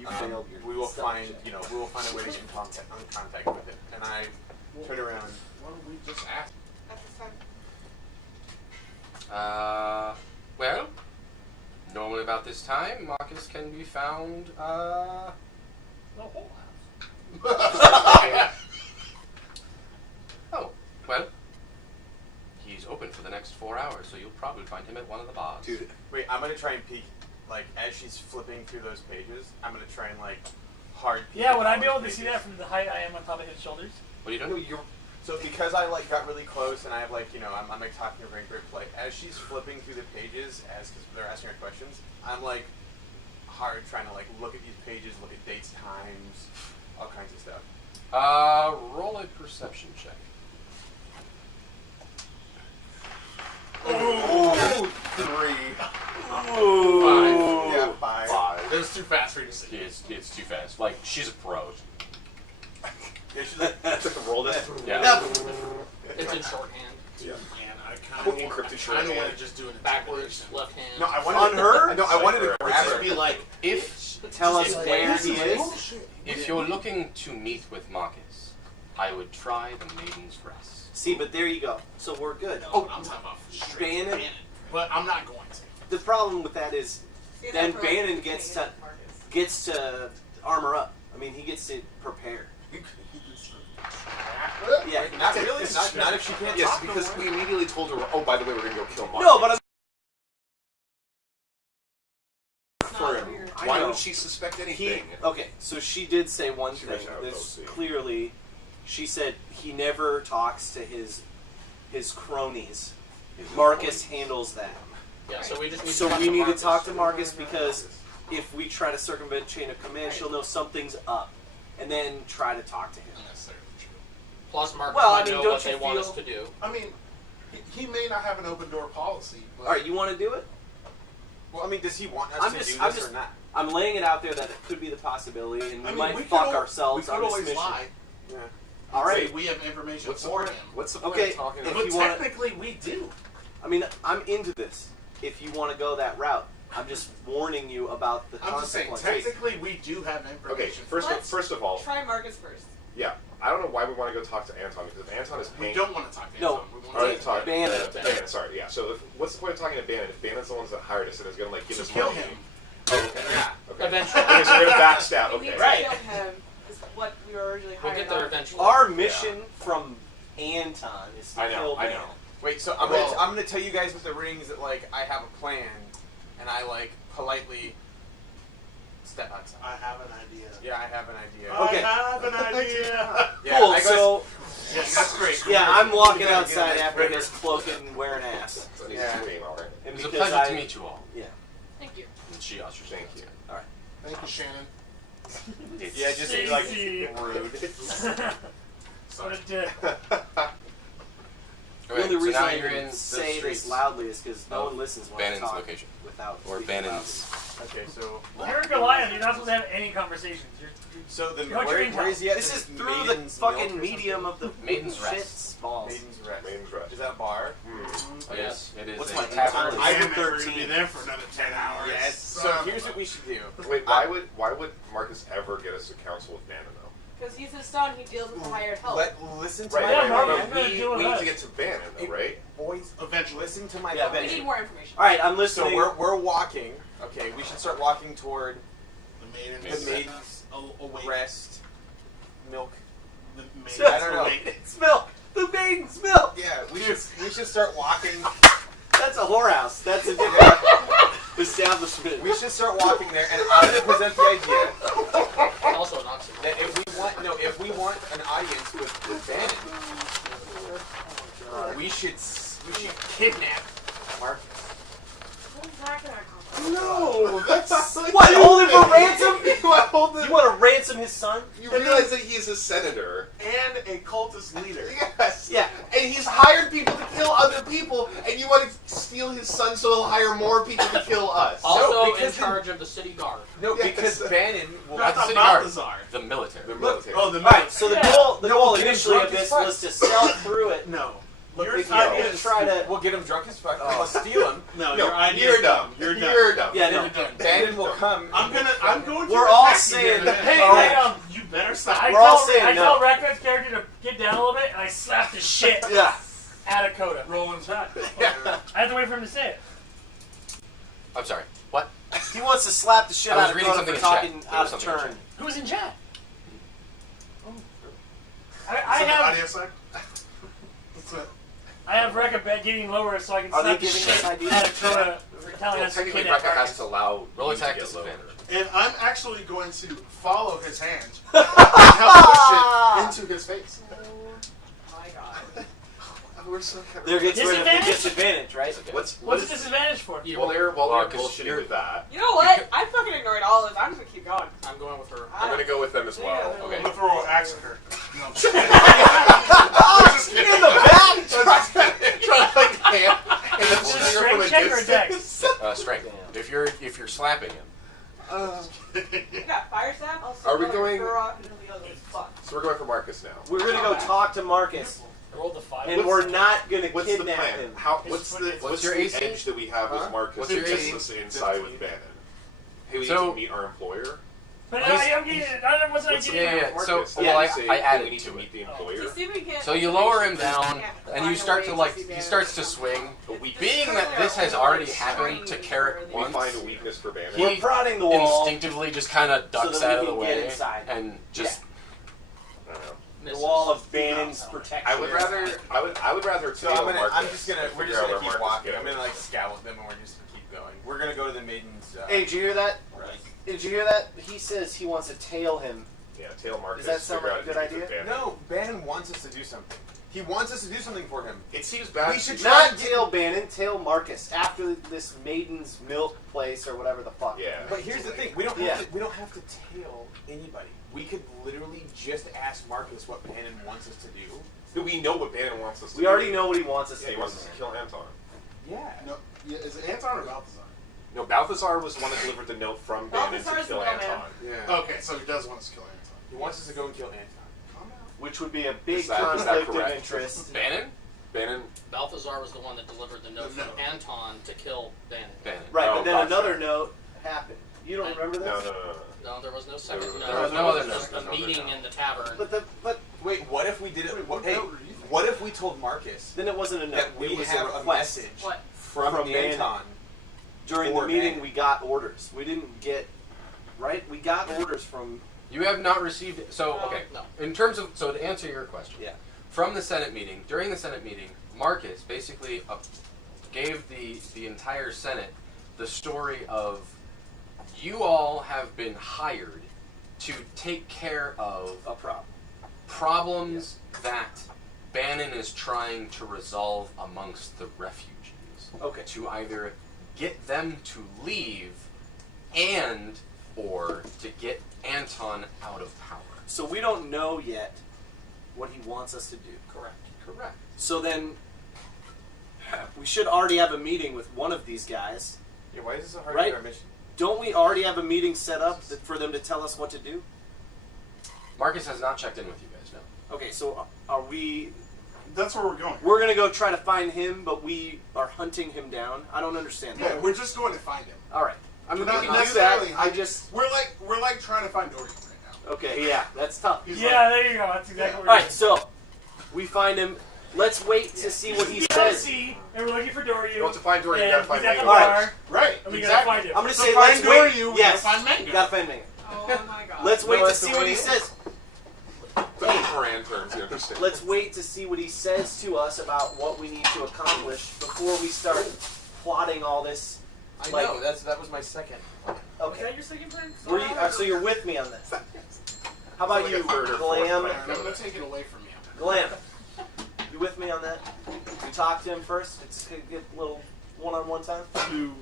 You failed your We will stealth find, check. you know, we will find a way to get in contact with it. And I turn around. Why don't we just ask? At this time. Well, normally about this time, Marcus can be found, The whole house. Oh, well, he's open for the next 4 hours, so you'll probably find him at one of the bars. Dude, Wait, I'm gonna try and peek. Like as she's flipping through those pages, I'm gonna try and like hard. peek Yeah, at would I all be those able to see pages. that from the height I am on top of his shoulders? What are you doing? So because I like got really close and I have like, you know, I'm like talking to her very quick. As she's flipping through the pages, as cause they're asking her questions, I'm like hard trying to like look at these pages, look at dates, times, all kinds of stuff. Roll a perception check. Ooh, 3. Ooh. Yeah, 5. It was too fast for you to see. It's too fast. Like, she's a pro. Yeah, she's like, That's like a roll this. Yeah. It's in shorthand. Man, I kind Put of encrypted want to shorthand. just do an Backwards, intimidation. left hand. no, I wanted On her? No, I wanted to Cipher. grab Just her. be like, If tell us If where they- he is. if you're looking to meet with Marcus, I would try the Maiden's Rest. See, but there you go. So we're good. oh, I'm talking about straight Bannon? But I'm not going to. The problem with that is See, then that's really Bannon interesting, gets isn't to it, Marcus? gets to armor up. I mean, he gets to prepare. Yeah. Not really. Not if she can't Yes, talk. because we immediately told her, oh, by the way, we're going to go kill Mark. No, but I'm It's For not him. weird. I Why know. would she suspect he anything? okay. So she did say one She thing. reached out, This though, see. clearly, she said he never talks to his cronies. Marcus handles that. Yeah, so we just need So to we need to Marcus. talk to Marcus because if we try to circumvent chain of command, she'll know something's up, and then try to talk to him. Not necessarily true. Plus Marcus Well, I might mean, know don't what you they want us feel- to do. I mean, he may not have an open door policy, but All right, you want to do it? Well, I mean, does he want us I'm to just- do I'm this just- or not? I'm laying it out there that it could be the possibility, and we I mean, might we could fuck al- ourselves we on could this always mission. lie. Yeah. All Say right. we have information What's the for point? him. What's the point Okay, of talking if about you But wanna- technically, we do. I mean, I'm into this. If you want to go that route, I'm just warning you about the I'm just saying, consequences. technically, we do have Okay, information. first of all, Try Marcus first. yeah, I don't know why we want to go talk to Anton, because if Anton is we paying... don't want to talk to No. Anton. We want All to right, talk Bannon. Bannon, sorry, yeah. So what's the point of talking to Bannon if Bannon's the ones that hired us and is going to like give to us kill money? him. Oh, okay. Yeah. Okay. Eventually. Okay, so we're going to backstab. We need Okay. to Right. kill him. what we were originally We'll hired get there on. eventually. Our mission from Anton is to I know, kill I know. Bannon. Wait, so I'm gonna tell you guys with the rings that like I have a plan, and I like politely step outside. I have an idea. Yeah, I have an idea. Okay. I have an idea. Yeah, Cool. I guess- So Yes, that's great. yeah, I'm walking Yeah, outside yeah, after yeah. his cloak and wearing ass. Yeah. Alright. And It was a because pleasure to meet you all. Yeah. Thank you. And she ushers Thank you. you. Thank you, Shannon. Yeah, just like Stacy. rude. What a dick. The only so reason now I you're in can the say streets this loudly is because no of one listens when Bannon's I talk location. without Or speaking Bannon's. Okay, so You're Goliath. You're not supposed to have any conversations. so the What's your where is he at? loud. This is through the Maiden's Milk fucking or medium something? of the Maiden's shit Rest. balls. Maiden's Rest. Maiden's Rest. Is that a bar? Oh, yes, it is What's a my tavern. time? I Damn would it, we're gonna 13. be there for another 10 hours. Yes. So here's what we should do. Wait, why would Marcus ever get us to counsel with Bannon though? Because he's his son, he deals with the hired help. Listen to Right, my Yeah, right, Marcus, right, we're but gonna deal with we need us. to get to Bannon though, right? boys. Eventually. Listen to my Yeah, plan. we need more information. All right, I'm So listening. we're walking. Okay, we should start walking toward The maiden. the Maiden's awake. Rest. Milk. The I I don't know. It's milk. The maiden's milk. Yeah, we should start walking. That's a whorehouse. That's a different establishment. We should start walking there, and I'm gonna present the idea Also an oxygen. that if we want an audience with Bannon, we should kidnap Marcus. When's that gonna come? No, that's What? Hold him for ransom? You want to hold You want to ransom his son? You realize that he's a senator. And a cultist leader. Yes. Yeah. And he's hired people to kill other people, and you want to steal his son so he'll hire more people to kill us. Also in because charge of the city guard. No, Yes. because Bannon will. Not Not the city guard. Balthazar. The military. The Look, military. oh, the All right. So the Yeah. goal, the No, goal we'll get him initially of drunk as this fuck. was to stealth through it. No. Look, Your if you idea can is try to. We'll get him drunk as fuck. We'll steal him. No, No, your idea you're is dumb. You're dumb. You're dumb. Yeah, no. Bannon will come. I'm going to We're all attack you saying- there. Hey, All hey, right. You better stop. I We're all tell, saying I no. tell Redford's character to get down a little bit, and I slap the shit Yeah. out of Coda. Rolling tide. I have to wait for him to say it. I'm sorry. What? He wants to slap the shit I was out of reading Coda something for in chat. talking There out was of something in turn. Who's in chat? I Is it the have audio side? What's that? I have Rekka getting lower so I can Are they slap the giving shit us ideas? out of Coda for telling Well, us to technically, kidnap Rebecca has Marcus. to allow Roll you to attack get disadvantage. lower. And I'm actually going to follow his hand and help push it into his face. Oh my god. We're so There gets rid of the Disadvantage? disadvantage, right? What's What's the disadvantage for? While they're Well, 'cause bullshitting you're- with that, You know what? I fucking ignored all of this. I'm just gonna keep going. I'm going with her. I'm gonna go with them as well. Yeah, Okay. I'm going to throw an axe at her. No. In the back. Trying to like camp and then Is it a shoot her from a strength check or a dex? distance. Strength. Damn. If you're slapping him, You got fire staff? I'll Are we still going- throw off until he goes, fuck. So we're going for Marcus now. We're gonna go talk to Marcus, I rolled a 5. and we're not gonna What's the kidnap plan? him. How? What's What's your the AC? edge that we have with Marcus What's that your gets AC? us inside with Bannon? Hey, we So- need to meet our employer. But He's- I'm getting it. I wasn't What's the getting Yeah, it. yeah. Marcus? So, And well, then I say, added we need to to meet it. the employer. See if we can So you lower him down, Yeah, and find you a start way to like. see He starts to Bannon. swing. But we Being that this has already happened to Carrick we once, find a weakness for Bannon. He We're prodding the wall. instinctively just kind of ducks that we out of the can get way inside. and just. I don't know. The wall of Bannon's protection. I would rather So tail I'm gonna. Marcus I'm just gonna. and We're figure just out gonna where keep Marcus walking. goes. I'm gonna like scout with them, and we're just gonna keep going. We're gonna go to the Maiden's. Hey, did you hear that? Rest. Did you hear that? He says he wants to tail him. Yeah, tail Marcus. Does that sound figure like a out good if he's idea? Bannon. No, Bannon wants us to do something. He wants us to do something for him. It seems bad. We should Not try tail Bannon, tail Marcus. After this Maiden's Milk place or whatever the fuck. Yeah. But here's the thing: we don't Yeah. have to, we don't have to tail anybody. We could literally just ask Marcus what Bannon wants us to do. We know what Bannon wants us to do. We already know what he wants us Yeah, to he do. wants us to kill Anton. Yeah. No, yeah, is it Anton or Balthazar? No, Balthazar was the one that delivered the note from Bannon to Balthazar's kill the middleman. Anton. Yeah. Okay, so he does want us to kill Anton. He wants us to go and kill Anton. Calm down. Which would be a big Is that conflict of correct? interest. Bannon? Bannon. Balthazar was the one that delivered the note The from note. Anton to kill Bannon. Bannon. Right, Oh, but then gotcha. another note happened. You don't remember this? No. No, there was no second There note. was no other Just note. a meeting in the tavern. But Wait, what if we did it? Wait, What, what hey, note are you thinking? what if we told Marcus then it wasn't a note. that we it was have a a request. message What? from Bannon. Anton? During for the meeting, Bannon. we got orders. We didn't get right. We got orders from You have not received it. So, okay. No. In terms of, so to answer your question, Yeah. from the Senate meeting, during the Senate meeting, Marcus basically gave the entire Senate the story of you all have been hired to take care of A problem. problems that Bannon is trying to resolve amongst the refugees. Okay. To either get them to leave and or to get Anton out of power. So we don't know yet what he wants us to do. Correct. Correct. So then we should already have a meeting with one of these guys. Yeah, why is this so hard Right. to get our mission? Don't we already have a meeting set up for them to tell us what to do? Marcus has not checked in with you guys, no. Okay, so are we... That's where we're going. We're going to go try to find him, but we are hunting him down? I don't understand Yeah, that. we're just going to find him. All right. I mean, We're we not can do necessarily that. I hunting. just... We're like trying to find Dorian right now. Okay, yeah, that's tough. He's Yeah, there you go. That's exactly All what we're right, so we find him. Let's wait to see what he doing. says. See, and we're looking for Dorian. Well, to find Dorian, you and gotta find he's at the Mango. bar, like, right. and we exactly. gotta find him. I'm going to To say find let's wait. Dorian, we Yes, gotta find Mango. gotta find Mango. Oh my god. Let's wait No, to that's see the what he way- says. Moran terms, you understand. Let's wait to see what he says to us about what we need to accomplish before we start plotting all this. I Like- know, that was my second. Is Okay. that your second plan? Were you, so you're with me on this. How about Like you, a third or fourth Glam? plan. I'm going to take it away from you. Glam, you with me on that? We talk to him first. It's gonna get a little one-on-one time. To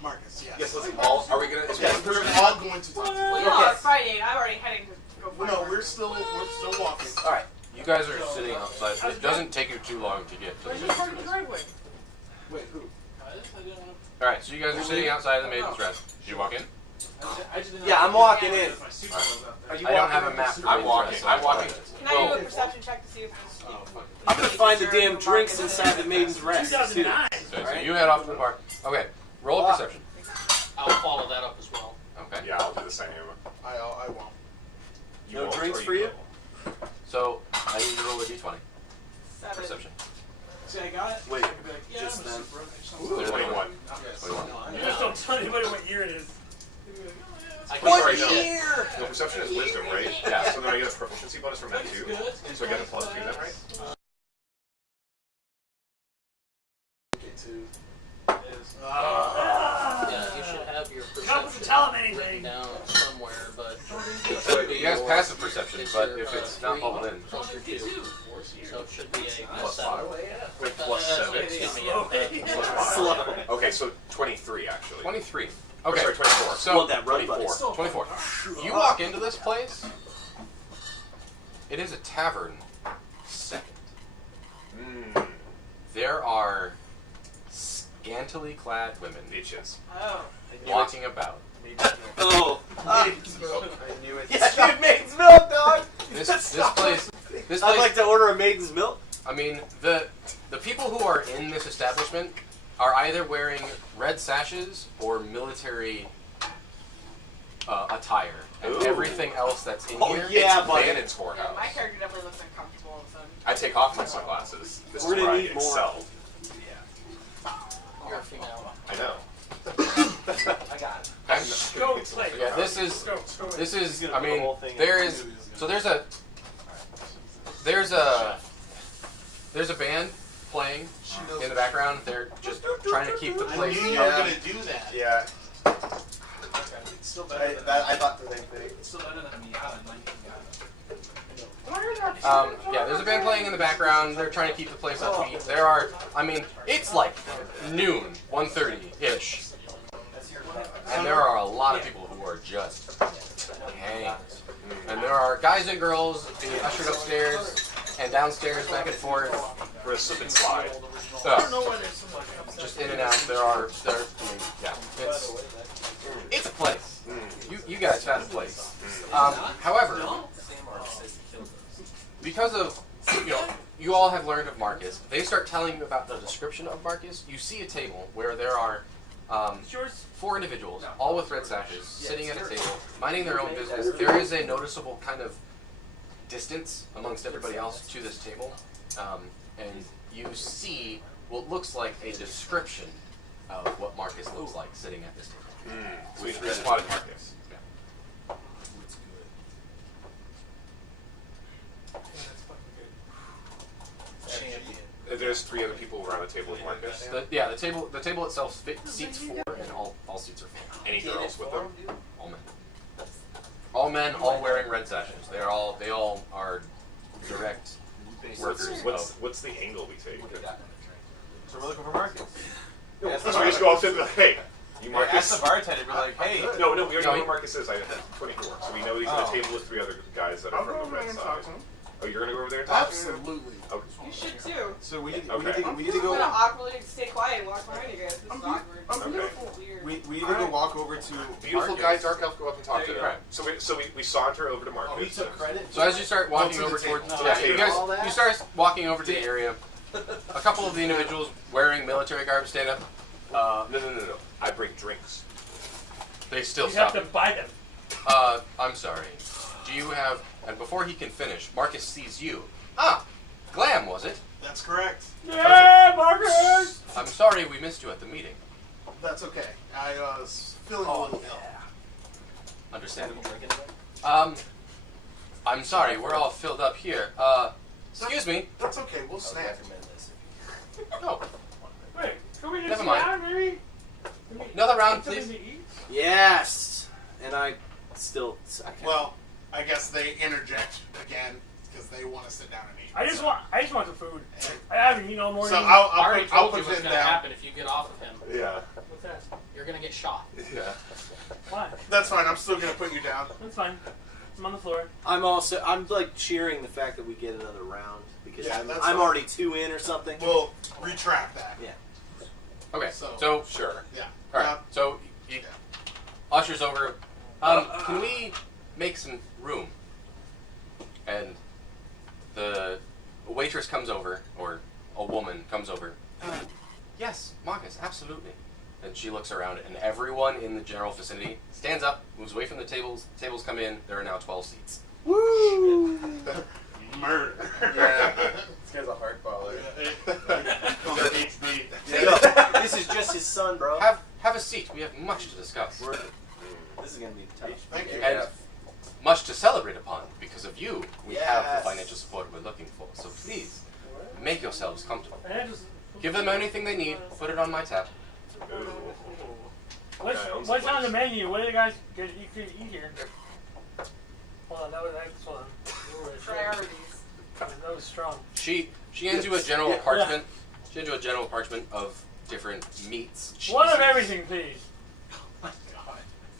Marcus, yes. Yes, let's all. Are we gonna? Is Yes, we're all going to talk to Well, him. you know, Okay. it's Friday. I'm already heading to go find No, her. we're still walking. All right. You guys are sitting outside. It doesn't take you too long to get to the Where's your maiden's parking rest. driveway? Wait, who? Alright, so you guys are sitting outside the maiden's rest. Did you walk in? Yeah, I'm walking in. Are you I don't have walking a map in? for I'm Maiden's walking. Rest, I'm so- walking. Can I do a perception check to see if there's... I'm gonna find the damn drinks inside the maiden's rest. too. 2009. So you head off to the bar. Okay, roll a perception. I'll follow that up as well. Okay. Yeah, I'll do the same. I won't. You No won't, drinks or for you? will. So I need you to roll a d20. 7. Perception. See, I got it. Wait, Yeah, just I'm then. Ooh, 21. 21. You just don't tell anybody what year it is. What Sorry, no. year? No, perception is wisdom, right? Yeah. So then I get a proficiency bonus from that too. So I get a +2 then, right? Yeah, you should have your You're not supposed perception to tell him written anything. down somewhere, but it So should be you guys your- passive perception, it's but your, if it's 3 not bubbled in. plus your 2. So it should be a +5. 7. Wait, +7. Excuse me, yeah. Slow. Okay, so 23 actually. 23. Oh, Okay. sorry, 24. So Well, that run button. 24. You walk into this place. It is a tavern. Second. Mmm. There are scantily clad women Bitches. Oh. walking about. Oh. I knew it. Yeah, dude, maiden's milk, dog. This place. This I'd place. like to order a maiden's milk. I mean, the people who are in this establishment are either wearing red sashes or military attire, and Ooh. everything else that's in Oh, here. yeah, It's buddy. Bannon's Yeah, whorehouse. my character definitely looks uncomfortable all of a sudden. I take off my sunglasses. This We're is gonna where I need more. excel. You're a female. I know. I got it. Okay? Go play. Yeah, this is. Go. This is. gonna I put the mean, whole thing in. there is. So there's a. There's a band playing in the background. They're just trying to keep the place. I knew you were going to do that. Yeah. It's still better than I thought the same thing. It's still better than Miata. Yeah, there's a band playing in the background. They're trying to keep the place upbeat. There are, I mean, it's like noon, 1:30-ish. And there are a lot of people who are just hanging. And there are guys and girls being ushered upstairs and downstairs, back and forth. For a slip and slide. I don't know why there's so much upstairs. Just in and out. I mean, yeah, it's a place. You guys found a place. However, because of, you all have learned of Marcus, they start telling you about the description of Marcus. You see a table where there are It's yours. 4 individuals, all with red sashes, sitting at a table, minding their own business. There is a noticeable kind of distance amongst everybody else to this table, and you see what looks like a description of what Marcus looks like sitting at this table. We spotted Marcus. There's 3 other people around the table with Marcus. The table itself seats 4, and all seats are full. Any girls with them? All men. All men, all wearing red sashes. They all are direct workers. What's the angle we take? So we're looking for Marcus. So we just go up to the hey, you Ask Marcus. the bartender, be like, hey. No, we already know who Marcus is. I have 24, so we know he's at a table with 3 other guys that are I'll go from over the there red and side. talk to him. Oh, you're gonna go over there and talk? Absolutely. Okay. You should too. So we need, Okay. we need to go. I'm gonna awkwardly stay quiet and walk behind you guys. This is I'm awkward. I'm beautiful. Weird. We need to go walk over to Beautiful Marcus. guy, dark elf, go up and talk to There you them. go. So we saunter over to Marcus. Oh, he took credit. So as you start walking to the over table. towards, To the you table. guys, you start walking over to the area. A couple of the individuals wearing military garb stand up. No. I bring drinks. They still You have stop. to buy them. I'm sorry. Do you have? And before he can finish, Marcus sees you. Ah, Glam, was it? That's correct. Yeah, Marcus! I'm sorry we missed you at the meeting. That's okay. I was feeling a little ill. Understandable. I'm sorry, we're all filled up here. Excuse me. That's okay. We'll snack. Oh, Wait, can we just Never sit mind. down, maybe? another round, Something please. to eat? Yes. And I still. I can't. Well, I guess they interject again because they want to sit down and eat. I just want some food. I haven't eaten all morning. So I already I'll told you put what's it going to down. happen if you get off of him. Yeah. What's that? You're going to get shot. Yeah. Why? That's fine. I'm still gonna put you down. That's fine. I'm on the floor. I'm like cheering the fact that we get another round because Yeah, I'm that's I'm fine. already 2 in or something. We'll retract that. Yeah. Okay, So- so Sure. Yeah. all right, so he ushers over. Can we make some room? And the waitress comes over, or a woman comes over. Yes, Marcus, absolutely. And she looks around, and everyone in the general vicinity stands up, moves away from the tables. Tables come in. There are now 12 seats. Woo! Murder. Yeah. This guy's a heart baller. Yo, this is just his son, bro. Have a seat. We have much to discuss. This is gonna be tough. Thank you. And much to celebrate upon. Because of you, we have Yes. the financial support we're looking for. So please, make yourselves comfortable. And I just, Give them anything they need. Put it on my tab. what's on the menu? What do the guys get? You can eat here. Hold on, hold on. Priorities. That was strong. She hands you a general parchment. She hands you a general parchment of different meats. One of cheeses. everything, please.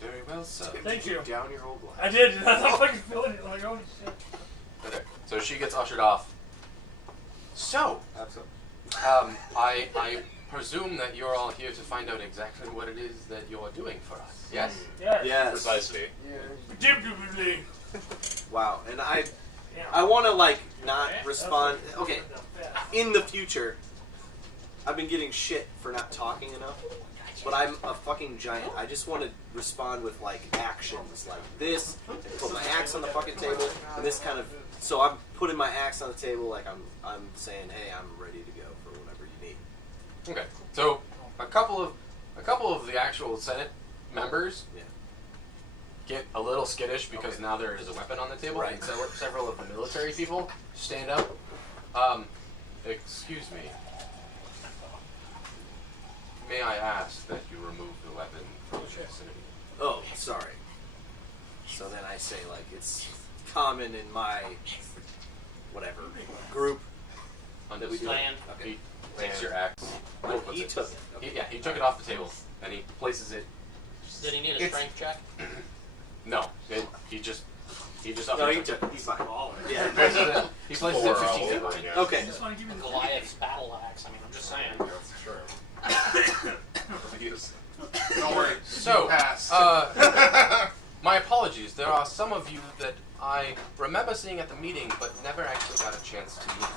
Very well, sir. Thank you. Down your whole I did. That's how fucking feeling it. Like, holy shit. Okay, so she gets ushered off. So, Absolutely. I presume that you're all here to find out exactly what it is that you're doing for us. Yes. Yes. Yes. Precisely. Indubitably. Wow. And I Yeah. want to like not respond. Okay. In the future, I've been getting shit for not talking enough. But I'm a fucking giant. I just want to respond with like actions like this. And put my axe on the fucking table, and this kind of. So I'm putting my axe on the table, like I'm saying, hey, I'm ready to go for whatever you need. Okay. So a couple of the actual Senate members Yeah. get a little skittish because now there is a weapon on the table, Right. and several of the military people stand up. Excuse me. May I ask that you remove the weapon from the vicinity? Oh, sorry. So then I say like it's common in my whatever group. that we do. Land. Okay. He takes your axe. Oh, puts he it- took it. Okay. Yeah, he took it off the table and he places it. Did he need a It's- strength check? No, he just up No, and he took took it. He's fine. Yeah. He places it 15 feet behind you. Okay. Just want to give you the Goliath's battle axe. I mean, I'm just saying. That's true. Don't worry. So, You pass. my apologies. There are some of you that I remember seeing at the meeting, but never actually got a chance to meet.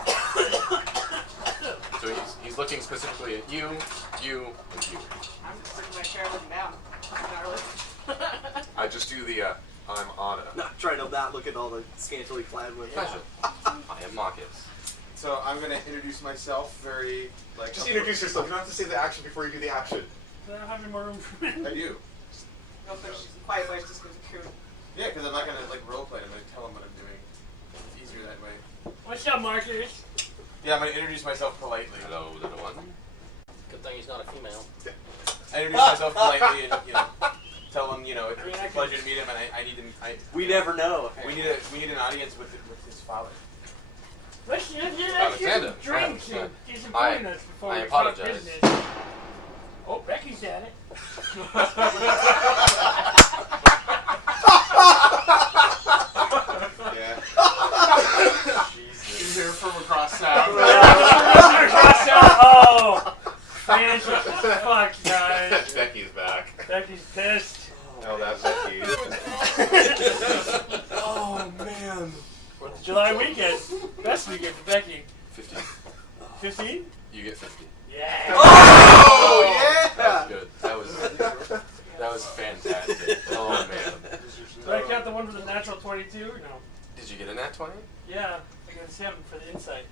So he's looking specifically at you, and you. I'm just sitting in my chair looking down. Not really. I just do the I'm Anna. Not trying to not look at all the scantily clad women. Pleasure. I am Marcus. So I'm gonna introduce myself very like. Just introduce yourself. You don't have to say the action before you do the action. I don't have any more room for me. I do. Go for quiet voice just goes cool. Yeah, because I'm not gonna like roleplay. I'm gonna tell them what I'm doing. It's easier that way. What's up, Marcus? Yeah, I'm gonna introduce myself politely. Hello, little one. Good thing he's not a female. I introduce myself politely and tell him it's a pleasure to meet him and I need him. We never know. We need an audience with his father. Let's get Alexander. some drinks Yeah. and get some I- donuts before I we talk apologize. business. Oh, Becky's at it. Yeah. You hear from across town. Oh, fantastic. Fuck, guys. Becky's back. Becky's pissed. Oh, that Becky. Oh man. July weekend. Best weekend for Becky. 50. 15? You get 50. Yeah. Oh That was yeah. good. That was fantastic. Oh man. Did I count the one with the natural 22 or no? Did you get a nat 20? Yeah, against him for the insight.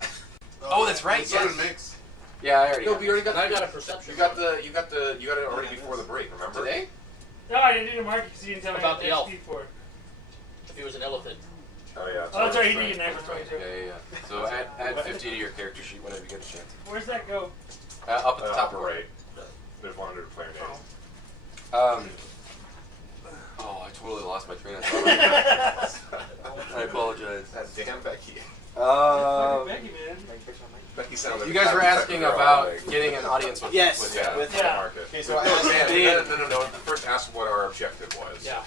Oh, that's right, So yes. did Mix. Yeah, I already. No, got but you already got. I got a perception. You got it already before the break. Remember? Today? No, I didn't do the market because he didn't tell me About what the elf. XP for. If he was an elephant. Oh yeah. Oh, that's right, he did right. get an natural 22. Yeah. So add 50 to your character sheet whenever you get a chance. Where's that go? Up at the top Upper right. right. There's one under the player name. Oh, I totally lost my train of thought. I apologize. That damn Becky. Becky, man. Becky sounded. You guys were asking about getting an audience with Yes. with Yeah. With Yeah. Market. Okay, so I No. First, ask what our objective was. Yeah.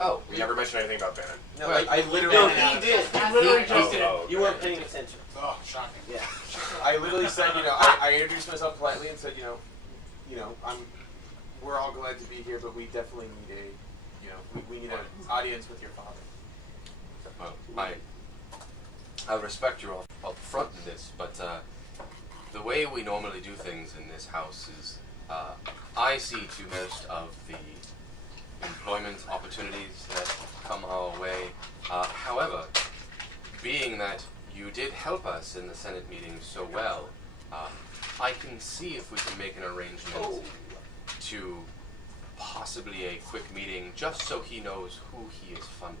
Oh, We never mentioned anything about Bannon. No, I literally. No, he did. He literally just did. Oh, You okay. weren't paying attention. Oh, shocking. Yeah. I literally said, I introduced myself politely and said, we're all glad to be here, but we definitely need we need an audience with your father. well, I respect you all up front in this, but the way we normally do things in this house is I see to most of the employment opportunities that come our way. However, being that you did help us in the Senate meeting so well, I can see if we can make an arrangement to possibly a quick meeting just so he knows who he is funding.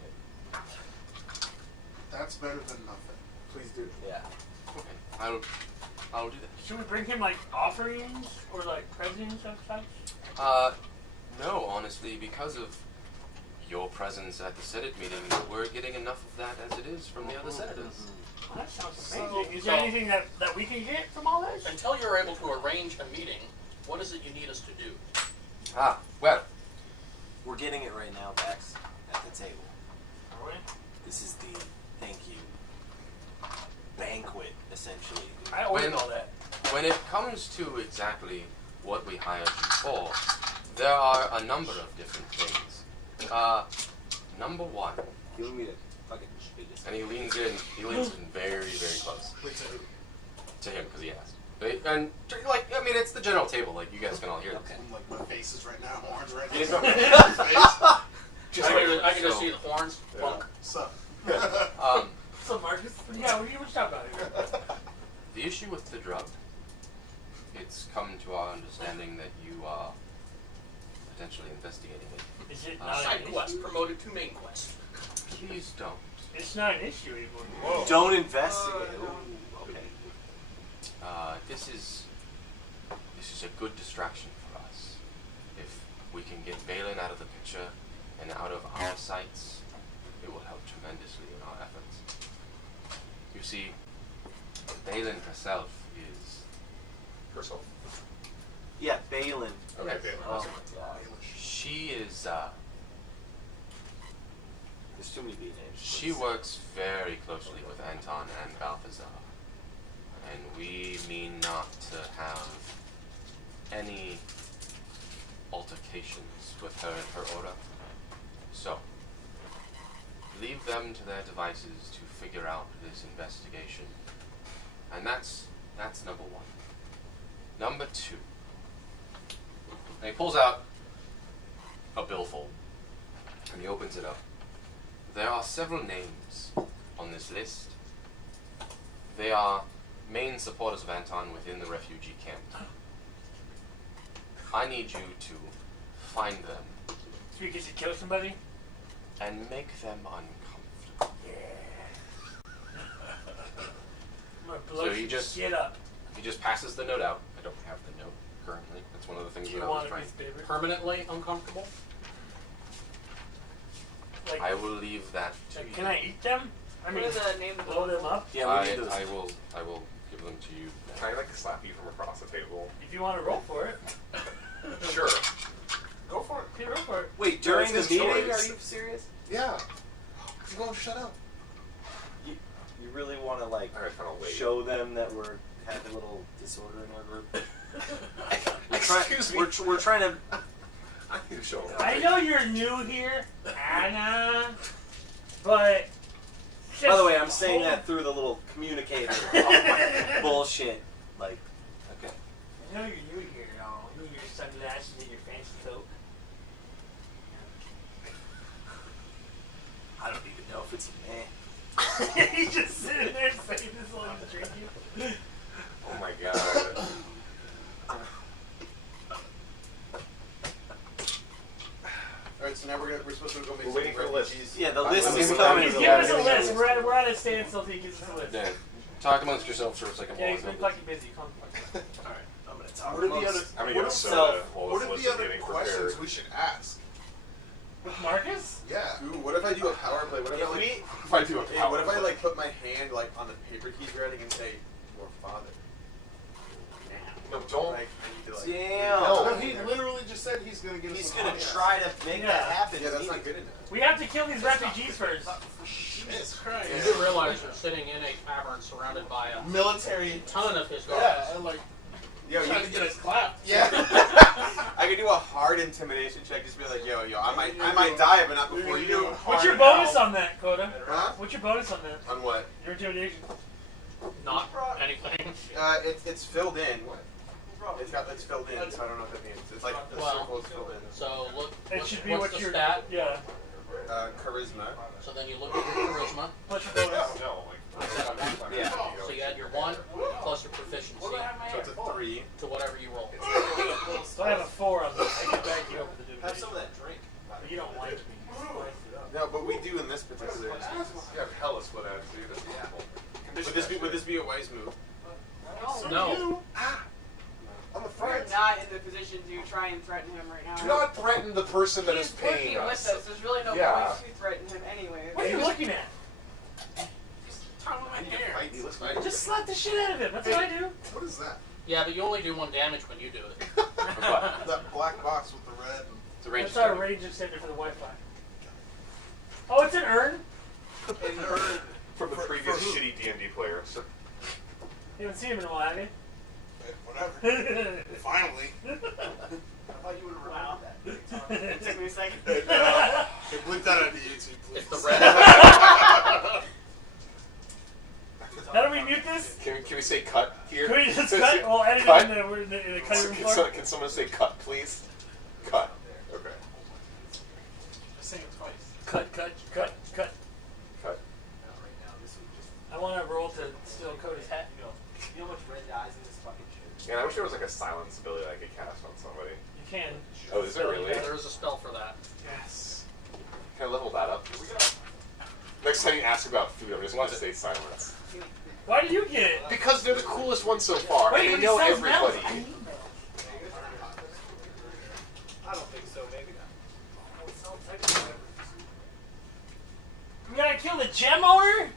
That's better than nothing. Please do. Yeah. Okay, I'll do that. Should we bring him like offerings or like presents of such? No, honestly, because of your presence at the Senate meeting, we're getting enough of that as it is from the other senators. Well, that sounds amazing. Is there anything that we can get from all this? Until you're able to arrange a meeting, what is it you need us to do? Well, We're getting it right now, Bex, at the table. Are we? This is the thank you banquet, essentially. I ordered all that. when it comes to exactly what we hired you for, there are a number of different things. Number one, Give me the fucking biggest. and he leans in very, very close Wait, so to him because he asked. And it's the general table, like you guys can all hear this. like my face is right now orange right It's now. okay. I can just So- see the horns. Yeah. Plunk. So, So Marcus, yeah, what are you talking about here? The issue with the drug, it's come to our understanding that you are potentially investigating it. Is it Uh, not Side an quest issue? promoted to main quest. Please don't. It's not an issue anymore. Whoa. Don't investigate. Ooh, okay. This is a good distraction for us. If we can get Balin out of the picture and out of our sights, it will help tremendously in our efforts. You see, Balin herself is Herself. Yeah, Balin. Okay, Yes. Balin. Oh my god. she is There's too many B names. she works very closely with Anton and Balthazar, and we mean not to have any altercations with her and her Aura. So, leave them to their devices to figure out this investigation. And that's number one. Number two. And he pulls out a billfold and he opens it up. There are several names on this list. They are main supporters of Anton within the refugee camp. I need you to find them So we get to kill somebody? and make them uncomfortable. I'm gonna So blush he just Get up. he just passes the note out. I don't have the note currently. That's one of the things Do that you I was want a trying. piece of paper? Permanently uncomfortable? Like, I will leave that to you. can I eat them? I mean, What is the name of the blow them up. Yeah, we need those. I will give them to you. Can I like slap you from across the table? If you want to roll for it. Sure. Go for it. Okay, roll for it. Wait, during That's the his meeting? choice. Are you serious? Yeah. You won't shut up. You really want to like Alright, fine, I'll wait. show them that we're having a little disorder in our group? Excuse me. We're trying to. I need to show him. I know you're new here, Anna, but. By the way, I'm saying that through the little communicator. Bullshit. Like, okay. I know you're new here, y'all. You and your sunglasses and your fancy coat. I don't even know if it's a man. He's just sitting there saying this while he's drinking. Oh my god. Alright, so now we're supposed to go make We're some waiting for the list. refugees. Yeah, the I'm list is giving- coming. He's I'm giving us a giving list. you We're at a standstill till he gives us a list. Yeah. Talk amongst yourselves for a second. Yeah, while he's I been know this. fucking busy. Come on. Alright, I'm gonna talk What are the amongst- other? I'm gonna what get a are- soda while What this are list the is other getting questions prepared. we should ask? With Marcus? Yeah. Ooh, what if I do a power play? What if I like, If I do a hey, what if I like put my hand like on the paper he's writing and say, "Your father"? No, don't. Like, I need to like. Damn. No, he literally just said he's gonna give us. He's some gonna ideas. try to make that happen. Yeah, that's not good enough. We have to kill these refugees first. Jesus Christ. You do realize you're sitting in a tavern surrounded by a Military. ton of his guards. Yeah, and like Yo, trying to get us clapped. Yeah. I could do a hard intimidation check. Just be like, yo, I might die, but not before you do. What's your bonus on that, Coda? Huh? What's your bonus on that? On what? Your intimidation. Not anything. It's filled in. It's filled in, so I don't know what that means. It's like the Well, circle is filled in. So look. It should be what's what the your stat? Yeah. Charisma. So then you look at your charisma. What's your bonus? No, Is that a one? Yeah. So you add your 1 plus your proficiency So it's a 3. to whatever you roll. So I have a 4 on this. I get back you over the Have some of that drink. You don't like me. You spice it up. No, but we do in this particular instance. You have hella split ends, dude. That's awful. Would this be a wise move? No. I'm a We're friend. not in the position to try and threaten him right now. Do not threaten the person that is He's paying working us. with us. There's really no Yeah. point to threaten him anyway. What are you looking at? I need to fight you. Let's fight. Just slap the shit out of him. That's what I do. What is that? Yeah, but you only do 1 damage when you do it. What? That black box with the red. And It's a range That's our extender. range extender for the Wi-Fi. Oh, it's an urn. From the For previous who? shitty D&D players. You haven't seen him in a while, have you? whatever. Finally. I thought you would have remembered that. It took me a second. Hey, blink that on the YouTube, please. If the red. How do we mute this? Can we say cut here? Can we just cut? We'll edit Cut? it in the cutting room Can, floor. can someone say cut, please? Cut. Okay. Say it twice. Cut. Cut. I want to roll to steal Cody's hat. You know how much red dyes in this fucking shit? Man, I wish there was like a silence ability I could cast on somebody. You can. Oh, is there really? There is a spell for that. Yes. Can I level that up? Next time you ask about food, I'm just going to say silence. Why do you get it? Because they're the coolest ones so far, Wait, and but they it know says everybody. mouth. I need I don't think so, maybe. We gotta kill the gem owner?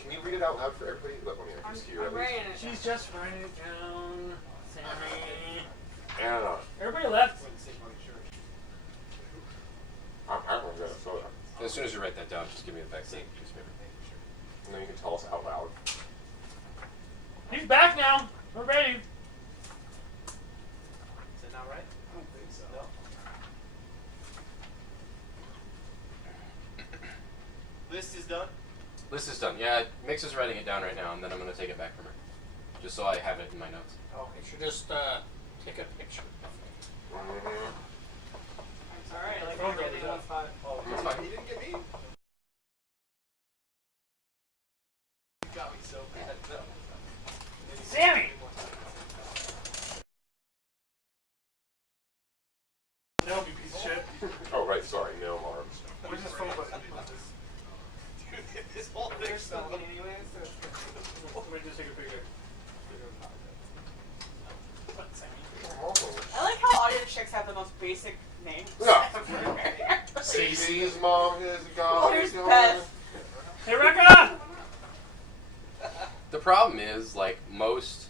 Can you read it out loud for everybody? Let me just hear I'm at least. writing it. She's just writing it down. Sammy. Anna. Everybody left. I'm gonna get a soda. As soon as you write that down, just give me a backseat. And then you can tell us out loud. He's back now. We're ready. Is that not right? I don't think so. No. List is done. List is done. Yeah, Mix is writing it down right now, and then I'm going to take it back from her. Just so I have it in my notes. Oh, you should just take a picture. It's alright. I like to get it in one spot. Oh, It's fine. he didn't get me? You got me so bad. No. Sammy! No, you piece of shit. Oh, right, sorry, no arms. Where's his phone button? Dude, this whole thing's so most basic names Yeah. ever. Stacy's mom is Well, gone. here's Beth. Hey, Rekka! The problem is, like, most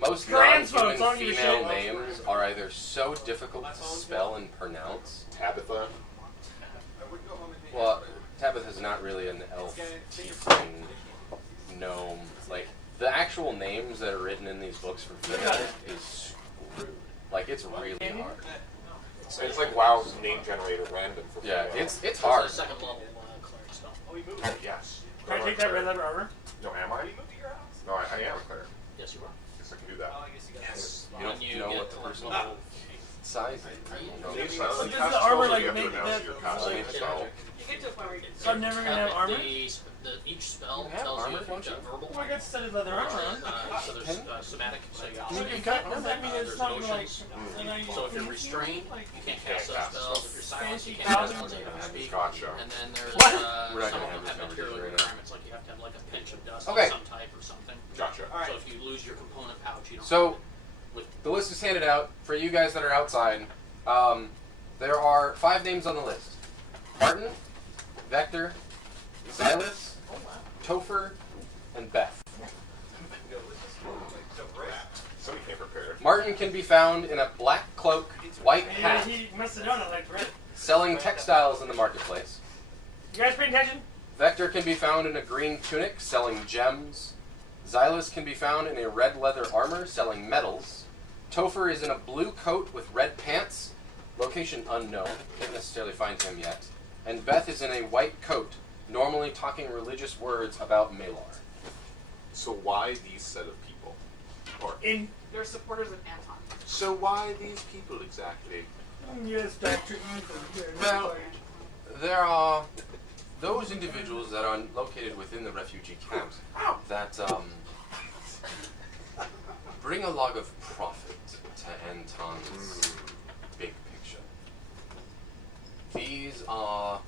Trans non-human folks don't give a female shit. names are either so difficult to spell and pronounce. Tabitha. Well, Tabitha's not really an elf, tiefling, gnome. Like, the actual names that are written in these books for female is screwed. Like, it's really hard. So it's like WoW's name generator random for Yeah, female. it's hard. It's a second level cleric spell. Yes. Can I take that red leather armor? No, am I? No, I am a cleric. Yes, you are. Yes, I can do that. Yes. You don't When know get what the to personal level- size is. Name But spells, does you the cast armor, spells, like, you have to make announce that- your casting like, spell. You get to a point where you can So I'm never gonna have armor? Each spell You have tells armor, you if don't you've you? got verbal. Oh, I got studded leather armor on. So there's somatic, so you So you got, does that mean it's there's not like... motions. So if you're restrained, you can't cast those spells. If you're silenced, you can't cast spells that you can speak. Gotcha. And then there's What? We're not some gonna of them have have this material conversation right now. requirements, like you have to have like a pinch of dust Okay. of some type or something. Gotcha. So if you lose your component pouch, you don't. So, With the list is handed out for you guys that are outside. There are 5 names on the list: Martin, Vector, Silas, Topher, and Beth. Somebody came prepared. Martin can be found in a black cloak, white hat, He must have known it like red. selling textiles in the marketplace. You guys paying attention? Vector can be found in a green tunic, selling gems. Xylus can be found in a red leather armor, selling metals. Topher is in a blue coat with red pants, location unknown, can't necessarily find him yet. And Beth is in a white coat, normally talking religious words about Malar. So why these set of people? Or In... They're supporters of Anton. So why these people exactly? Yes, Dr. Ethan. Well, there are those individuals that are located within the refugee camps that bring a log of profit to Anton's big picture. These are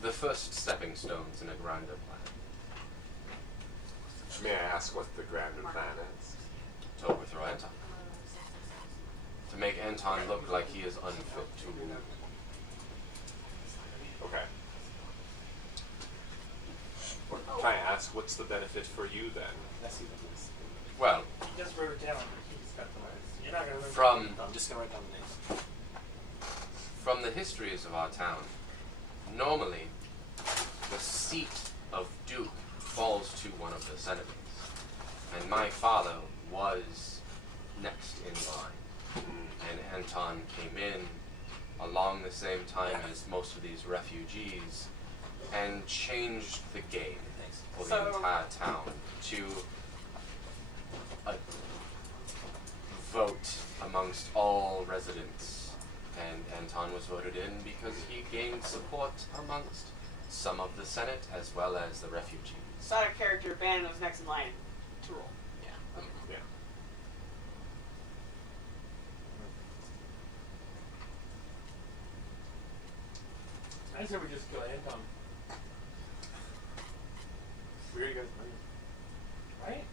the first stepping stones in a grander plan. may I ask what the grander plan is? To overthrow Anton. To make Anton look like he is unfit to rule. Okay. Can I ask what's the benefit for you then? Well, He just wrote it down. He's got the words. You're not going to remember. from I'm just gonna write down the name. From the histories of our town, normally the seat of Duke falls to one of the senators, and my father was next in line. And Anton came in along the same time as most of these refugees and changed the game for the So- entire town to a vote amongst all residents. And Anton was voted in because he gained support amongst some of the Senate as well as the refugees. So out of character, Bannon was next in line to roll. Yeah. I said we just kill Anton. Where are you guys? Right?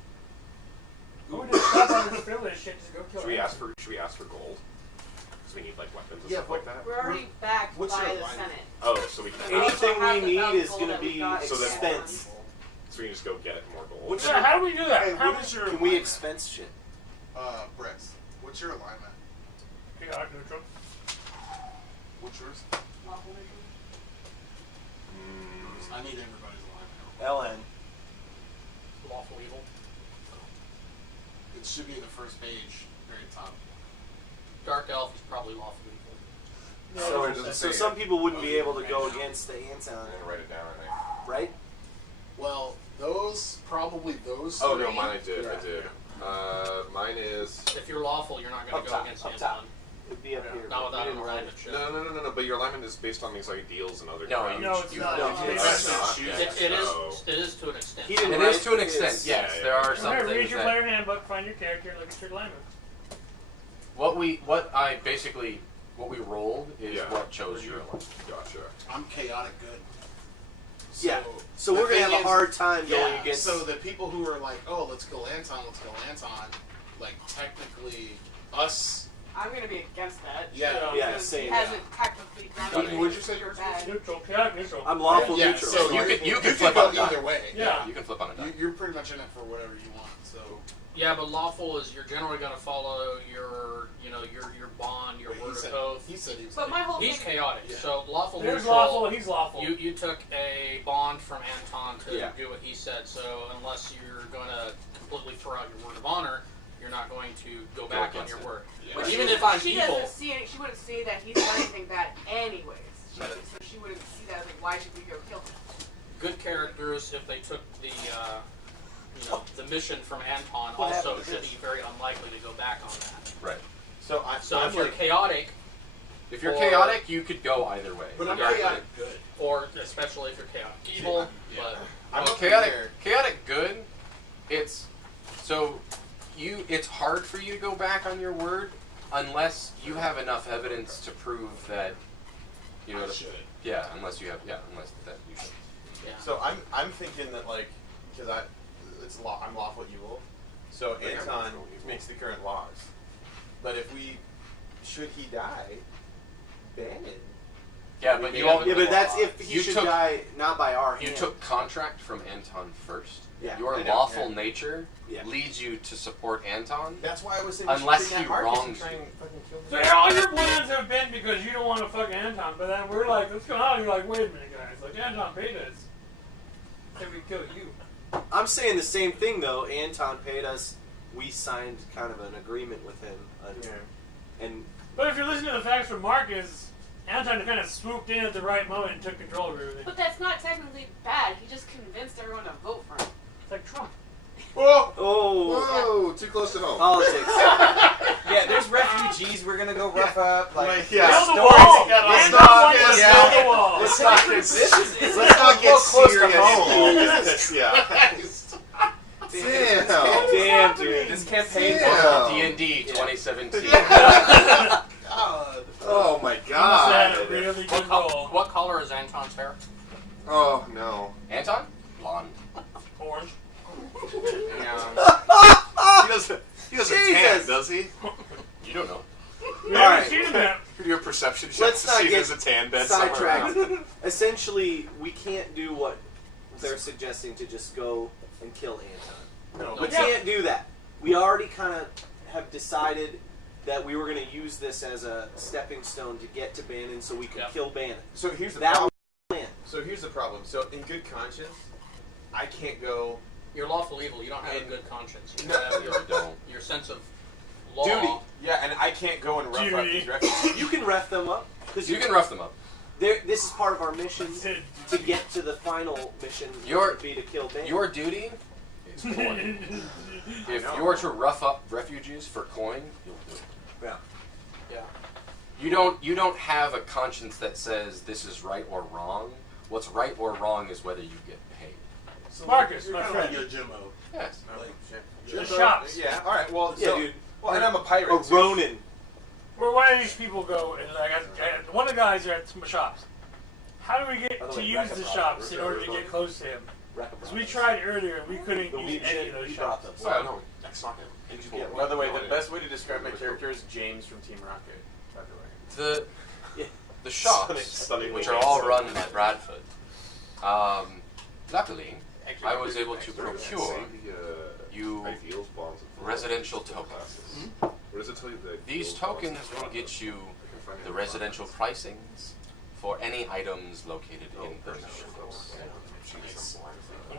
Who would just stop on this privilege shit just go kill Should we Anton? ask for gold? Because we need like weapons and Yeah, stuff like that. We're already backed What's by your the line? Senate. Oh, so we can Anything half we the need thousand is gold gonna that we be got So then- expense. so we can just go get more gold. What's Yeah, how do we do that? Hey, how what is your Can we alignment? expense shit? Bricks. What's your alignment? Chaotic neutral. What's yours? Lawful neutral. I need everybody's alignment. LN. Lawful evil. It should be the first page, very top. Dark elf is probably lawful evil. No, it doesn't So say some it. people wouldn't be able to go against the Anton, I'm gonna write it down, I think. right? Well, probably those Oh three. no, mine I did. I Yeah. did. Mine is. If you're lawful, you're not going Up to go top, against up Anton. top. It'd be up Yeah. here. Not but without we an didn't write alignment it. check. No. But your alignment is based on these ideals and other. No, grounds. No, it's not. No, It's it's not. not. It is to an extent. He didn't It write is to an his- extent, yes. Yeah, There are some Okay, read things your that player handbook, find your character, look at your alignment. what we rolled is Yeah. what chose your alignment. Gotcha. I'm chaotic good. Yeah. So the we're gonna thing have a is- hard time going Yeah, against. so the people who are like, oh, let's kill Anton, like, technically, us I'm going to be against that. Yeah. Yeah, Because same. he hasn't technically done Okay. anything. Would you say You're bad. Neutral, chaotic neutral. I'm lawful Yeah, neutral. so You can you flip go on a dime. either way. Yeah. You can flip on a dime. You're pretty much in it for whatever you want. So Yeah, but lawful is you're generally going to follow your, your bond, your word of oath. he said he was. But my whole He's thing, chaotic. Yeah. So lawful There's neutral. lawful, he's lawful. You took a bond from Anton to Yeah. do what he said. So unless you're going to completely throw out your word of honor, you're not going to go back on against your it. word. Yeah. But But even she if I'm she evil, doesn't see it. She wouldn't say that he's done anything bad anyways. So she wouldn't see that as like, why should we go kill him? good characters, if they took the the mission from Anton, What also happened to should this? be very unlikely to go back on that. Right. So So I'm if you're like, chaotic, If you're Or- chaotic, you could go either way. But I'm Regardless. chaotic good. or especially if you're chaotic evil, but I'm Well, up chaotic, there. chaotic good. It's so It's hard for you to go back on your word unless you have enough evidence to prove that. You know. I should. Yeah, unless you have. Yeah, unless that you should. yeah. So I'm thinking that like because I'm lawful evil, so Like, I'm Anton lawful evil. makes the current laws. But if should he die, Bannon. Yeah, but you all. Yeah, but that's if he You should took- die not by our You hand. took contract from Anton first. Yeah, Your I know, lawful yeah. nature Yeah. leads you to support Anton. That's why I was saying Unless we should he kidnap Marcus and wrongs try you. and fucking kill So him. all your plans have been because you don't want to fuck Anton, but then we're like, let's go out, and you're like, wait a minute, guys. Like, Anton paid us. Then we kill you. I'm saying the same thing though. Anton paid us. We signed kind of an agreement with him, and But if you're listening to the facts from Marcus, Anton kind of swooped in at the right moment and took control of everything. But that's not technically bad. He just convinced everyone to vote for him. It's like Trump. Whoa! oh, Whoa! Too close to home. politics. Yeah, there's refugees we're gonna go rough up. Like, yeah. Build the stories wall! got all Anton stuck. wants to Yeah. build the wall! Let's not get it's let's not a get little close to serious. home. Yeah. Damn. Damn, dude. This campaign. Damn. D&D 2017. God. Oh my He must have god. had a really good roll. What color is Anton's hair? Oh no. Anton? Blonde. Orange. He doesn't tan, Jesus. does he? You don't know. We All haven't right. seen him yet. You do a perception check Let's to not see if get there's a tan bed somewhere around. sidetracked. Essentially, we can't do what they're suggesting to just go and kill Anton. No, We but can't do that. We already kind of have decided that we were going to use this as a stepping stone to get to Bannon so we could Yep. kill Bannon. so here's the That problem. was the plan. So here's the problem. So in good conscience, I can't go. You're lawful evil. You don't have a And- good conscience. You No, have You don't. your sense of law. Duty. Yeah, and I can't go and rough up Duty. these refugees. You can ref them up because You can rough them up. this is part of our mission Sid. to get to the final mission. Your- would be to kill Bannon. Your duty is coin. If know. you were to rough up refugees for coin, you'll do it. Yeah. Yeah. You don't have a conscience that says this is right or wrong. What's right or wrong is whether you get paid. So Marcus, you're my kind friend. of like your Jimmo. Yes. Oh, Like, shit. The shops. Yeah. All right. Well, Yeah, so, dude. Well, and I'm a pirate. Or too. Ronin. Where one of these people go, and like, one of the guys are at some shops. How do we get By the to way, use back the up, shops in order to get close to him? Because we tried earlier, and we couldn't But we use any of those we brought shops. them. Well, no, that's not him. He Did you told get me. By the way, No, the I best way to describe my character is James from Team Rocket. By the way. The Yeah. the shops, Stunning which are all handsome. run by Bradford. Luckily, I was able to procure you ideals, bonds, and residential flows. tokens. What does it tell you? These tokens will get you the residential pricings for any items located in those shops.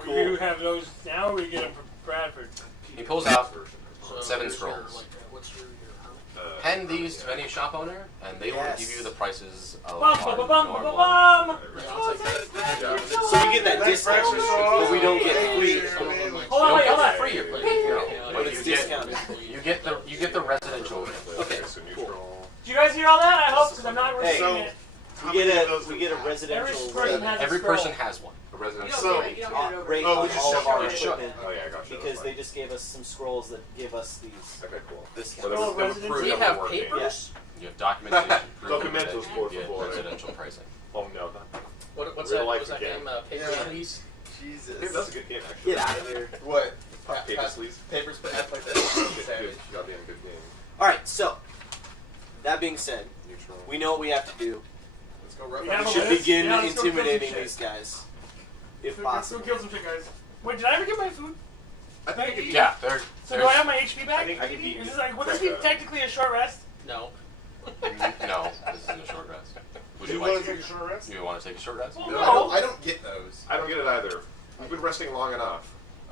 We do have those now. We get them from Bradford. He pulls out So 7 here's your, scrolls. like, what's your Hand these to any shop owner, and they will Yes. give you the prices of Bum, our bum, bum, bum, normal. bum. So you get that discount, but we don't get free. Hold on, You wait, don't hold get on. free, But but it's you get discounted. you get the residential. Okay, So neutral. Did you guys hear all that? I hope, because I'm not Hey. receiving it. We get a residential Every person has a Every scroll. person has one. A resident. You don't So, get it. You don't get it over. rate Oh, we on just all of shut our it. equipment oh yeah, I got you. because they just gave us some scrolls that give us these Okay, cool. discounts. So that Scroll would prove residency. We that have we're working. papers. You have documentation proving that Documentos, you por get favor. residential pricing. Oh no, not What's Real that? life What's that again. game? Paper Yeah. Please. Dude, that's a good game actually. Get out of here. What? Paper Sleeves. Papers, but I like that. Good, Savage. goddamn good game. All right, so That being said, Neutral. we know what we have to do. Let's go rough Yeah, up. We well, should let's- begin yeah, let's go kill some intimidating shit. these guys, if Let's go possible. kill some shit, guys. Wait, did I ever get my food? I think I could Yeah, they're. So do I have my HP back? I think I could beat Is you. this like, would this be technically a short rest? No. No, this isn't a short rest. Would Do you you like want to take a short rest? You want to take a short rest? Well, No, no. I don't get those. I don't get it either. We've been resting long enough.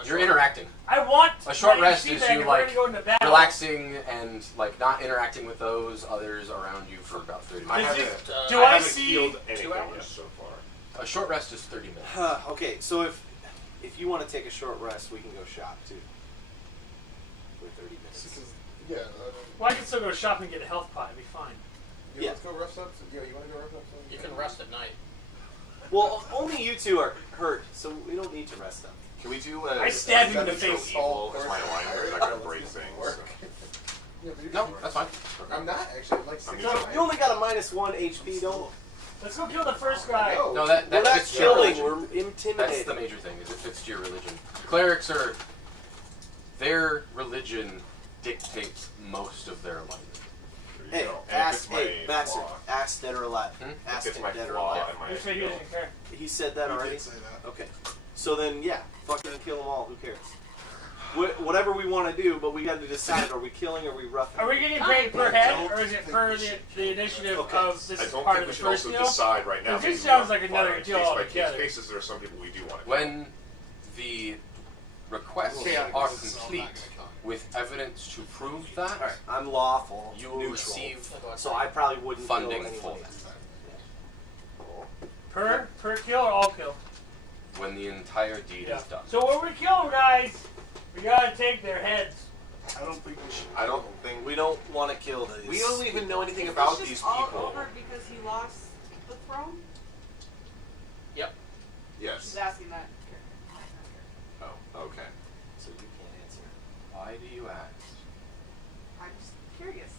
You're interacting. I want A short my rest HP is back you if like we're gonna go into battle. relaxing and like not interacting with those others around you for about 30 I minutes. haven't, Do I haven't see healed anything 2 hours? yet so far. A short rest is 30 minutes. Okay, so if you want to take a short rest, we can go shop too. For 30 minutes. Because, yeah. Well, I can still go shopping and get a health pot. It'd be fine. Yeah. Let's go rough up. Yeah, you want to go rough up? You can rest at night. Well, only you two are hurt, so we don't need to rest them. Can we do I stabbed you in the neutral face. evil as my line? Or is that going to break things? Yeah, but you No, can that's fine. I'm not actually. I'm like I'm 6 not- You only got a -1 HP, don't. Let's go kill the first guy. No. No, that We're not fits to your killing. religion. We're That's the intimidating. major thing, is it fits to your religion. Clerics are... Their religion dictates most of their alignment. Hey, And if ask, it's my hey, Master, flaw. ask dead or alive. Hmm? Ask It's him my dead or flaw alive. and my You said he skill. doesn't care. He said that You already? did say that. Okay. So then, yeah, fucking kill them all. Who cares? Whatever we want to do, but we got to decide: are we killing or are we roughing? Are we getting paid per head, or is it per the initiative Okay. of this I is don't part think of we the should first also deal? decide right now. It just maybe sounds on like another a deal case-by-case altogether. basis. There are some people we do want to kill. When the requests Okay, are so I'm not complete gonna kill him. with evidence to prove that, All right, I'm lawful. you will neutral, receive So I probably wouldn't funding kill for anyone. that Per kill or all kill? when the entire deed Yeah. is done. So when we kill them, guys, we gotta take their heads. I don't think we should. I don't think We don't want to kill these. we don't even know anything Is about this these just all people. over because he lost the throne? Yes. She's asking that. Oh, okay. So you can't answer. Why do you ask? I'm just curious.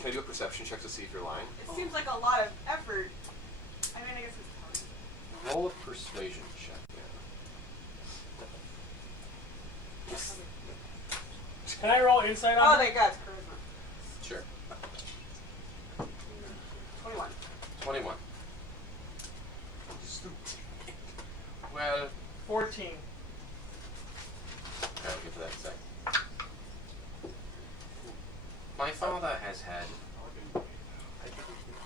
Can I do a perception check to see if you're lying? It seems like a lot of effort. I mean, I guess it's probably. Roll a persuasion check. Can I roll insight Oh, on thank God, it's charisma. Sure. 21. 21. Well, 14. I'll get to that in a sec. My father has had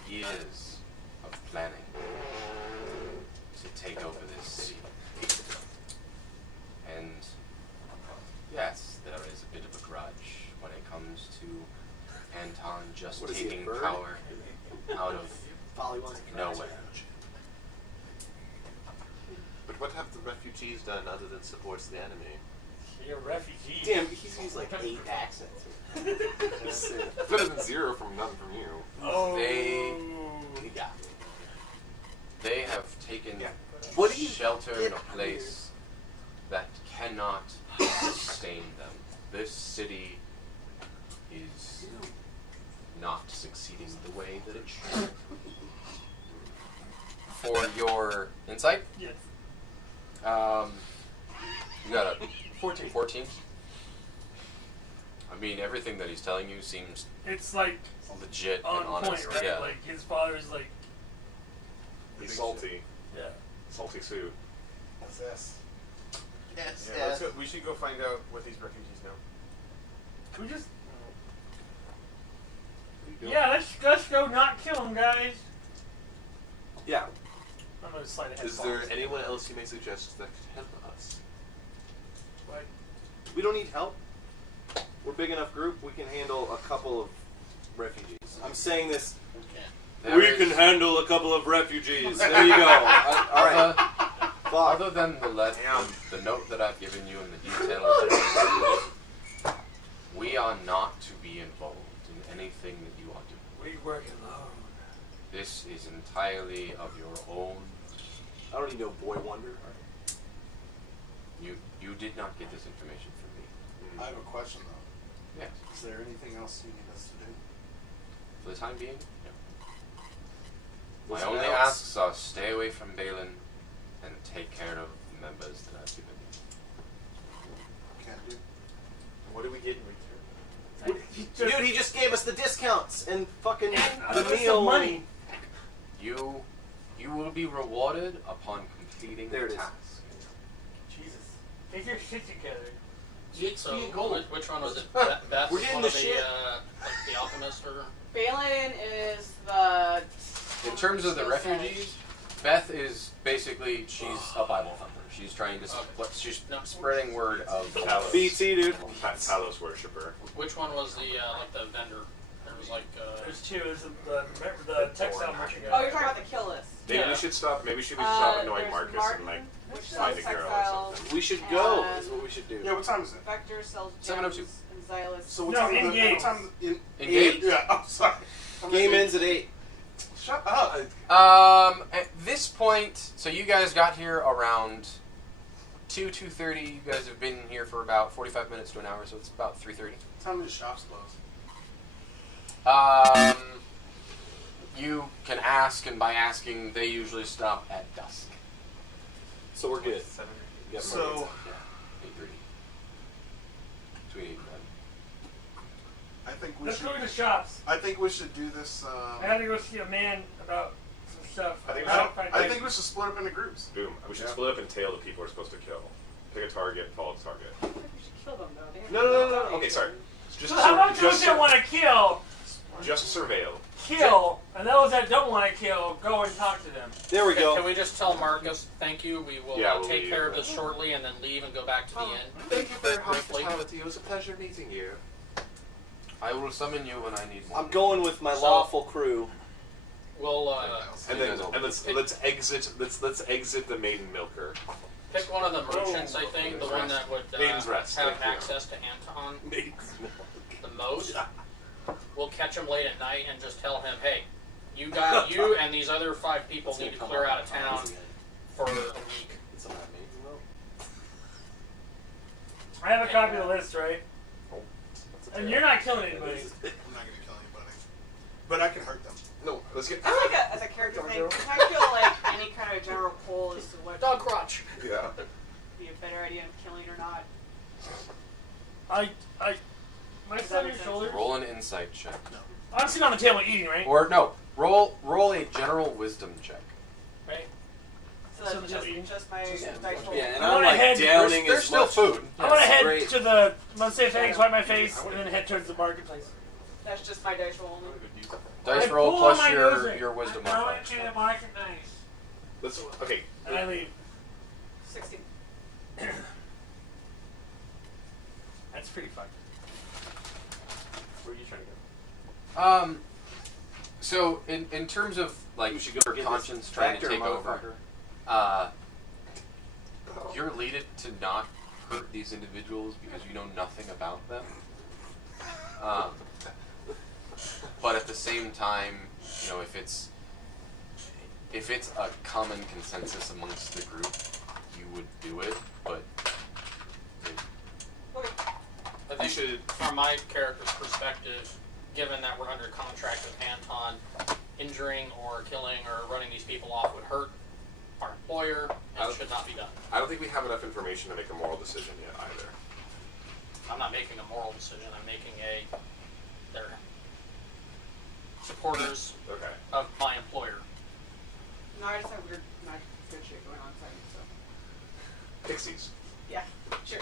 years of planning to take over this city. And yes, there is a bit of a grudge when it comes to Anton just What is he, a taking bird? power out of Polywine. nowhere. But what have the refugees done other than supports the enemy? You're a refugee. Damn, he's used like 8 accents. That's it. Better than 0 from none from you. Oh. Yeah. They have taken What do you shelter in get a place that cannot sustain them. This city is not succeeding the way that it should. For your insight, Yes. you got a 14. I mean, everything that he's telling you seems It's like legit on and honest. point, right? Yeah. Like his father's like, He's salty. yeah. Salty too. Yes. Yes, Yeah, let's go, we should go find out what these refugees know. Can we just? Yeah, let's go not kill him, guys. Yeah. I'm gonna slide ahead. Is there anyone else you may suggest that could help us? Like, We don't need help. We're a big enough group. We can handle a couple of refugees. I'm saying this. There we is- can handle a couple of refugees. There you go. All right. Fuck. Other than the note that I've given you and the details, we are not to be involved in anything that you are doing. we work alone. This is entirely of your own. I don't need no boy wonder. You did not get this information from me. I have a question though. Yes. Is there anything else you need us to do? For the time being, no. My Listen only else. asks are stay away from Balin and take care of the members that I've given you. Can't do. What do we get in return? Dude, he just gave us the discounts and fucking the What's the meal. money? You will be rewarded upon completing There it the is. task. Jesus. Get your shit together. So, which one was it? Beth We're was getting one the of shit. like the alchemist or... Balin is the. In terms of the refugees, Beth is basically, she's a Bible thumper. She's trying to, she's spreading word of the Talos. BT, dude. Talos worshiper. Which one was the like the vendor? There was like There's two. There's the textile merchant Oh, guy. you're talking about the kill list. Maybe Yeah. we should stop. Maybe we should stop annoying There's Marcus Martin, and like which find sells a girl or textiles. something. We should go. And- Is what we should do. Yeah, what time is it? Vector sells gems 7:02. and Xylus. So what No, time? engage. What time? Engage? Yeah. I'm sorry. Game ends at 8. Shut up. At this point, so you guys got here around 2:30. You guys have been here for about 45 minutes to an hour, so it's about 3:30. What time do the shops close? You can ask, and by asking, they usually stop at dusk. So we're good. Yeah, So- yeah, 8:30. Between 8 and 9. I think we Let's should. go to the shops. I think we should do this. I had to go see a man about some stuff. I think I think we should split up into groups. Boom. We should split up and tail the people we're supposed to kill. Pick a target, follow the target. I think we should kill them though. They No. Okay, sorry. Just So how about those that want to kill, just surveil. kill, and those that don't want to kill, go and talk to them? There we Can go. we just tell Marcus, thank you, we will Yeah, we'll take leave. care of this shortly, and then leave and go back to the inn? Thank you for your Briefly. hospitality. It was a pleasure meeting you. I will summon you when I need more. I'm going with my So- lawful crew. We'll And then let's exit the maiden milker. pick one of the merchants, I think, the one that would Maiden's Rest, have thank you. access to Anton the most. We'll catch him late at night and just tell him, hey, you and these other 5 people need to clear out of town for a week. It's not amazing though. I have a copy of the list, right? And you're not killing anybody. I'm not gonna kill anybody, but I can hurt them. No, let's get. As like as a character thing, can I feel like any kind of general poll as to what Dog crotch. Yeah. would be a better idea of killing or not? My Does that son make your sense? shoulders. Roll an insight check. I'm sitting on the table eating, right? Or no, roll a general wisdom check. Right. So So that's just eating? just my dice roll. Yeah, and I I'm wanna like head- downing There's as still much. food. I want to head great. to the, let's say thanks, wipe my face, and then head towards the marketplace. That's just my dice roll only. Dice I roll pull plus on my music. your wisdom I'm modifier. going to the marketplace. Let's. Okay. And I leave. 16. That's pretty fucked. Where are you trying to go? So in terms of like You should go your get conscience this trying to factor, take over, motherfucker. you're leaded to not hurt these individuals because you know nothing about them. But at the same time, you know, if it's a common consensus amongst the group, you would do it. But I think from my character's perspective, given that we're under contract with Anton, injuring or killing or running these people off would hurt our employer and should not be done. I don't think we have enough information to make a moral decision yet either. I'm not making a moral decision. I'm making they're supporters Okay. of my employer. No, I just have weird, not good shit going on inside me, so. Pixies. Yeah, sure.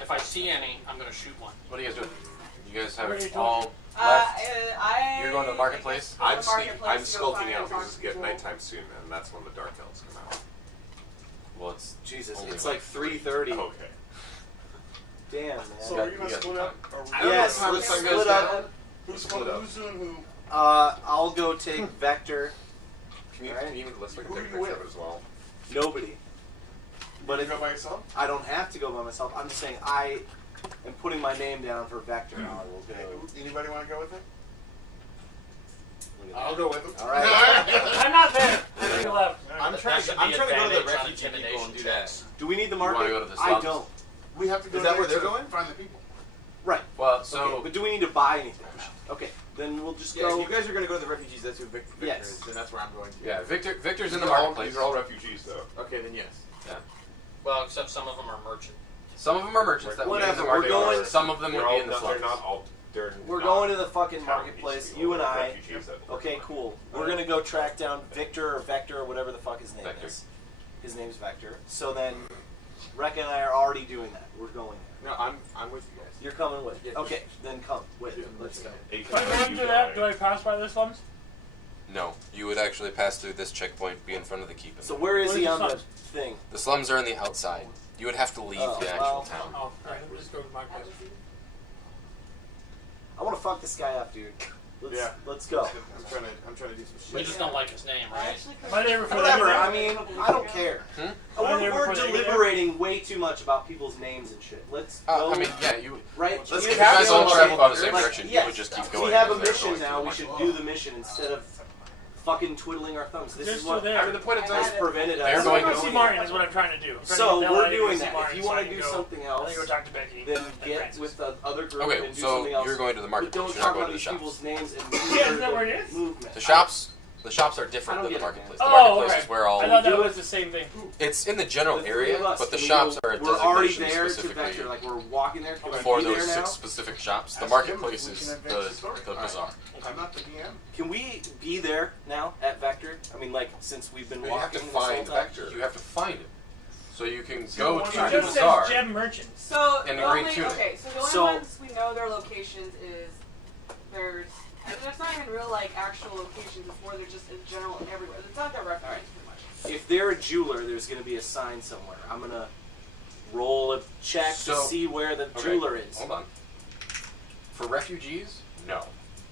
If I see any, I'm going to shoot one. what are you guys doing? You guys Where are you have going? all left. I. You're going to the marketplace? Go to I'm the sneaking. marketplace I'm to go skulking find out because it's Mark's getting jewel. nighttime soon, and that's when the dark elves come out. Well, it's Jesus, only it's like 3:30. Okay. Damn, man. So got- are you gonna you got split time. up? Or we I don't know Yes, what time let's the sun split goes up. down. who's split up. who's doing who? I'll go take Vector. Can you, Alright. can you even list like a Who are pick you with? up as well? Nobody. But You if go by yourself? I don't have to go by myself, I'm just saying I am putting my name down for Vector. I will Hey, go. anybody want to go with him? Look at I'll that. go with him. All right. I'm not there. I left. I'm That trying should to. I'm be trying to go to the advantage on refugee people and intimidation do that. checks. Do we need the You wanna market? go to the I slums? don't. We have to go Is that there where they're to going? Find the people. Right. well. So Okay, but do we need to buy anything? Okay, then we'll just Yeah, go. if you guys are going to go to the refugees, that's who Victor Yes. is, then that's where I'm going to. yeah, Victor's in the These are all- marketplace. These are all refugees, though. Okay, then yes. Well, except some of them are merchant. Some of them are merchants that would be in Whatever, the we're market. going- Some of them would They're be all in the not, slums. they're not all They're We're not going to the fucking town marketplace. people, You and they're I. refugees that work Okay, for it. cool. We're gonna go track down Victor or Vector or whatever the fuck his name Vector. is. His name's Vector. So then, Rek and I are already doing that. We're going there. No, I'm with you guys. You're coming with. Yeah. Okay, then come with. Let's go. If I go into that, do I pass by the slums? No, you would actually pass through this checkpoint, be in front of the keep. So where is Where's he the on the slums? thing? The slums are on the outside. You would have to leave Oh, the actual well. town. Oh, alright, we'll just go to my place. I want to fuck this guy up, dude. Let's go. I'm trying to do some We shit. just don't like his name, right? My neighbor for Whatever. the I mean, I don't care. Why they We're before they get there? deliberating way too much about people's names and shit. Let's go. I mean, yeah, you. right? Let's We If you have guys to all go, travel in the same like, direction, yes, you would just keep going. we have a because they're mission going now. to We should do the mission instead of fucking twiddling our thumbs. This They're is still what there. I mean, the point of has time. prevented They're us. I'm going going to to see go Martin is what I'm trying to do. I'm trying So to get we're LA to doing see that. Martin If you so I want to can do go- something I'm else, gonna go talk to Becky. then and get Francis. with the other group Okay, and do so something else. you're going to the But marketplace. don't You're not talk going about to the these shops. people's names and Yeah, isn't that where it is? movement. The shops are different I don't than the get it, marketplace. man. The marketplace okay. is where all I thought do that it. was the same thing. it's in the general The three area, of us, but the and we shops go- are a We're already designation there to specifically Vector. Like we're walking there. Can we for be those there now? 6 specific shops. The Ask marketplace him if we is can advance the story. the bazaar. I'm not the DM. Can we be there now at Vector? I mean, like since we've been You walking have to this whole find time? Vector. You have to find it, so you can So go it to just the says bazaar. gem merchants. So And the the green only tunic. okay, so the only So- ones we know their locations is there's and there's not even real like actual locations. It's more they're just in general and everywhere. It's not their refugees pretty much. If they're a jeweler, there's going to be a sign somewhere. I'm going to roll a check to So- see where the Okay, jeweler is. Hold on. For refugees, no,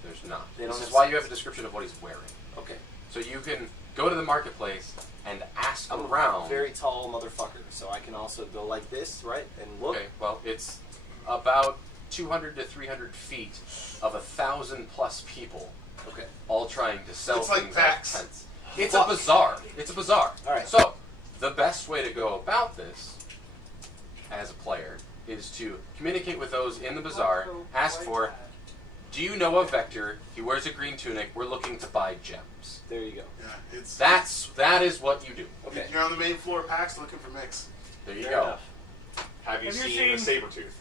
there's not. They don't This is have why signs. you have a description of what he's wearing. Okay. So you can go to the marketplace and ask I'm around. a very tall motherfucker, so I can also go like this, right? And look. Okay, well, it's about 200 to 300 feet of 1,000+ people, Okay. all trying to sell It's like things PAX. at tents. It's Fuck. a bazaar. It's a bazaar. All right. So the best way to go about this, as a player, is to communicate with those in the bazaar. Ask for, do you know a Vector? He wears a green tunic. We're looking to buy gems. There you go. Yeah, it's That is what you do. Okay. You're on the main floor of PAX looking for mix. There you Fair go. enough. Have you Have you seen the seen- Sabretooth?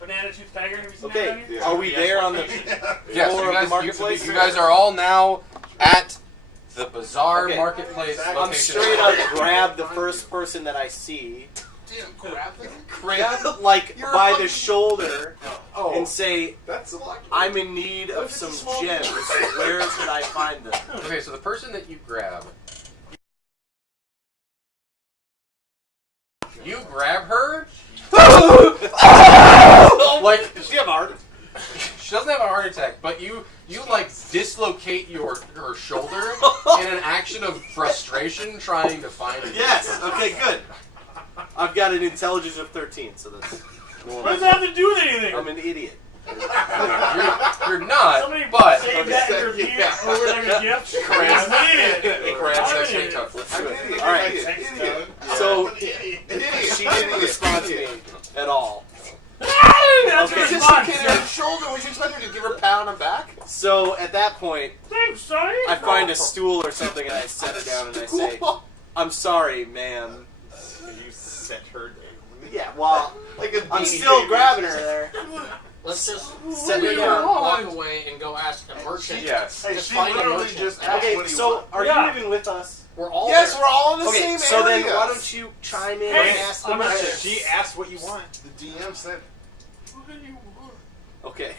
Banana Tooth Tiger. Have you seen that Okay. down here? Yeah. Are we there on the Yes, floor you of guys, the marketplace? you guys are all now at the bazaar Okay. marketplace I'm I'm location. straight up grab the first person that I see, Damn, grab them. Grab. like You're by a the fucking- shoulder, Oh, and say, That's a lot. I'm in need of some gems. Where should I find them? okay. So the person that you grab, you grab her. Like Does she have a heart? she doesn't have a heart attack, but you like dislocate her shoulder in an action of frustration, trying to find it. Yes. Okay. Good. I've got an intelligence of 13, so that's. What does that have to do with anything? I'm an idiot. You're not. Somebody But save that in your gift over there your gift. Grabs- I'm an idiot. He grabs I'm that an idiot. handcuff. Let's I'm do an it. idiot. All right. Idiot. So Idiot. she didn't respond to me at all. That's Okay. your Just response. hit her shoulder. Would you expect her to give her a pat on the back? So at that point, Thanks, Sonny. I find a stool or something and I set her down and I say, "I'm sorry, ma'am." And you set her down. Yeah. Well, Like a I'm beanie still baby. grabbing her there. Let's just Set her down. walk away and go ask a merchant. Yes. Hey, Just she find a literally merchant. just asked Okay. what he So want. are Yeah. you even with us? We're all Yes, there. we're all in the Okay. same So then area. why don't you chime in Hey, and ask the I'm gonna- merchant? She asked what you want. The DM said. Okay.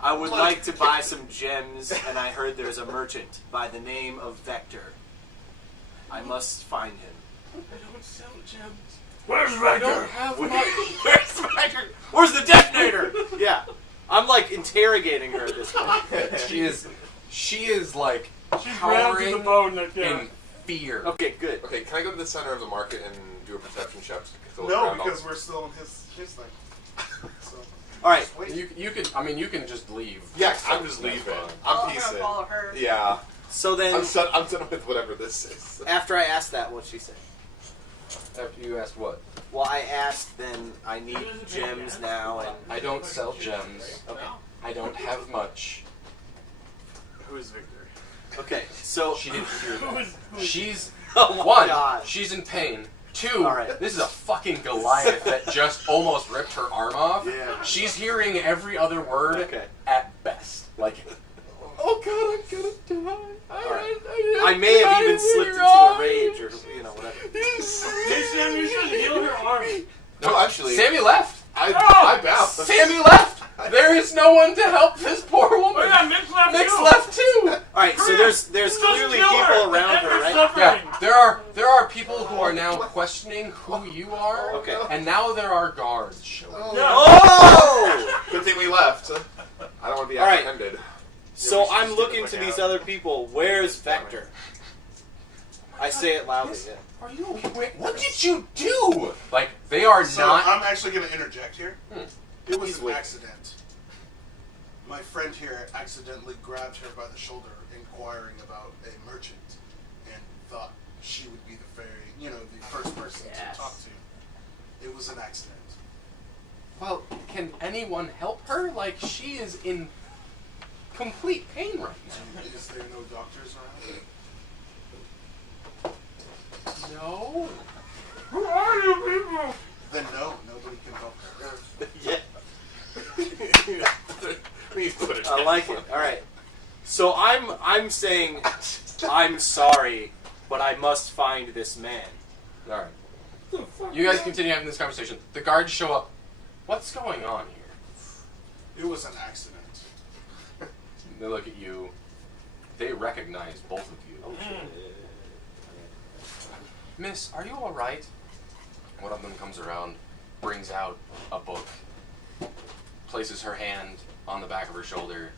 I would like to buy some gems, and I heard there's a merchant by the name of Vector. I must find him. I don't sell gems. Where's Vector? Where's Vector? Where's the detonator? Yeah. I'm like interrogating her at this point. She is like She's round to the cowering bone. Like, yeah. in fear. Okay, good. Okay, can I go to the center of the market and do a perception check? to look No, around all- because we're still in his thing. So, All right. wait. You can just leave. Yeah, I'm just That's leaving. fine. I'm I'm gonna piecing. follow her. Yeah. So then, I'm done with whatever this is. after I asked that, what'd she say? After you asked what? Well, I asked then I need gems now, and I don't sell gems. okay. I don't have much. Who's Victor? Okay, so She didn't hear that. Who is- She's oh my one. God. She's in pain. 2. Alright. This is a fucking Goliath that just almost ripped her arm off. Yeah. She's hearing every other word Okay. at best. Like, oh god, I'm gonna die. I may have even slipped into a rage or whatever. Hey, Sam, you should heal her arm. No, actually, Sammy left. I bowed. Sammy left. There is no one to help this poor woman. Oh, yeah, Mick's left Mick's too. left too. Alright, so there's Just clearly kill her. people around End her, right? suffering. Yeah, there are people who are now questioning who you are. Okay. And now there are guards showing. Yeah. Oh! Good thing we left. I don't want to be All right. apprehended. So we should I'm just looking get to the these fuck out. other people. Where's Vector? I say it loudly. Yeah. Are you okay? Wait, what did you do? Like, they are So not. I'm actually going to interject here. It was He's an with- accident. My friend here accidentally grabbed her by the shoulder, inquiring about a merchant, and thought she would be the the first person to talk to. It was an accident. Well, can anyone help her? Like, she is in complete pain right now. Is there no doctors around? No. Who are you people? Then no, nobody can help her. Yeah. Please put it. I like it. All right. So I'm saying I'm sorry, but I must find this man. All right. You guys continue having this conversation. The guards show up. What's going on here? It was an accident. They look at you. They recognize both of you. Miss, are you all right? One of them comes around, brings out a book, places her hand on the back of her shoulder.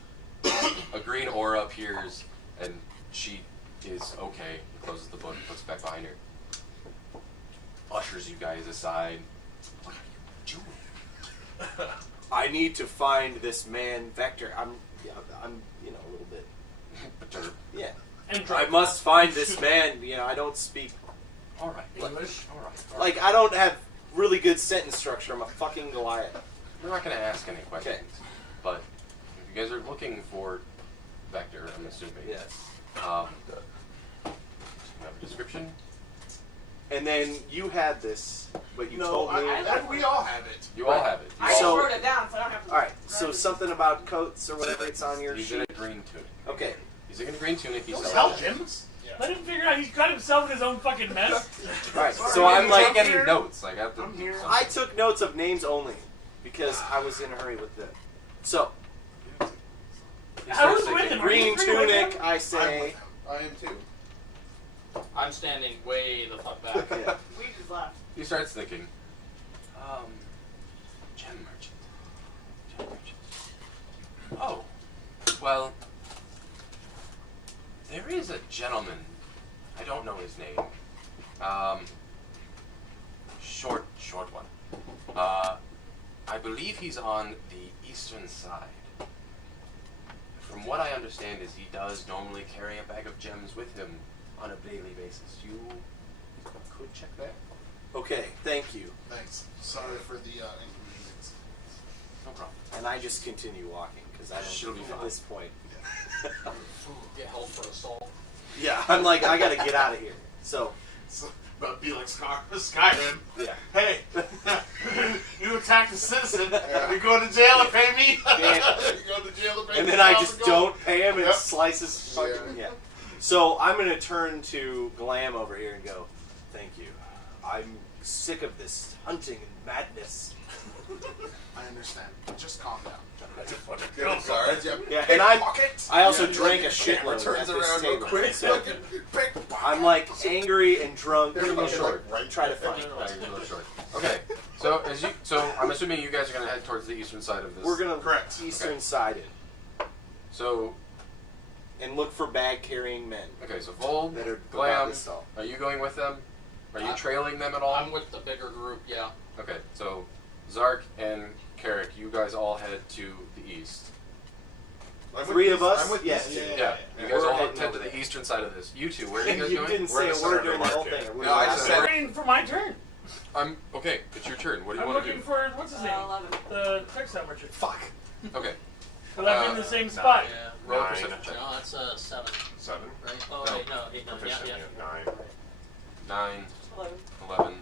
A green aura appears, and she is okay. Closes the book, puts it back behind her. Ushers you guys aside. What are you doing? I need to find this man, Vector. I'm a little bit. Perturbed. Yeah. And I must find this man. I don't speak. All right. English? All right. Like, I don't have really good sentence structure. I'm a fucking Goliath. We're not going to ask any questions. But if you guys are looking for Vector, I'm assuming. Yes. You have a description? And then you had this, but you No, told me. we all have it. You all have it. You I all- So- wrote it down, so I don't have to. All right. So something about coats or whatever it's on your He's in sheet. a green tunic. Okay. He's in a green tunic. He's Don't help him. Let him figure out he's got himself in his own fucking mess. All right. So I'm like, getting notes. Like, I have to I'm do here. something. I took notes of names only because I was in a hurry with them. So He I starts was with thinking, him. Are you green three with tunic. him? I I'm say. with him. I am too. I'm standing way the fuck back. Yeah. We just left. He starts thinking, gem merchant. Gem merchant. Oh, well, there is a gentleman. I don't know his name. Short one. I believe he's on the eastern side. From what I understand is he does normally carry a bag of gems with him on a daily basis. You could check that. Okay. Thank you. Thanks. Sorry for the inconvenience. No problem. And I just continue walking because I She'll be don't. fine. At this point. Get held for assault. Yeah. I'm like, I gotta get out of here. So. But be like Skyrim. Yeah. Hey, you attacked a citizen. You're going to jail and pay me. Yeah. You're going to jail and pay And me. then I just don't pay him and Yep. slices fucking yeah. So I'm gonna turn to Glam over here and go, thank you. I'm sick of this hunting and madness. I understand. Just calm down. Kill guards. Yeah, and I also drank a shitload Turns at this around real table. quick. So I'm like angry and drunk. They're and short. try to fight. Okay, so I'm assuming you guys are gonna head towards the eastern side of this. We're gonna Correct. eastern sided So and look for bag carrying men okay, so Vold, that are Glam, about this tall. are you going with them? Are you trailing them at all? I'm with the bigger group, yeah. Okay, so Zark and Carrick, you guys all head to the east. Three of us? I'm with Yes. these two. Yeah, you guys We're all heading head to over the there. eastern side of this. You two, where are you And guys you going? didn't We're say in a the center word of during the the whole market. thing. No, I I'm said- waiting for my turn. Okay, it's your turn. What do you I'm want to looking do? for what's his name? 11. The textile merchant. Fuck. Okay, But I'm in the same spot. Yeah. roll a Nine. perception check. No, that's 7, 7. right? Oh, No. wait, no, 8, 9, yeah, Proficient. yeah. 9. 9, 11. 11.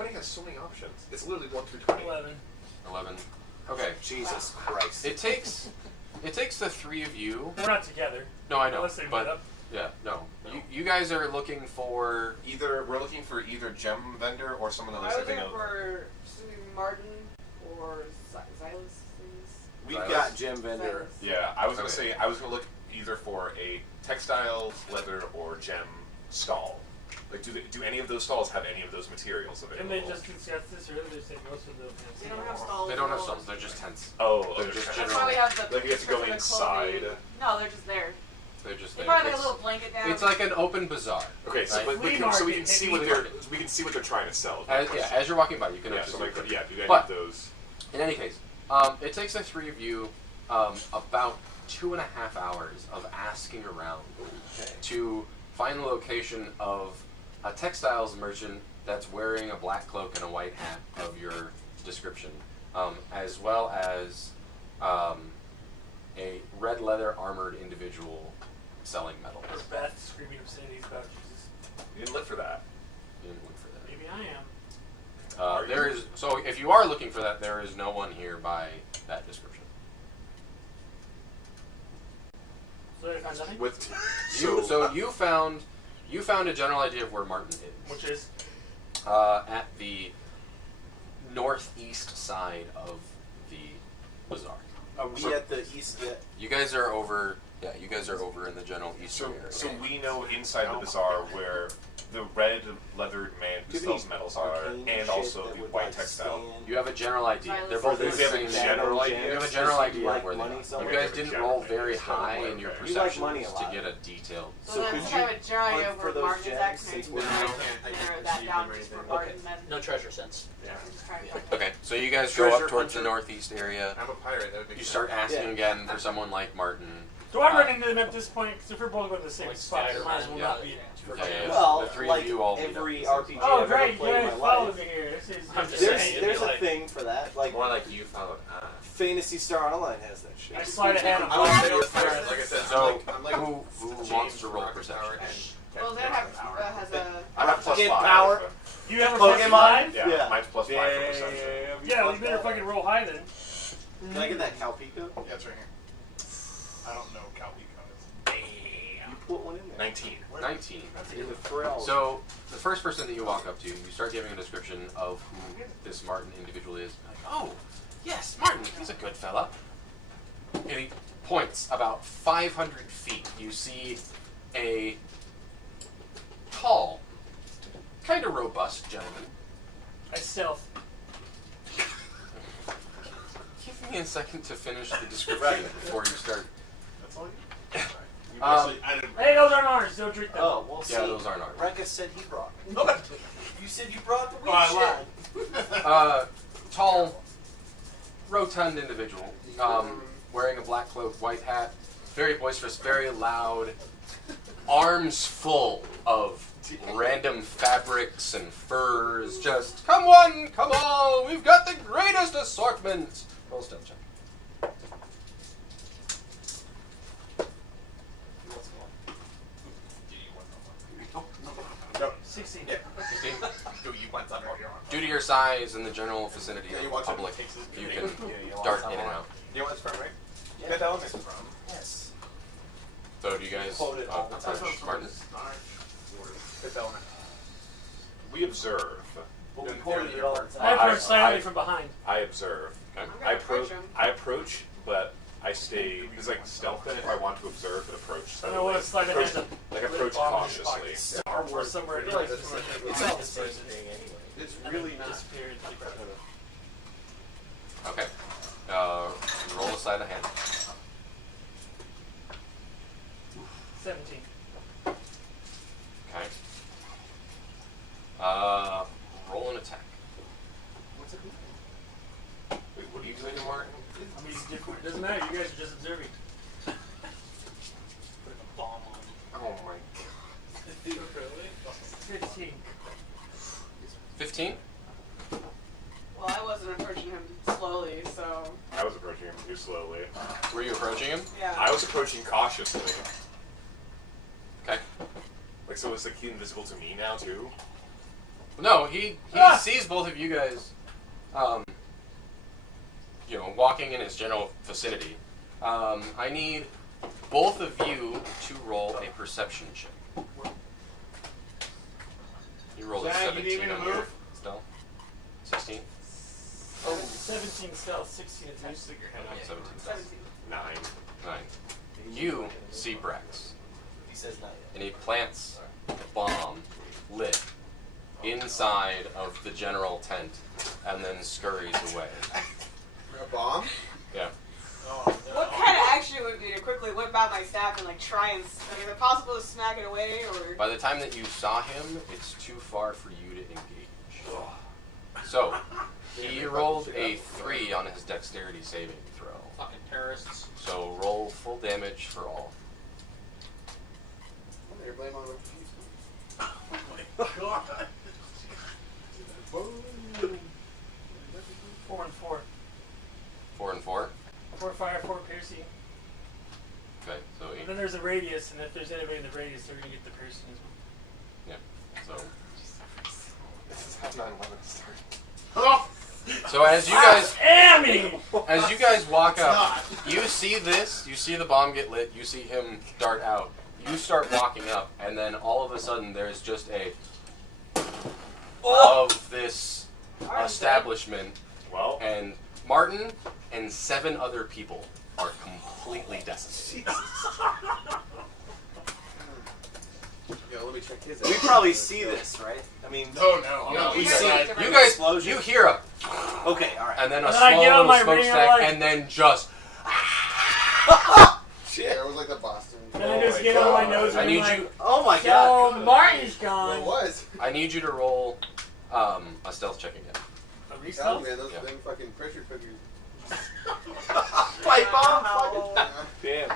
20 has so many options. It's literally 1 through 20. 11. 11. Okay. Jesus Christ. It takes the three of you. We're not together. No, I know. Unless they meet But up. yeah, no. You guys are looking for. We're looking for either gem vendor or someone that I was was thinking looking of. for Martin or Xylus things. We've Silas? got gem vendor. Yeah, I was gonna Okay. say I was gonna look either for a textile, leather, or gem stall. Like, do any of those stalls have any of those materials available? Didn't they just discuss this earlier? They said most of them have They don't have stalls. They don't have stalls. They're just tents. Oh, They're okay. just That's general. why we have the. Like you have to go for the inside. clothing. No, they're just there. They're just They there. probably have It's, a little blanket down. it's like an open bazaar. Okay, so Right. but Flea so we market, can see flea what they're market. we can see what they're trying to sell. As you're walking by, you can yeah. actually So see like, what they're- yeah, do any But- of those? In any case, it takes the three of you about 2.5 hours of asking around to find the location of a textiles merchant that's wearing a black cloak and a white hat of your description, as well as a red leather armored individual selling metals. Or Beth screaming obscenities about Jesus. You didn't look for that. You didn't look for that. Maybe I am. Are There you? is so if you are looking for that, there is no one here by that description. So I found nothing? With You found a general idea of where Martin is, Which is? at the northeast side of the bazaar. Are we at the east yet? You guys are over. Yeah, you guys are over in the general eastern area. So we know inside the bazaar where the red leathered man who Do you have sells any metals are, arcane and shit also that the would, white like, textile. stand- You have a general idea. Silas They're both says in they the have a same general area. idea? You have a Does general he idea like of where they money are. somewhere? You guys Okay, didn't general roll idea, very so high okay. in your You like perceptions money a to lot. get a detailed. So, So then could since you I have a general idea hunt of for where those Martin is gems at, can I since just we're narrow not- that achieve down them or just for anything. Martin then? No treasure sense. Yeah. Just try to Yeah. find it. Okay, so you guys go Treasure up towards the hunter. northeast area. I'm a pirate. That would make You sense. start asking Yeah. again for someone like Martin. Do I run into them at this point? Because if we're both going to the same Like spot, it Spider-Man, might as well yeah. not be too Yeah, far. yeah. Well, The three of like you all meet up every at the same RPG Oh, I've ever great! You played in guys my followed life. me here. This is I'm just There's saying, there's it'd be a like- thing for that. Like More like you followed us. Phantasy Star Online has that shit. I sleight of hand. I don't think you're a pirate. Like I said, So, I'm like who James wants to from roll Rocket perception? Power and Well, Captain that have, Power. has a. I have plus Get 5. power. You have a Pokemon? plus 5? Yeah, Yeah. mine's plus 5 for perception. Yeah, well, you better fucking roll high then. Can I get that Calpico? Yeah, it's right here. I don't know Calpico. You put one in there. 19. 19. In the Pharrell. So, the first person that you walk up to, you start giving a description of who this Martin individual is. Like, oh, yes, Martin, he's a good fella. And he points about 500 feet. You see a tall, kind of robust gentleman. I stealth. Give me a second to finish the description before you start. That's all you. I didn't. Hey, those aren't ours. Don't drink them. Oh, well, see, Yeah, those aren't ours. Rekka said he brought. You said you brought the weed I shit. Tall, rotund individual, wearing a black cloak, white hat, very boisterous, very loud, arms full of random fabrics and furs. Just come one, come all, we've got the greatest assortment. Roll stealth check. No. 16. Yeah. 16. Do you want some more? Due to your size and the general vicinity Yeah, of you the want some? public, Takes his- you Yeah, can you want dart some in and more? out. You know what it's from, right? Yeah. Fifth Element is from. Yes. So do you guys Quote it all the time. approach Martin? Fifth Element. We observe. But we They're quoted it all the I time. approach silently I- from behind. I observe. Okay. I'm gonna approach him. I approach, but I stay. There's like stealth in it if I want to observe and approach. I don't want to slide a hand up. Like approach cautiously. Star Wars somewhere in It's all the the same thing anyway. It's really not. disappeared. Okay. Roll a sleight of hand. 17. Okay. Roll an attack. Wait, what are you doing, Martin? I mean, it's different. It doesn't matter. You guys are just observing. Put a bomb on. Oh my god. Really? 15. 15? Well, I wasn't approaching him slowly, so I was approaching him too slowly. Were you approaching him? yeah. I was approaching cautiously. Okay. Like, so is like he invisible to me now too? No, he sees both of you guys, walking in his general vicinity. I need both of you to roll a perception check. You rolled a Zach, you need 17 me to on your move? stealth. 16? Oh, 17 stealth, 16 attack. 17 stealth. 17. 9. 9. You see Brax, He says not yet. and he plants a bomb lit inside of the general tent and then scurries away. A bomb? Yeah. What kind of action would it be to quickly whip out my staff and try and? Is it possible to smack it away or? By the time that you saw him, it's too far for you to engage. So, he rolled a 3 on his dexterity saving throw. Fucking terrorists. So roll full damage for all. You're blaming on refugees. Oh my god. 4 and 4. 4 and 4. 4 fire, 4 piercing. Okay, so And then there's a radius, and if there's anybody in the radius, they're gonna get the piercing as well. yeah. So This is how 9/11 started. Oh! so as you guys walk It's up, not. you see this. You see the bomb get lit. You see him dart out. You start walking up, and then all of a sudden there's just a of this establishment, Well, and Martin and 7 other people are completely decimated. Yo, let me check his We probably see this, right? I mean, No. You we see, see. you guys, Explosion. you hear a, Okay, all right. and then a And then I small get on little my radio, smokestack, like- and then just. Shit. It was like the Boston. Then I just get on my nose I and need I'm you. like, Oh my so god. Martin's Well, it gone. was. I need you to roll a stealth check again. A Tell re-stealth? me, man, those Yeah. them fucking pressure cookers. Pipe bomb. Ow. damn.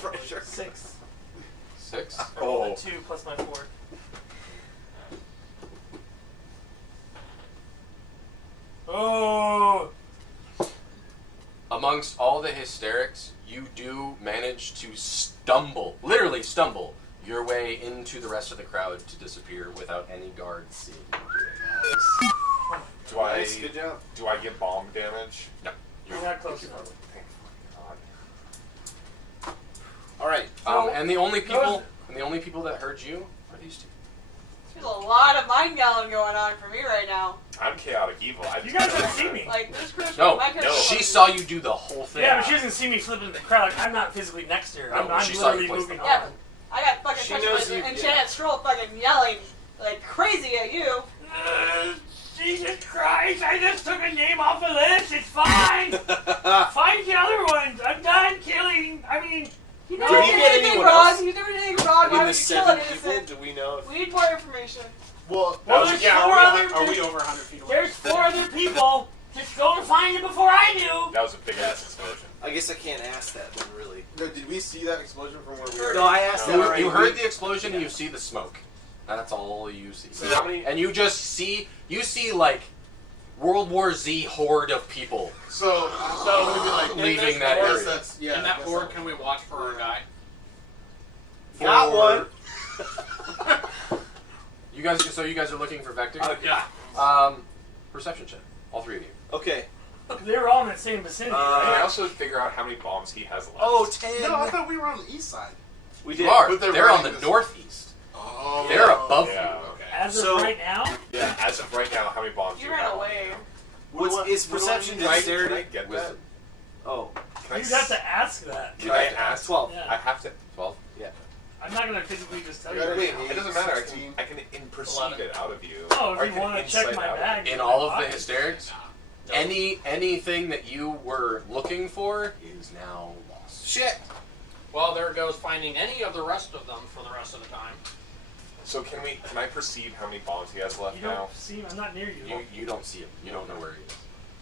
Pressure. 6. 6. I rolled a 2 plus my 4. Oh! Amongst all the hysterics, you do manage to literally stumble, your way into the rest of the crowd to disappear without any guards seeing you do it. Do I Nice, good job. do I get bomb damage? No. You're not close enough. Thank God. All right. And the only people that heard you are these 2. There's a lot of mind gallon going on for me right now. I'm chaotic evil. I You guys haven't seen me. Like this Christmas, No, my character she was- saw you do the whole thing. Yeah, but she doesn't see me flipping in the crowd. Like, I'm not physically next to her. No, I'm she saw you literally place moving the on. Yeah, but I got fucking She touched knows by you- and yeah. Janet Stroll fucking yelling like crazy at you. Jesus Christ, I just took a name off the list. It's fine. Find the other ones. I'm done killing. I mean, You Did never he did get anything anyone wrong. else? You never did anything I wrong. mean, Why the would you kill 7 an people. innocent? Do we know? We need more information. Well, well, there's Yeah, 4 other. are we over 100 feet away? There's 4 other people. Just go and find them before I do. That was a big ass explosion. I guess I can't ask that then, really. No, did we see that explosion from where we were? No, I asked that You, already. you heard the explosion and you see the smoke. That's all you see. So how many? And you just see, like World War Z horde of people. so I'm gonna be like, Leaving that I guess area. that's- yeah, In that I guess horde, so. can we watch for our guy? Got one. You guys are looking for Vector? Yeah. Perception check. All 3 of you. Okay. They were all in the same vicinity, Can right? I also figure out how many bombs he has left? Oh, 10. No, I thought we were on the east side. We You did. are. But they're They're on running the this- northeast. Oh, They're above Yeah. you. Okay. As of So- right now, Yeah. As of right now, how many bombs do You you ran have? away. What's is perception Can I dexterity? get Wisdom. Oh, Can I you'd have to ask that. Can I ask? 12. Yeah. I have to. 12. I'm not gonna physically just tell you. Yeah, Wait, Eight, it doesn't matter. 16. I can perceive 11. it out of you. Oh, Or I if you can want to check insight my out of bag. In in all my of the pocket. hysterics, anything that you were looking for is now lost. Shit. Well, there goes finding any of the rest of them for the rest of the time. So can I perceive how many bombs he has left You now? don't see. I'm not near you. You don't see him. You don't know where he is.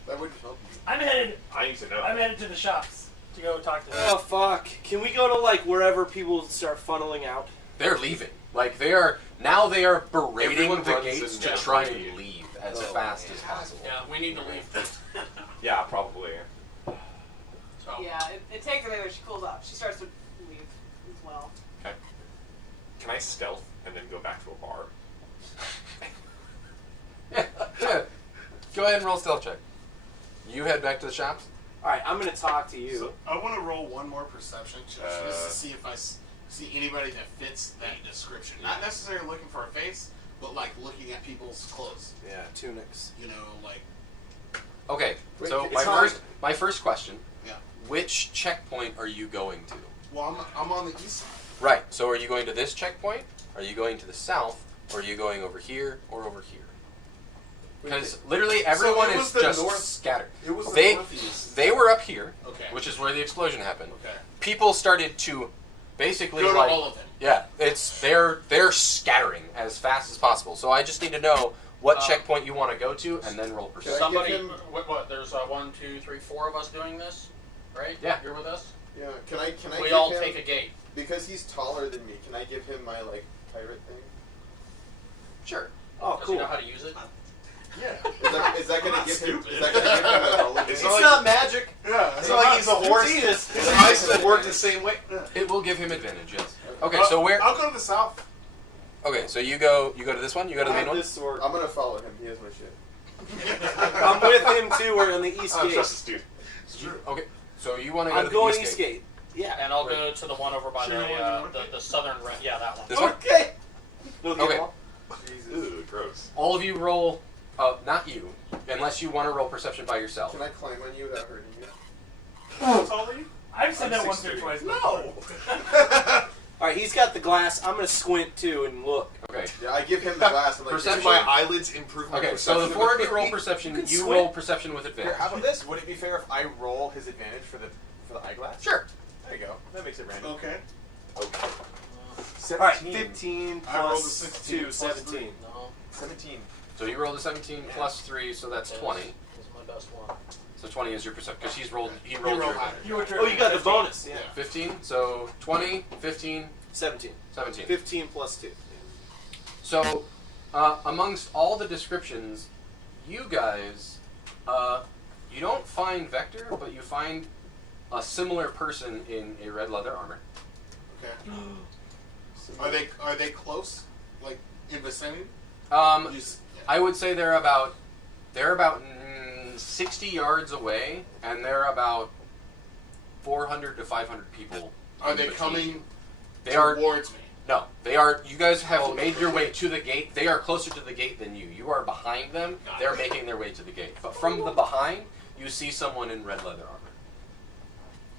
That would help you. I'm headed. I need to know. I'm headed to the shops to go talk to them. Oh fuck! Can we go to like wherever people start funneling out? They're leaving. Like they are berating Everyone the runs gates in to there. try and leave as Oh, fast man. as possible. Yeah, we need to leave. Yeah, probably. So, Yeah, it takes a minute when she cools off. She starts to leave as well. Can I stealth and then go back to a bar? Go ahead and roll stealth check. You head back to the shops. All right, I'm gonna talk to you. So I want to roll one more perception check just to see if I see anybody that fits that description. Not necessarily looking for a face, but like looking at people's clothes. Yeah, tunics. You know, like Okay, Wait, so it's my first question. Yeah. Which checkpoint are you going to? well, I'm on the east side. Right. So are you going to this checkpoint? Are you going to the south? Or are you going over here or over here? Because literally everyone it is was the just north- scattered. It was They- the northeast. They were up here, Okay. which is where the explosion happened. Okay. People started to basically Go to like all of them. yeah, they're scattering as fast as possible. So I just need to know what checkpoint you want to go to, and then roll perception. Somebody, give him- what? There's 1, 2, 3, 4 of us doing this, right? Yeah. You're with us. Yeah. Can I We give all him, take a gate. because he's taller than me? Can I give him my like pirate thing? Sure. Oh, Does cool. he know how to use it? Yeah. Is that gonna not give him? stupid. Is that gonna give him a rolling? It's thing? not like- not magic. Yeah. It's not like he's a horse. His eyes still work the same way. It will give him advantage. Yes. Okay. So where? I'll go to the south. Okay. So you go to this one. You go to the main one. This sword. I'm gonna follow him. He has my shit. I'm with him too. We're on the east I don't gate. trust this dude. Okay. So you want to go I'm to the going east gate. Yeah. And I'll go to the one over by Sure, you wanna do the southern. Yeah, that one. This one. Okay. Little Okay. girl. Ooh, gross. All of you roll. Not you, unless you want to roll perception by yourself. Can I climb on you without hurting you? How tall are you? I've said I'm that once or 6'3". twice. No. All right, he's got the glass. I'm gonna squint too and look. Okay. Yeah, I give him the glass. I'm like, Perception. Do my eyelids improve my Okay. perception? So the four of you roll perception. You You, can squint. roll perception with Here, advantage. how about this? Would it be fair if I roll his advantage for the eyeglass? Sure. There you go. That makes it random. Okay. Okay. 17. All right, 15 I rolled a plus 16 2, plus 17. No, 17. So you rolled a 17 plus 3, so that's 20. This is my best one. So 20 is your perception because he rolled You your roll advantage. higher. You were Oh, you got the bonus. Yeah. 15. So 20, 15, 17. 17. 15 plus 2. So amongst all the descriptions, you guys, you don't find Vector, but you find a similar person in a red leather armor. Okay. Are they close? Like in vicinity? Um, You s- yeah. I would say they're about 60 yards away, and they're about 400 to 500 people. Are in they between. coming They are. towards me? No, they are. You guys have Oh, made your okay. way to the gate. They are closer to the gate than you. You are behind them. Got They're it. making their way to the gate. But from the behind, you see someone in red leather armor.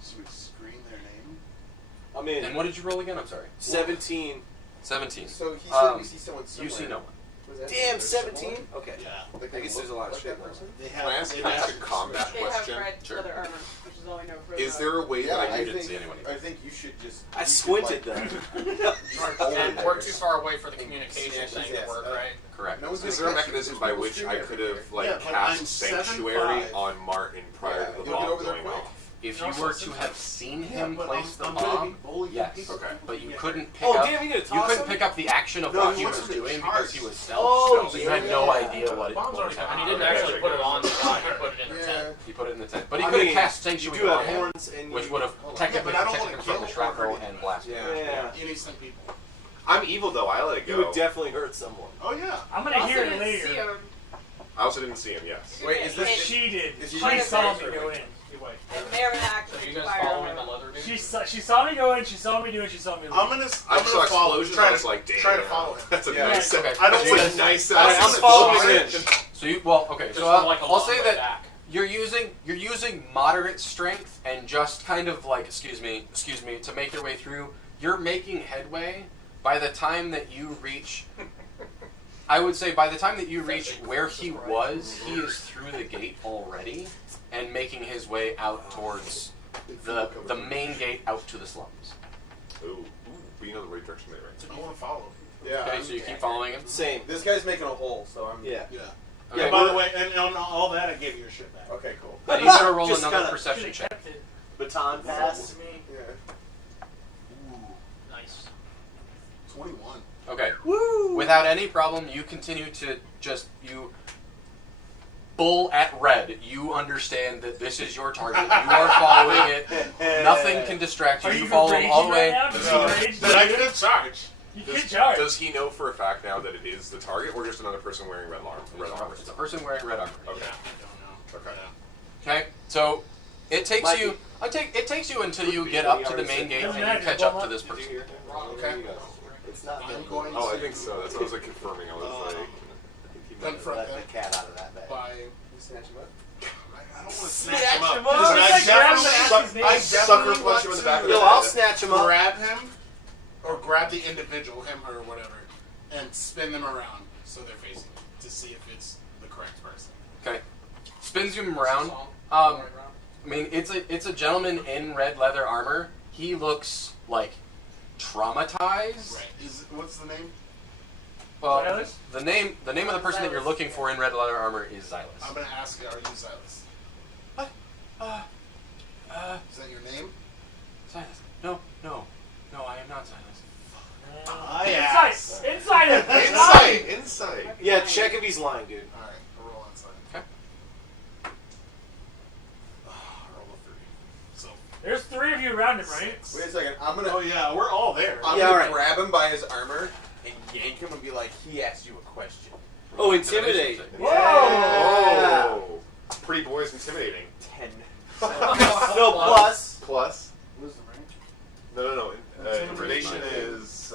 Should we screen their name? I'm in. And what did you roll again? I'm sorry. 17. 17. So he said Um, we see someone You somewhere. see no one. Was that- Damn, there's 17? someone? Okay. Yeah. Like I guess there's a lot of like shit that going person? They Can I ask they a have- combat They question? have red Sure. leather armor, which is all I know for Is there a way Yeah, that I You didn't think, see anyone either. I think you should just. I you should, squinted like, though. And we're too far away for the communication Yeah, thing yes, to work, right? Correct. No one's Is gonna there a catch you. mechanism There's by people which I streaming could everywhere. have like Yeah, but I'm cast sanctuary 7'5". on Martin prior Yeah, to the you'll get bomb over there going quick. off? If You're you were also to have seen Yeah, him but place the I'm gonna be bomb, bullying yes. people. Okay. But you Yeah. couldn't pick Oh, up. damn, you gonna You toss couldn't him? pick up the action of No, what he he wants was to be doing because he charged. was stealth. Oh, so you had no yeah. idea what Bombs what was already And he happening. didn't actually put it on the gun, he put it in the Yeah. tent. He put it in the tent, but he I could have mean, cast you sanctuary do have on him, horns and which you- would have technically but I don't protected him wanna from the kill shrapnel everybody. and blast. Yeah. Yeah. Innocent people. I'm evil though. I let it You go. would definitely hurt someone. Oh yeah. I'm gonna hear it See later. him. I also didn't see him. Yes. Wait, is this? She did. Is She she- saw me go in. And Marin So actually you guys fire following the him. leather dude? She saw me go in. She saw me do it. She saw me leave. I'm gonna I saw follow. explosion. Try I was to like, damn. try to follow him. That's a Yeah. nice. Okay. I don't That's want a nice. Alright, I'm following in. So you okay? Just So from like a I'll long say way that back. you're using moderate strength and just kind of like excuse me to make your way through. You're making headway. By the time that you reach, I would say by the time that you reach where he was, he is through the gate already and making his way out towards the main gate out to the slums. Ooh, but you know the right direction there, right? I want to follow. Yeah. Okay, so you keep following him. Same. This guy's making a hole, so I'm. Yeah. Yeah. Okay. Yeah. By the way, and on all that, I gave you your shit back. Okay, cool. I need you to roll Just another kinda- perception check. Baton pass. Yeah. Ooh, Nice. 21. Okay. Woo! Without any problem, you continue to you bull at red. You understand that this is your target. You are following it. Nothing can distract you. Are You you follow him all the way. Right now? Does he No, rage? did I get a charge? You can charge. Does he know for a fact now that it is the target, or just another person wearing red armor? It's a person wearing red armor. Okay. I don't know. Okay. Okay, so it takes Mikey. you. It takes you until you get up to the main gate and you catch up to this person. Okay. It's not I'm them. going Oh, I to think so. That's what I was like confirming. I was like, confront Let them the cat out of that bag. by. Snatch him up. I don't want to Snatch snatch him him up. up. It's like grabbing the ass's name. I sucker definitely punch him want in the back of to the Yo, I'll snatch him up. grab him, or grab the individual, him or whatever, and spin them around so they're facing me to see if it's the correct person. Okay, spins him around. I mean, it's a gentleman in red leather armor. He looks like traumatized. Right. What's the name? Well, Xylus? the name of the person that you're looking for in red leather armor is Xylus. I'm gonna ask you, are you Xylus? What? Is that your name? Xylus. No, I am not Xylus. Inside him. Insight. Yeah, check if he's lying, dude. Alright, I'll roll inside. Okay. Roll a 3. So, There's 3 of you around him, right? Wait a second. I'm gonna. oh yeah, we're all there. I'm Yeah, gonna alright. grab him by his armor and yank him and be like, "He asked you a question." Oh, intimidate. Whoa! oh, pretty boys intimidating. 10. No, plus. Plus, What's the range? no. Intimidation is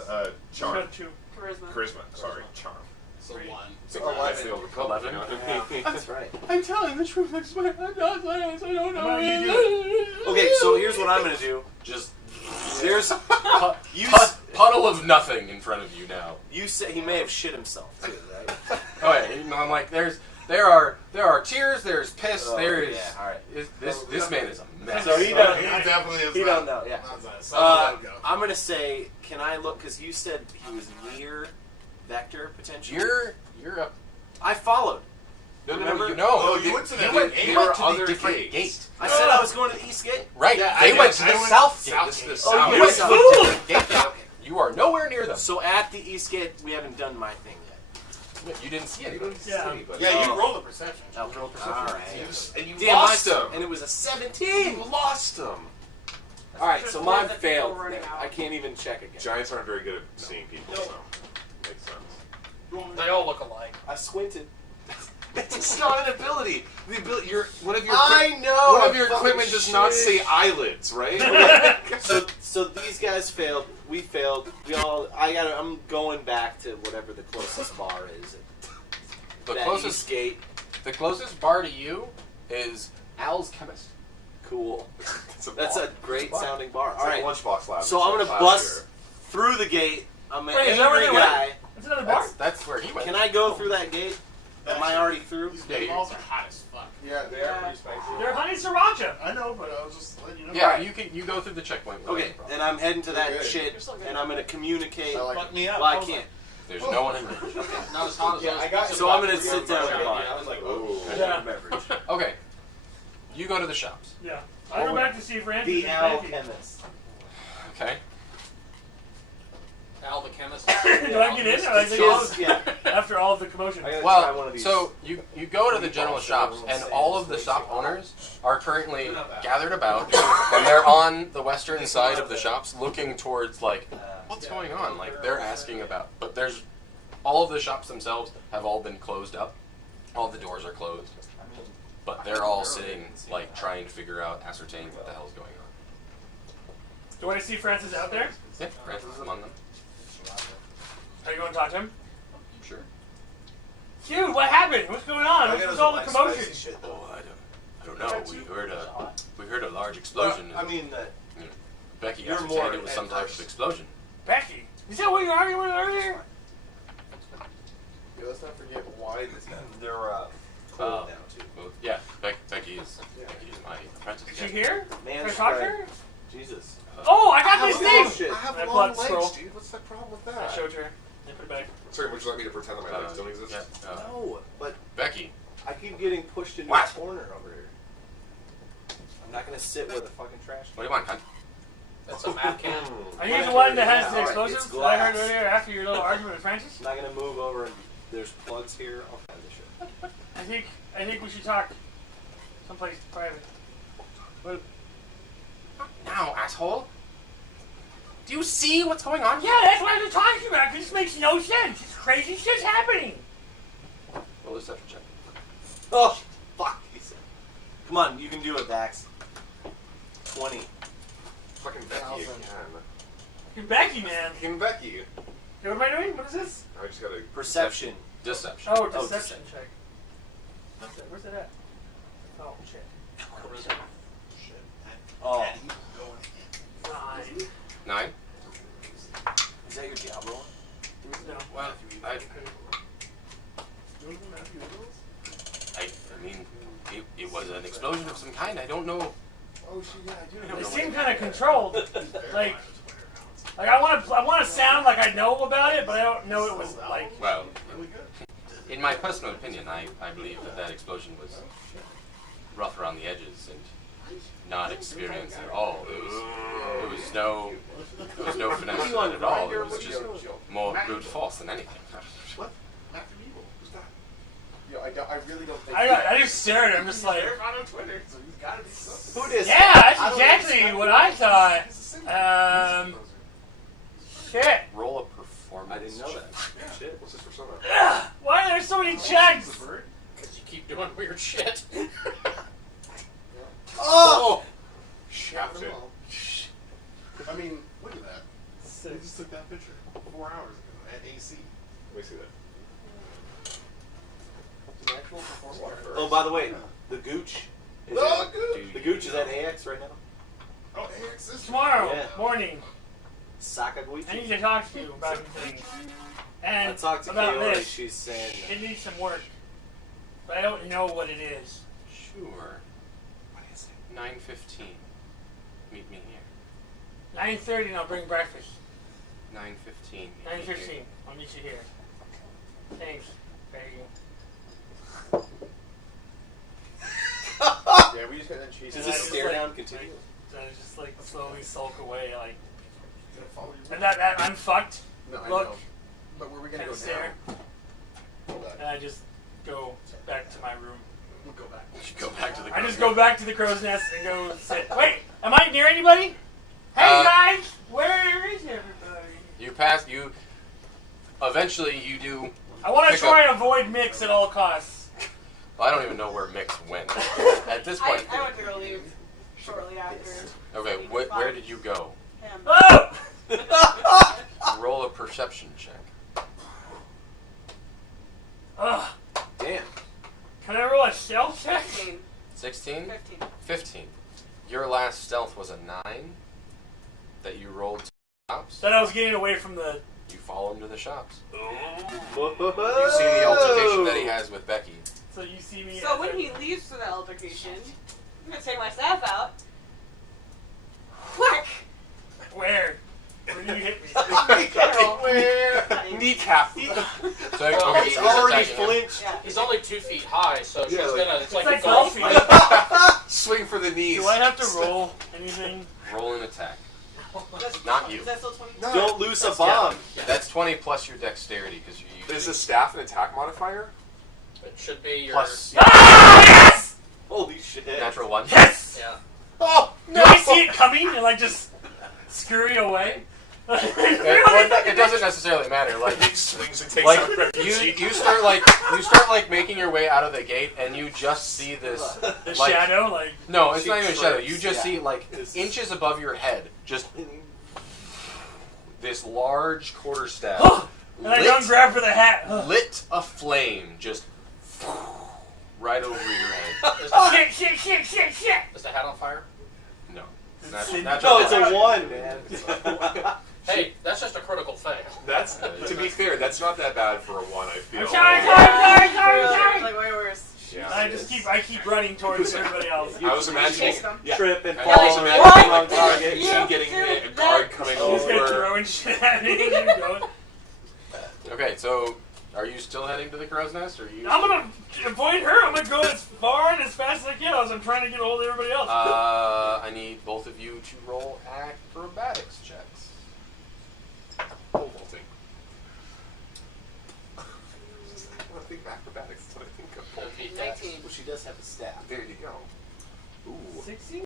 charm. Got 2. Charisma. Charisma. Sorry, charm. So 1. So Oh, I 11. failed a couple. 11? That's right. I'm telling the truth. I swear. I'm not Xylus. I don't How about you do Okay, so here's what I'm gonna do. Just there's you Puddle of nothing in front of you now. you said he may have shit himself too, right? Oh yeah, you know, I'm like there are tears. There's piss. Oh, there is. yeah, all right. This man is a mess. So he He don't. definitely is He not. don't know. Yeah. Not Xylus. So let him go. I'm gonna say, can I look? Because you said he was near Vector potentially. You're up. I followed. No, Remember? you know. Oh, you went to that gate. You There went were to the other different gates. gate. I said I was going to the East Gate. Right. Yeah, they I went guess to I the went south to gate. south This is gate. the Oh, south you gate. went South to- different gate. You are nowhere near them. So at the East Gate, we haven't done my thing yet. You didn't see anybody. Yeah. Yeah, you Oh. rolled a perception. All right. And you Damn, lost my- him. And it was a 17. You lost him. All right, so mine People failed. running out. I can't even check again. Giants aren't very good at seeing people, so makes sense. They all look alike. I squinted. It's not an ability. The ability. One of your know. one of your equipment does not say eyelids, right? So these guys failed. We failed. I'm going back to whatever the closest bar is. The That closest East Gate. The closest bar to you is Al's Chemist. Cool. It's a That's bar. a great bar. sounding bar. It's All like right. a lunchbox lab. So It's I'm like gonna last bust through the gate. I'm an Wait, is that where angry they guy. That's another bar? That's where he went. Can I go through that gate? Am I already through? These Yeah, balls are hot as fuck. Yeah, they are pretty spicy. They're honey sriracha. I know, but I was just letting you know. Yeah, you go through the checkpoint. without Okay, any problem. and I'm heading to that Good. shit, You're still good. and I'm gonna communicate. I like Fuck me up. Well, I can't. There's no one in range. Not as hot as Yeah, those I got pizza So I'm gonna boxes sit we down were at the bar. trying to get. I was like, Ooh. Yeah. Beverage. Okay. You go to the shops. Yeah. I go back to see if Randy's The in Becky. alchemist. Okay. Al the chemist. Do I get in? Or I think Cheers. Yeah. after all of the commotion. I gotta try one of Well, these. so you go to the general shops, and all of the shop owners are currently gathered about, and they're on the western side of the shops, looking towards like, what's going on? Like they're asking about, but there's all of the shops themselves have all been closed up. All the doors are closed, but they're all sitting like trying to figure out, ascertain what the hell's going on. Do I see Francis out there? Yeah, Francis is among them. Are you going to talk to him? Sure. Dude, what happened? What's going on? What was all the commotion? Oh, I don't know. We heard a large explosion. I mean that. Becky You're ascertained more it was some type adverse. of explosion. Becky, is that what you were arguing with earlier? Yeah, let's not forget why this happened. They're cold now too. Well, yeah, Becky is my apprentice. Is she Yeah. here? Can I Man's talk to pride. her? Jesus. Oh, I got this thing! Shit. I have I long plugged legs, scroll. dude. What's the problem with I that? showed her. I put it back. Sorry, would you like me to pretend that my legs don't exist? Yeah, No, but Becky, I keep getting pushed into What? a corner over here. I'm not gonna sit where the fucking trash. what do you want, hon? That's a map can. Are you the one that has Yeah, the alright, explosives it's that I heard glass. earlier after your little argument with Francis? I'm not gonna move over and there's plugs here, all kinds of shit. I think we should talk someplace private. Now, asshole. Do you see what's going on? Yeah, that's what I was talking about. This makes no sense. It's crazy shit's happening. Roll a deception check. Oh, fuck. Come on, you can do it, Dax. 20. Fucking Becky again. You're Becky, man. Fucking Becky. What am I doing? What is this? I just gotta. Perception. Deception. Oh, deception check. Where's it at? Oh, shit. Oh. 9. 9? Is that your Diablo? No. Well, I mean, it was an explosion of some kind. I don't know. Oh, shit, yeah, I do. They seem kind of controlled. Like I want to sound like I know about it, but I don't know it was like. Well, in my personal opinion, I believe that explosion was rough around the edges and not experienced at all. There was no finesse to it at all. It was just more brute force than anything. What? After evil? Who's that? Yo, I really don't think. I just stared. I'm just like. They're not on Twitter, so he's gotta be something. Who dis? Yeah, that's exactly what I thought. Shit. Roll a performance. I didn't know that. Shit, what's this persona? Why are there so many checks? Because you keep doing weird shit. Oh! Shafted. I mean, look at that. They just took that picture 4 hours ago at AC. Let me see that. An actual performance. Oh, by the way, the Gooch. Is Oh, at, good. the Gooch is at AX right now. Oh, AX is Tomorrow Yeah. morning, Sakaguchi. I need to talk to you about some things. I And talked to about Kayla. this, She's saying. it needs some work. But I don't know what it is. Sure. What is it? 9:15. Meet me here. 9:30 and I'll bring breakfast. 9:15. 9:15. I'll meet you here. Thanks. Becky. Yeah, we just got done chasing. Does this just stare like- down continue? So I just like slowly sulk away, like. He's gonna follow you. And that I'm fucked. No, I Look. know. But where are we gonna Kinda go stare. now? Hold on. And I just go back to my room. We'll go back. Go back to the. I just go back to the crow's nest and go sit. Wait, am I near anybody? Hey guys, where is everybody? You pass. You. Eventually, you do. I want to Pick try up. and avoid Mix at all costs. Well, I don't even know where Mix went. At this point. I went to go leave shortly after Okay, where did you go? him. Oh! Roll a perception check. Ugh. Damn. Can I roll a stealth check? 15. 16? 15. 15. Your last stealth was a 9 that you rolled to the shops. Then I was getting away from the. You follow him to the shops. You You see the altercation that he has with Becky. So you see me. So as when a- he leaves for the altercation, I'm gonna take my staff out. Whack! Where? Where did you hit me? Kneecap. So, Well, okay, he's he's already attacking him. flinched. Yeah. He's only 2 feet high, so she's Yeah, like- gonna. It's It's like, like a golf golfing. fight. Swing for the knees. Do I have to roll anything? Roll an attack. That's- Not you. Is that still 20? No. Don't lose a bomb. That's 20 plus your dexterity because you use Is the staff an attack modifier? It should be your. plus Ah, yes! Holy shit. natural 1. Yes! Yeah. Oh, Do I see it coming and like just scurry away? It doesn't necessarily matter. Like Nick swings and takes Like out refugee. you start like making your way out of the gate, and you just see this. The like, shadow, like. No, it's not She even a shadow. trips, You just yeah. see like inches above your head, just this large quarterstaff And I don't grab for the hat. lit a flame, just right over your head. Shit! Is the hat on fire? No, No, it's a 1, man. Hey, that's just a critical fail. That's to be fair. That's not that bad for a 1. I feel. I'm sorry! Like way worse. Yeah. I keep running towards everybody else. I was imagining Chase them. Trip and I fall. was and imagining wrong like target. she getting hit, a guard coming He's gonna over. throwing shit at me. Keep going. Okay, so are you still heading to the crow's nest, or are you? I'm gonna avoid her. I'm gonna go as far and as fast as I can as I'm trying to get a hold of everybody else. I need both of you to roll acrobatics checks. Pole vaulting. When I think of acrobatics, that's what I think of. That'd be dex. 19. Well, she does have a staff. There you go. Ooh. 16?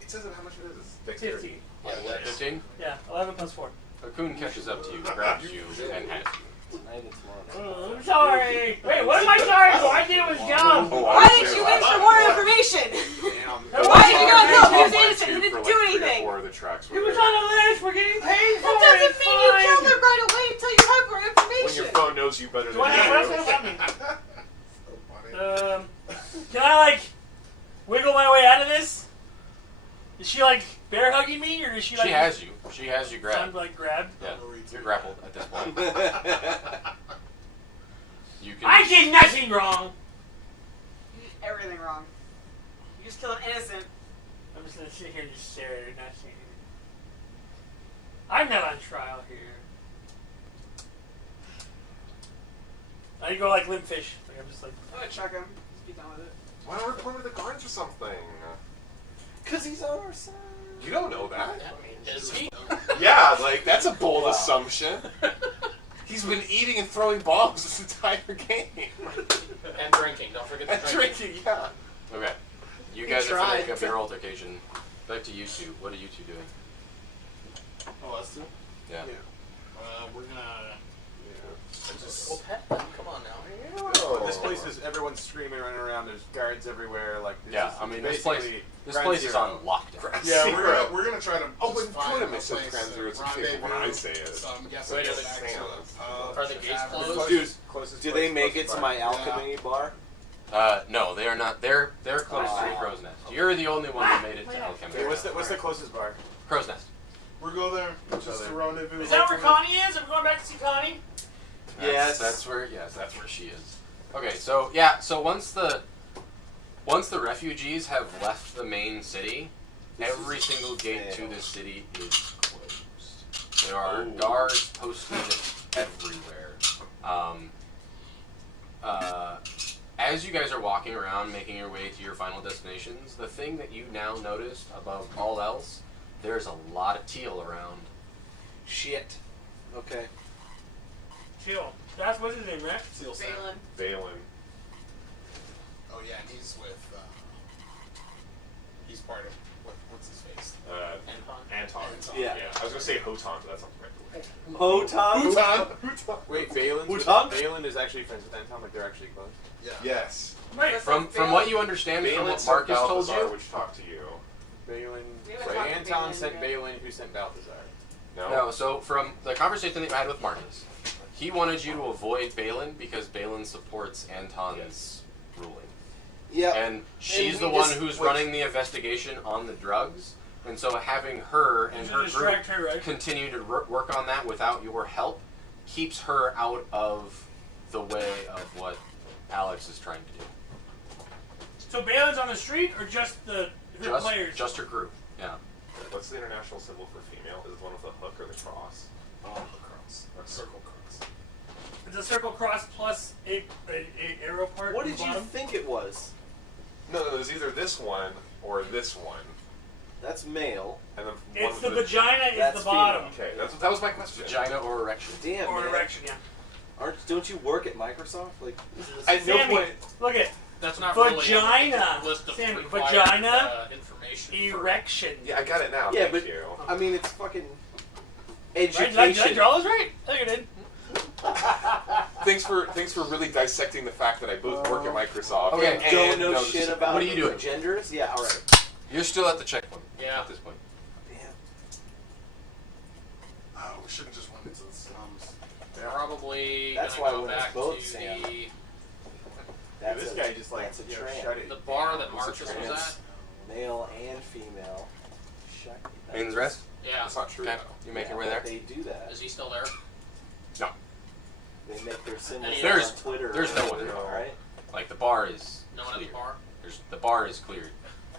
It's says it how much it is. Dexterity. 15. 15? Yeah, 11 plus 4. Cocoon catches up to you, grabs you, and has you. Tonight and tomorrow. I'm sorry. Wait, what am I sorry for? I did was dumb. Why didn't you wait for more information? Damn. Why did you not know? He was Online innocent. He too didn't for, do like, 3 or anything. 4 of the tracks He were was there. on the list. We're getting paid for That it. doesn't It's mean you fine. killed him right away until you have more When information. your phone knows you better than What else you. gonna happen? Oh, buddy. Can I like wiggle my way out of this? Is she like bear hugging me, or is she like? She has you. She has you So I'm grabbed. like grabbed. Yeah, you're grappled at this point. You can. I did nothing wrong. You did everything wrong. You just killed an innocent. I'm just gonna sit here and just stare at her, not say anything. I'm not on trial here. I go like limp fish. Like I'm just like. I'm gonna check him. Just be done with it. Why don't we report to the guards or something? Because he's on our side. You don't know that. Is he? Yeah, like, that's a bold assumption. He's been eating and throwing bombs this entire game. And drinking. Don't forget the And drinking. drinking, yeah. Okay. You He guys have to make tried. up your altercation. Back to you two. What are you two doing? Oh, us too? Yeah. We're gonna. Well, pet them. Come on now. Oh, this place is everyone's screaming, running around. There's guards everywhere. Like this Yeah, is I mean, this basically This place is on ground lockdown. Yeah, Zero. we're gonna try to. Oh, just but find Could a have said place Grand to Zero to people when I rendezvous. say it. So I'm guessing Wait, it's are back they to Santa? the pub, Are the gates tavern. closed? zero. Closest Do place they is make close it to by. my alchemy bar? No, they are not. They're close to the Crow's Nest. You're the only one who made it to Alchemy. Okay, what's the closest bar? Crow's Nest. We'll go there just to rendezvous. Is that where hopefully. Connie is? Are we going back to see Connie? Yes, that's where she is. Okay, so yeah, so once the refugees have left the main city, every single gate to the city is closed. There are guards posted everywhere. As you guys are walking around, making your way to your final destinations, the thing that you now notice above all else, there's a lot of teal around. Shit. Okay. Chill. That's what's his name, right? Seal Sam. Balin. Balin. Oh yeah, and he's with. He's part of what's his face? Anton. Anton. Yeah. I was gonna say Hoton, but that's not the right word. Hotan? Hoton. Wait, Balin. Wutan? Balin is actually friends with Anton. Like they're actually close. Yeah. Yes. Right. From what you understand from Balin what sent Marcus told Balthazar, you, which talked to you. Balin. We haven't Sorry, talked to Anton Balin sent yet. Balin, who sent Balthazar. no. So from the conversation that you had with Marcus, he wanted you to avoid Balin because Balin supports Anton's ruling, Yeah. and she's we the one just- who's wait. running the investigation on the drugs, and so having her and To her group distract her, right? continue to work on that without your help keeps her out of the way of what Alex is trying to do. So Balin's on the street, or just her players? Just her group. Yeah. What's the international symbol for female? Is it one with a hook or the cross? Oh, the cross. Or circle cross. It's a circle cross plus a arrow part. What on did the you bottom. think it was? No, there's either this one or this one. That's male. And then It's one the with vagina is That's the bottom. Okay, that was my question. Vagina or erection. Damn, Or man. erection, yeah. Don't you work at Microsoft? Like, At no Sammy, point. look at That's not Vagina. really a list of Sammy, required, vagina, information. erection. Yeah, I got it now. Yeah, Thank but- you. I mean, it's fucking Right? Did I education. draw this right? I think I did. Thanks for really dissecting the fact that I both work at Microsoft. Okay, and Don't know know shit the- about What are you doing? genders? Yeah, alright. You're still at the checkpoint Yeah. at this point. Damn. Oh, we shouldn't just run into the slums. They're probably That's gonna why go when it's back both to Sam. the That's this a, guy just like that's a trans. shut it. the bar that It's a Marcus was trans. at. Male and female. Shut Mains rest? Yeah. That's not true. Okay. though. You make your way Yeah, there? They do that. Is he still there? They make their symbols There's- on Twitter. there's no one there, there. alright? Like the bar is No one at clear. the bar. The bar is cleared.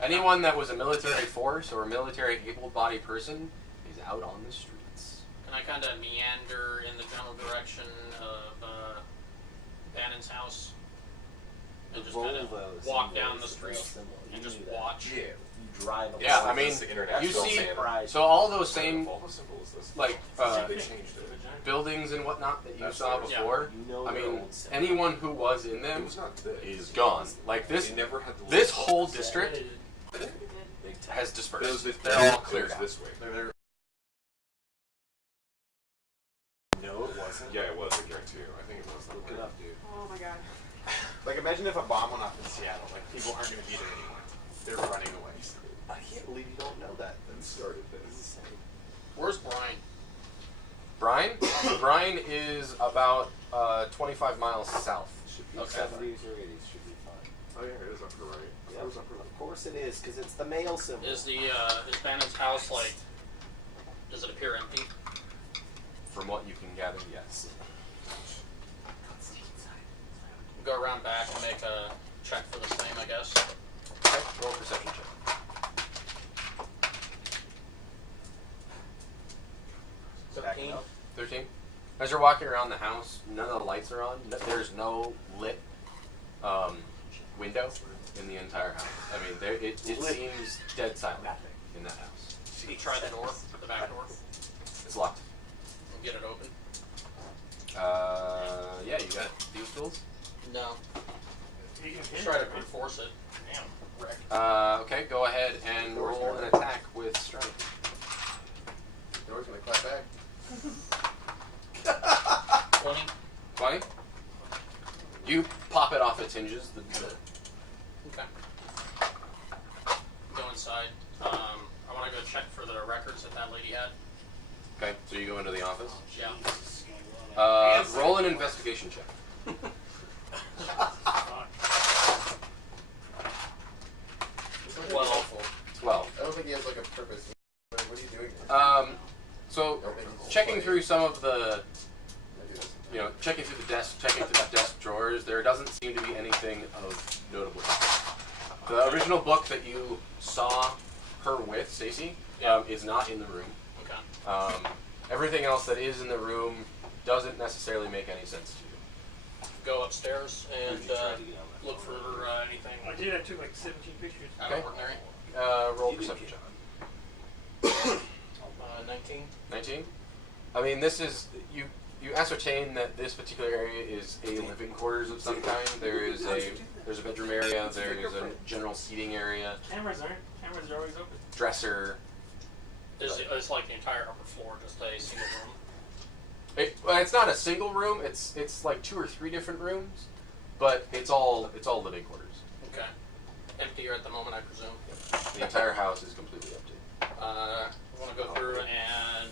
Anyone that was a military force or a military able-bodied person is out on the streets. Can I kind of meander in the general direction of Bannon's house and just kind of Volvo walk symbol down is the street symbol. You and just knew that. watch? Yeah. You drive a Yeah, lot. I mean, That's the international you see- Santa. So all those The same Volvo symbol is this. like they changed it. buildings and whatnot that you That's saw right. before, You know I their mean, old symbol. anyone who was in It them was not this. is gone. Like this, They never had the this little whole box. district They has dispersed. It was They're all cleared it was out. this way. No, it wasn't. Yeah, it was. I guarantee you. I think it was. Look it up, dude. Oh my god. Like, imagine if a bomb went off in Seattle. Like, people aren't going to be there anymore. They're running away. I can't believe you don't know that. That started this. Where's Brian? Brian? Brian is about 25 miles south. Should be Okay. 70s or 80s. Should be fine. Oh yeah, it is upper right. Yeah, It was upper right. of course it is, because it's the male symbol. Is Bannon's house like? Does it appear empty? From what you can gather, yes. Go around back and make a check for the same, I guess. Okay, roll a perception check. 13. 13. As you're walking around the house, none of the lights are on. There's no lit window in the entire house. I mean, it seems dead silent in that house. Should he try the door, the back door, It's locked. and get it open? Yeah, you got these tools? No. You can Try to enforce it. Damn. Wreck. Okay, go ahead and roll an attack with strength. Door's gonna clap back. 20. 20? You pop it off its hinges. Okay. Go inside. I want to go check for the records that lady had. Okay, so you go into the office. Yeah. Roll an investigation check. 12. I don't think he has like a purpose. What are you doing here? So checking through some of the, checking through the desk drawers, there doesn't seem to be anything of notable interest. The original book that you saw her with, Stacy, is not in the room. Okay. Everything else that is in the room doesn't necessarily make any sense to you. Go upstairs and Who'd you try to get on that look phone? for anything I did. I took like 17 pictures. out of ordinary. Roll You didn't perception get check. 19. 19? I mean, this is, you ascertain that this particular area is a living quarters of some kind. There's a bedroom area, there's a general seating area, Cameras are always open. dresser. It's like the entire upper floor, just a single room. Well, it's not a single room, it's like 2 or 3 different rooms, but it's all living quarters. Okay. Empty at the moment, I presume. The entire house is completely empty. I want to go through and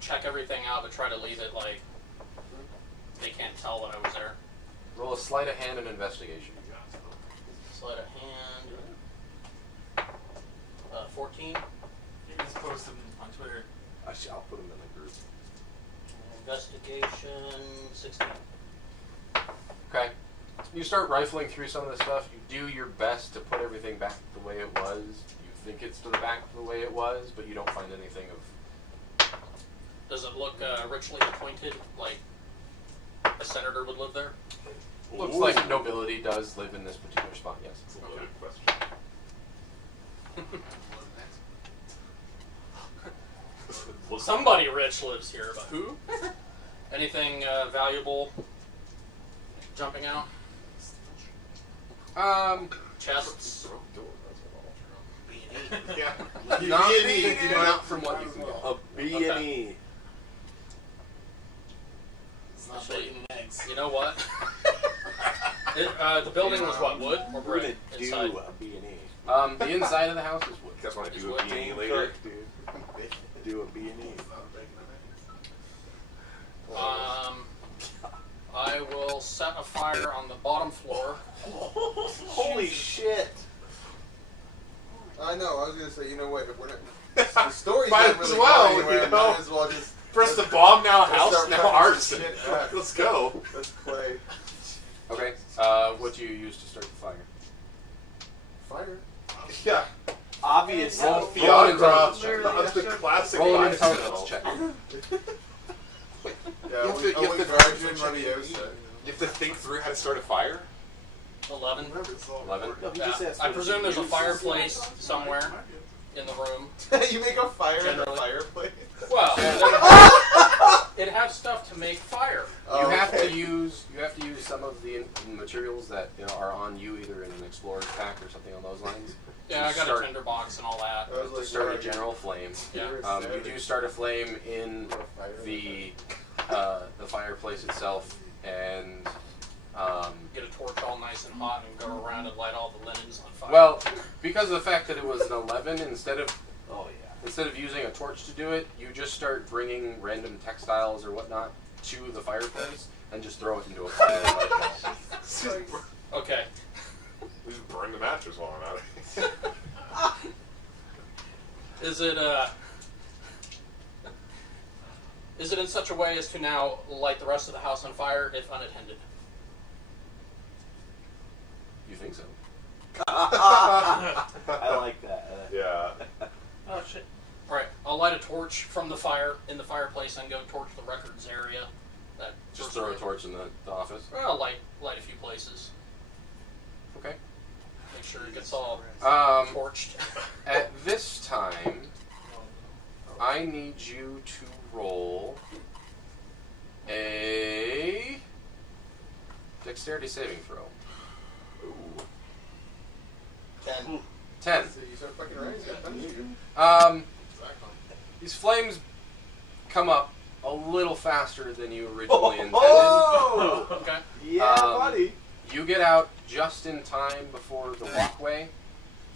check everything out, but try to leave it like they can't tell that I was there. Roll a sleight of hand and investigation. Sleight of hand. 14. You can just post them on Twitter. I'll put them in the group. Investigation 16. Okay. You start rifling through some of the stuff. You do your best to put everything back the way it was. You think it's to the back the way it was, but you don't find anything of... Does it look richly appointed, like a senator would live there? Looks like nobility does live in this particular spot, yes. It's a loaded question. Somebody rich lives here, but who? Anything valuable jumping out? Chests? Yeah. Not from what you can get. A B&E. It's not bacon and eggs. You know what? The building was what, wood or We're brick gonna do inside? a B&E. The inside of the house is wood. You guys want to Is do a what B&E you- later? Dude. Do a B&E. I will set a fire on the bottom floor. Holy shit. I know. I was gonna say, you know what? If we're not, the story's Might not as really well, going anywhere, you know. Might as well just First the bomb, now let's house, start now prepping arson. some shit back. Let's go. Let's play Okay. What do you use to start the fire? fire. Yeah. Obviously. Roll an Viagra. intelligence That's the classic Roll an life intelligence spell. check. Yeah, You have we to- you have to- Virgin Leviosa. You have to think through how to start a fire? 11. 11. No, he just asked I for presume there's a uses. fireplace somewhere in the room. You make a fire in a Generally. fireplace. Well, it has stuff to make fire. You have to use some of the materials that are on you, either in an explorer's pack or something on those lines. So Yeah, start a general flame. Yeah. You do start a flame in the fireplace itself, and Get a torch all nice and hot and go around and light all the linens on fire. well, because of the fact that it was an 11, instead of Oh yeah. Instead of using a torch to do it, you just start bringing random textiles or whatnot to the fireplace and just throw it into a fire. Okay. We just burn the matches while I'm at it. Is it in such a way as to now light the rest of the house on fire if unattended? You think so? I like that. Yeah. Oh shit. Alright, I'll light a torch from the fire in the fireplace and go torch the records area. That Just first throw a room. torch in the office? Well, light a few places. Okay. Make sure it gets all torched. At this time, I need you to roll a dexterity saving throw. Ooh. 10. 10. So you start fucking right. Yeah, punish you. These flames come up a little faster than you originally intended. Oh! Okay. Yeah, buddy. You get out just in time before the walkway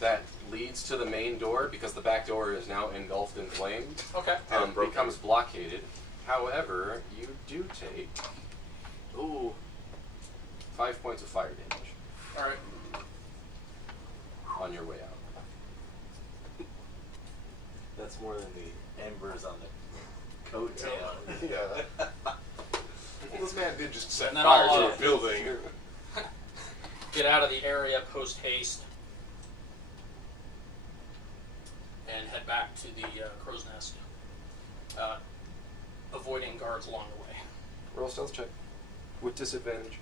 that leads to the main door, because the back door is now engulfed in flames. Okay. Becomes blockaded. However, you do take 5 points of fire damage Alright. on your way out. That's more than the embers on the coattail. Yeah. Well, this man did just set And then fire I'll, to a building. Get out of the area post haste and head back to the crow's nest, avoiding guards along the way. Roll a stealth check with disadvantage.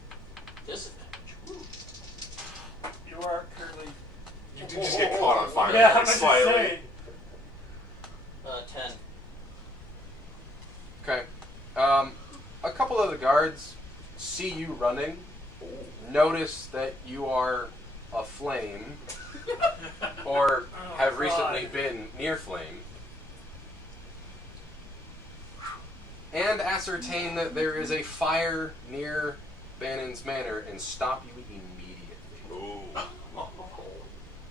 Disadvantage. Woo. You are currently. You did just get caught on fire. Yeah, I'm just slightly. saying. 10. Okay. A couple of the guards see you running, notice that you are aflame, or have recently been near flame, and ascertain that there is a fire near Bannon's Manor and stop you immediately. Ooh.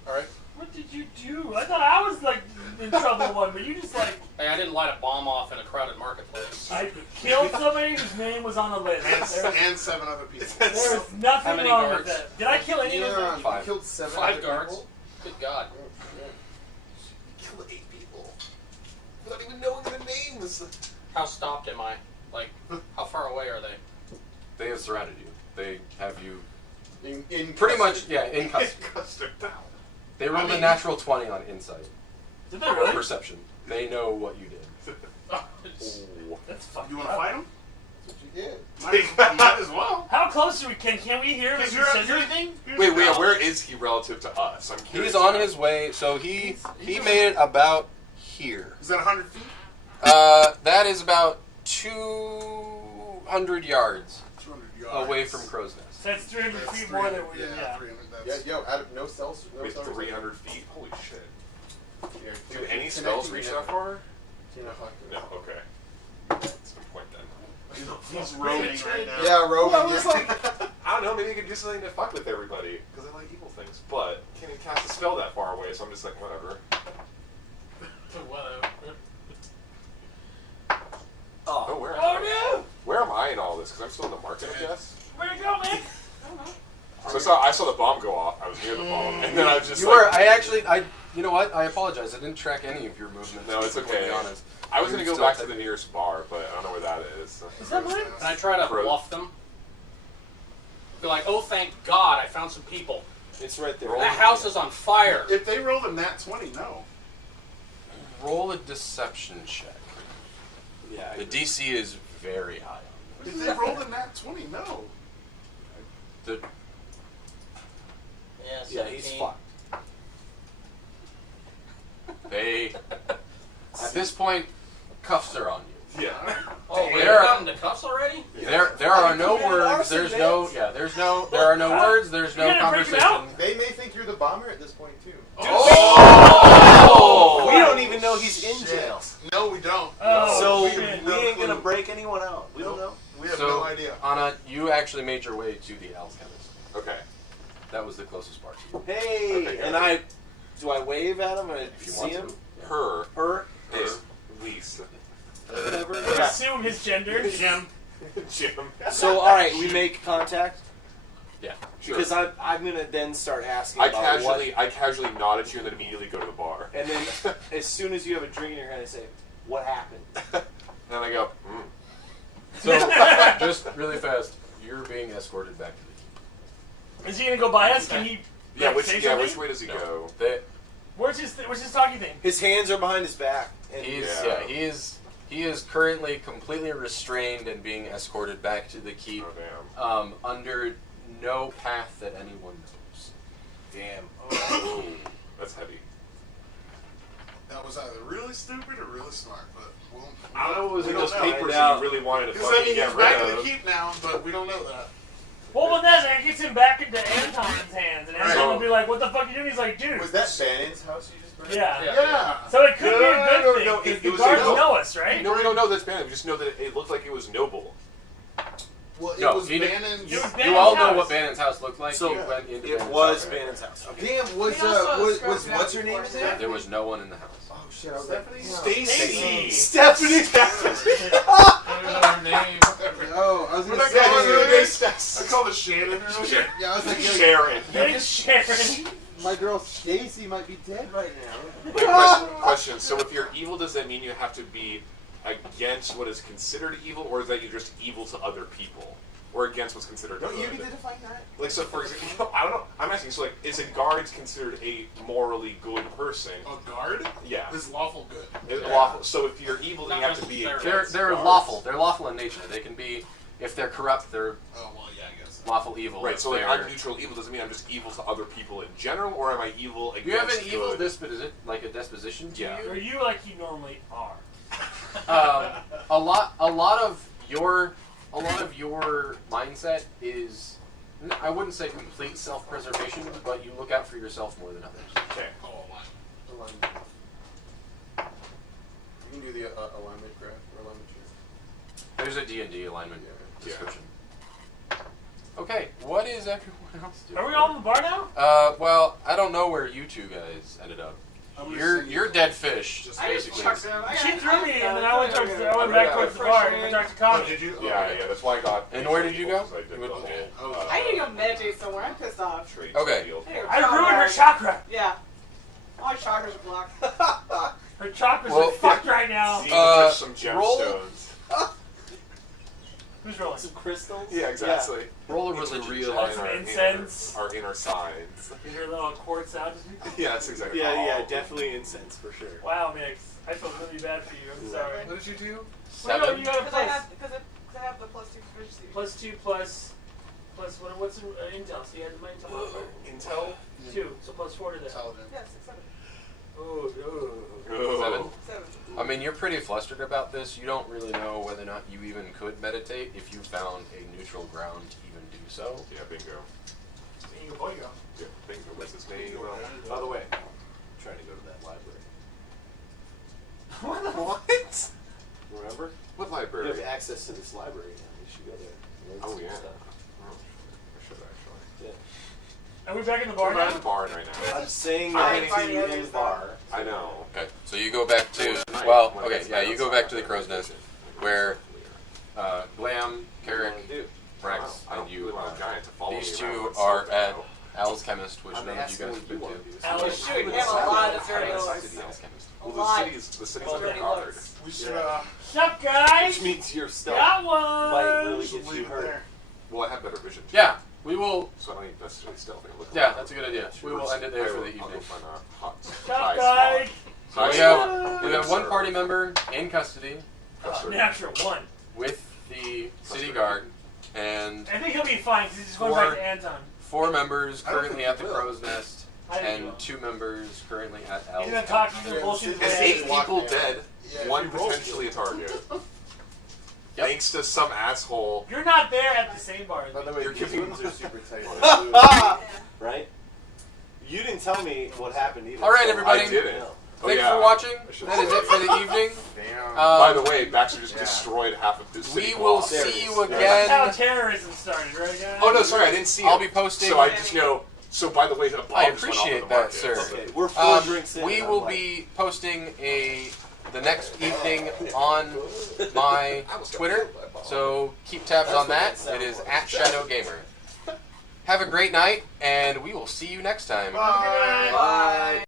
Alright. What did you do? I thought I was like in trouble one, but you just like Hey, I didn't light a bomb off in a crowded marketplace. I killed somebody whose name was on the list. And 7 other people. There's How nothing many wrong guards? with that. Did I kill any of them? You 5. killed 7 5 other guards. people? Good God. Killed 8 people without even knowing the names. How stopped am I? Like, how far away are they? They have surrounded you. They have you In pretty much, in custody. Custard down. They rolled a natural 20 on insight. Did they Or really? perception. They know what you did. That's fucking. You want to fight him? That's what you get. Might as well. How close are we? Can we hear him if he says anything? Wait, where is he relative to us? I'm curious. He's on his way, so he made it about here. Is that 100 feet? That is about 200 yards 200 yards. away from Crow's Nest. So that's 300 That's feet 300, more than we did. Yeah, Yeah. 300. Yeah, That's, yo, out of no cells. No Wait, cells. 300 feet? Holy shit. Yeah, Do any spells reach that far? No. No, okay. That's the point then. he's roaming right now. Yeah, Roman. Well, I was like, I don't know, maybe he could do something to fuck with everybody, because I like evil things. But can he cast a spell that far away, so I'm just like, whatever. Whatever. Oh, where am I? Oh no! Where am I in all this? Because I'm still in the market, I guess. Where'd it go, man? So I saw the bomb go off. I was near the bomb, and then I was just You like, were. You know what? I apologize. I didn't track any of your movements. No, it's to be okay. honest. I was going to You're go still back to taking- the nearest bar, but I don't know where that is. Is that mine? Can I try to Gross. bluff them? Be like, oh, thank God, I found some people. It's right there. That house is on fire. If they roll a nat 20, no. Roll a deception check. Yeah. The DC is very high. If they roll a nat 20, no. The Yeah, Yeah, he's 17. fucked. They at this point, cuffs are on you. Yeah. Oh, wait, There you're are- gotten the cuffs already? There are no words. There are no words. There's no You're gonna freak him conversation. They may think you're the bomber at this point too. Oh! Oh! We don't even know he's in jail. No, we don't. Oh, So shit. we ain't gonna break anyone out. We don't know. We have So, no idea. Anna, you actually made your way to the Al's chemist. Okay. That was the closest part to you. Hey, Okay, and got do I wave at him? If you See want him? to. Her Her? is Lisa. Whatever. Assume his gender. Jim. Jim. So, all right, we make contact Yeah. Sure. because I'm gonna then start asking I about what. casually nod at you and then immediately go to the bar. And then, as soon as you have a drink in your hand, I say, "What happened?" And then I go, So, just really fast, you're being escorted back to the keep. Is he gonna go by us? Can he? Yeah, like, say which something? way does he go? Where's his talking thing? His hands are behind his back. And He is currently completely restrained and being escorted back to the keep Oh damn. under no path that anyone knows. damn. Oh, that's heavy. That was either really stupid or really smart, but we'll, I don't know if it was we in don't those know. papers Find that you really wanted to Because I fucking mean, get he's rid back in the of. keep now, but we don't know that. Well, but that's it gets him back into Anton's hands, and Anton Right. will be like, "What the fuck are you doing?" He's like, "Dude." Was that Bannon's house you just burned? Yeah. Yeah. So it could be a good No, thing no, because it the was guards a- know us, right? No, we don't know that's Bannon. We just know that it looked like it was noble. Well, it No, was he did- Bannon's. It was You Bannon's all know house. what Bannon's house looked like. So you went into it Bannon's was house, right? Bannon's house. Okay. Damn, was We also was scrubbed what's her it name out in there? before. There was no one in the house. Oh shit, I was like, Stacy. Stephanie. Her name. oh, I was What gonna I call her? say, I called her Shannon. yeah, I was like, yo, Sharon. Big Sharon. my girl Stacy might be dead right now. Wait, question. So if you're evil, does that mean you have to be against what is considered evil, or is that you're just evil to other people? Or against what's considered Don't you good? get to define that? Like, so for example, I don't know. I'm asking, so like, is a guard considered a morally good person? A guard? Yeah. Is lawful good. It's lawful. So if you're evil, then you Not have to be necessarily. against They're guards. lawful. They're lawful in nature. They can be, if they're corrupt, they're Oh well, yeah, I guess. lawful evil. Right, If so like they're- I'm neutral evil doesn't mean I'm just evil to other people in general, or am I evil against You have an evil good? disposition, like a disposition to Yeah. Are you. you like you normally are? A lot of your mindset is, I wouldn't say complete self-preservation, but you look out for yourself more than others. Okay. Oh, line. You can do the alignment graph or alignment chart. There's a D&D alignment Yeah. description. Okay, what is everyone else doing? Are we all in the bar now? Well, I don't know where you two guys ended up. I'm You're dead fish, Just I just basically. chucked him. She threw me, and then I went back towards the bar and talked to Oh, Connie. did you? Yeah, yeah, that's why I got. And where did you go? because I did You went the to- whole, Oh, I need to go meditate somewhere. I'm pissed off. trade Okay. field. I ruined her chakra. Yeah. All my chakras are blocked. Her chakras Well, are fucked right now. See, Uh, there's some roll- gemstones. Who's rolling? Some crystals. Yeah, exactly. Roll a Need to religion realize Some our incense. Our inner signs. You hear a little quartz out? Yeah, that's exactly. Yeah, yeah, all. definitely incense for sure. Wow, Mix. I feel really bad for you. I'm sorry. What did you do? Well, no, Seven. you got a Because I plus. have the +2 proficiency. +2 plus what's intel? So you had my intel modifier. Intel. 2, so +4 to that. Intelligent. Yeah, 6, 7. Oh, Seven. 7. I mean, you're pretty flustered about this. You don't really know whether or not you even could meditate if you found a neutral ground to even do so. Yeah, bingo. Bingo, boingo. Yeah, bingo. What's his name? By the way, I'm trying to go to that library. What? Remember? What You library? have access to this library now. You should go there. Learn Oh some yeah. stuff. Oh, I should actually. Are we back in the bar We're at now? the barn right now. I'm saying I that find to you the in the others bar. I know. Okay, so you go back to, Tonight, well, when okay, it's yeah, night you go outside, back to the Crow's Nest, where Glam, Carrick, Do. Rex, I don't and you really want are. a giant to follow These me around two with are something, at though. Al's Chemist, which I'm none of you asking guys what have you been want to. to do. Alice, We're shooting him a lot of dirty Outside looks. of the Al's Chemist. A Well, lot. the city's Well, under dirty guard. looks. We should, What's up, guys? Which means your stuff Got might really one. get you leave it hurt. there. Well, I have better vision. Too, Yeah, we will. So I don't need necessarily stealth. I can look Yeah, around. that's a good idea. We will end it there for the I'll evening. go find a hot, What's up, high guys? spot. We have one Sir. party member in custody Natural 1. with the city guard, and I think he'll be fine because he's just going Four. back to Anton. 4 members I don't currently think at the he will. Crow's Nest, I think he will. and 2 members currently at Al's He's gonna Chemist. talk to you Yeah, bullshit. this There's is- 8 Lock people down. dead, Yeah, if one he rolls potentially a target. Yep. Thanks to some asshole. You're not there at the same bar. as By me. the way, You're these giving- ones are super tight. Right? You didn't tell me what happened either. All right, so everybody. I didn't. Thanks yeah. for watching. I should- That is it for the evening. Damn. By the way, Baxter just Yeah. destroyed half of his city We will block. see you That's how again. terrorism started, right, guys? Oh no, sorry, I didn't see it. I'll be posting. So I just know. So by the way, the bombs I went off appreciate on the that, market. sir. Okay, we're 4 drinks in. We and will I'm like, be posting the next evening on my Twitter, so keep tabs on that. It is @ShadowGamer. Have a great night, and we will see you next time. Bye. Bye.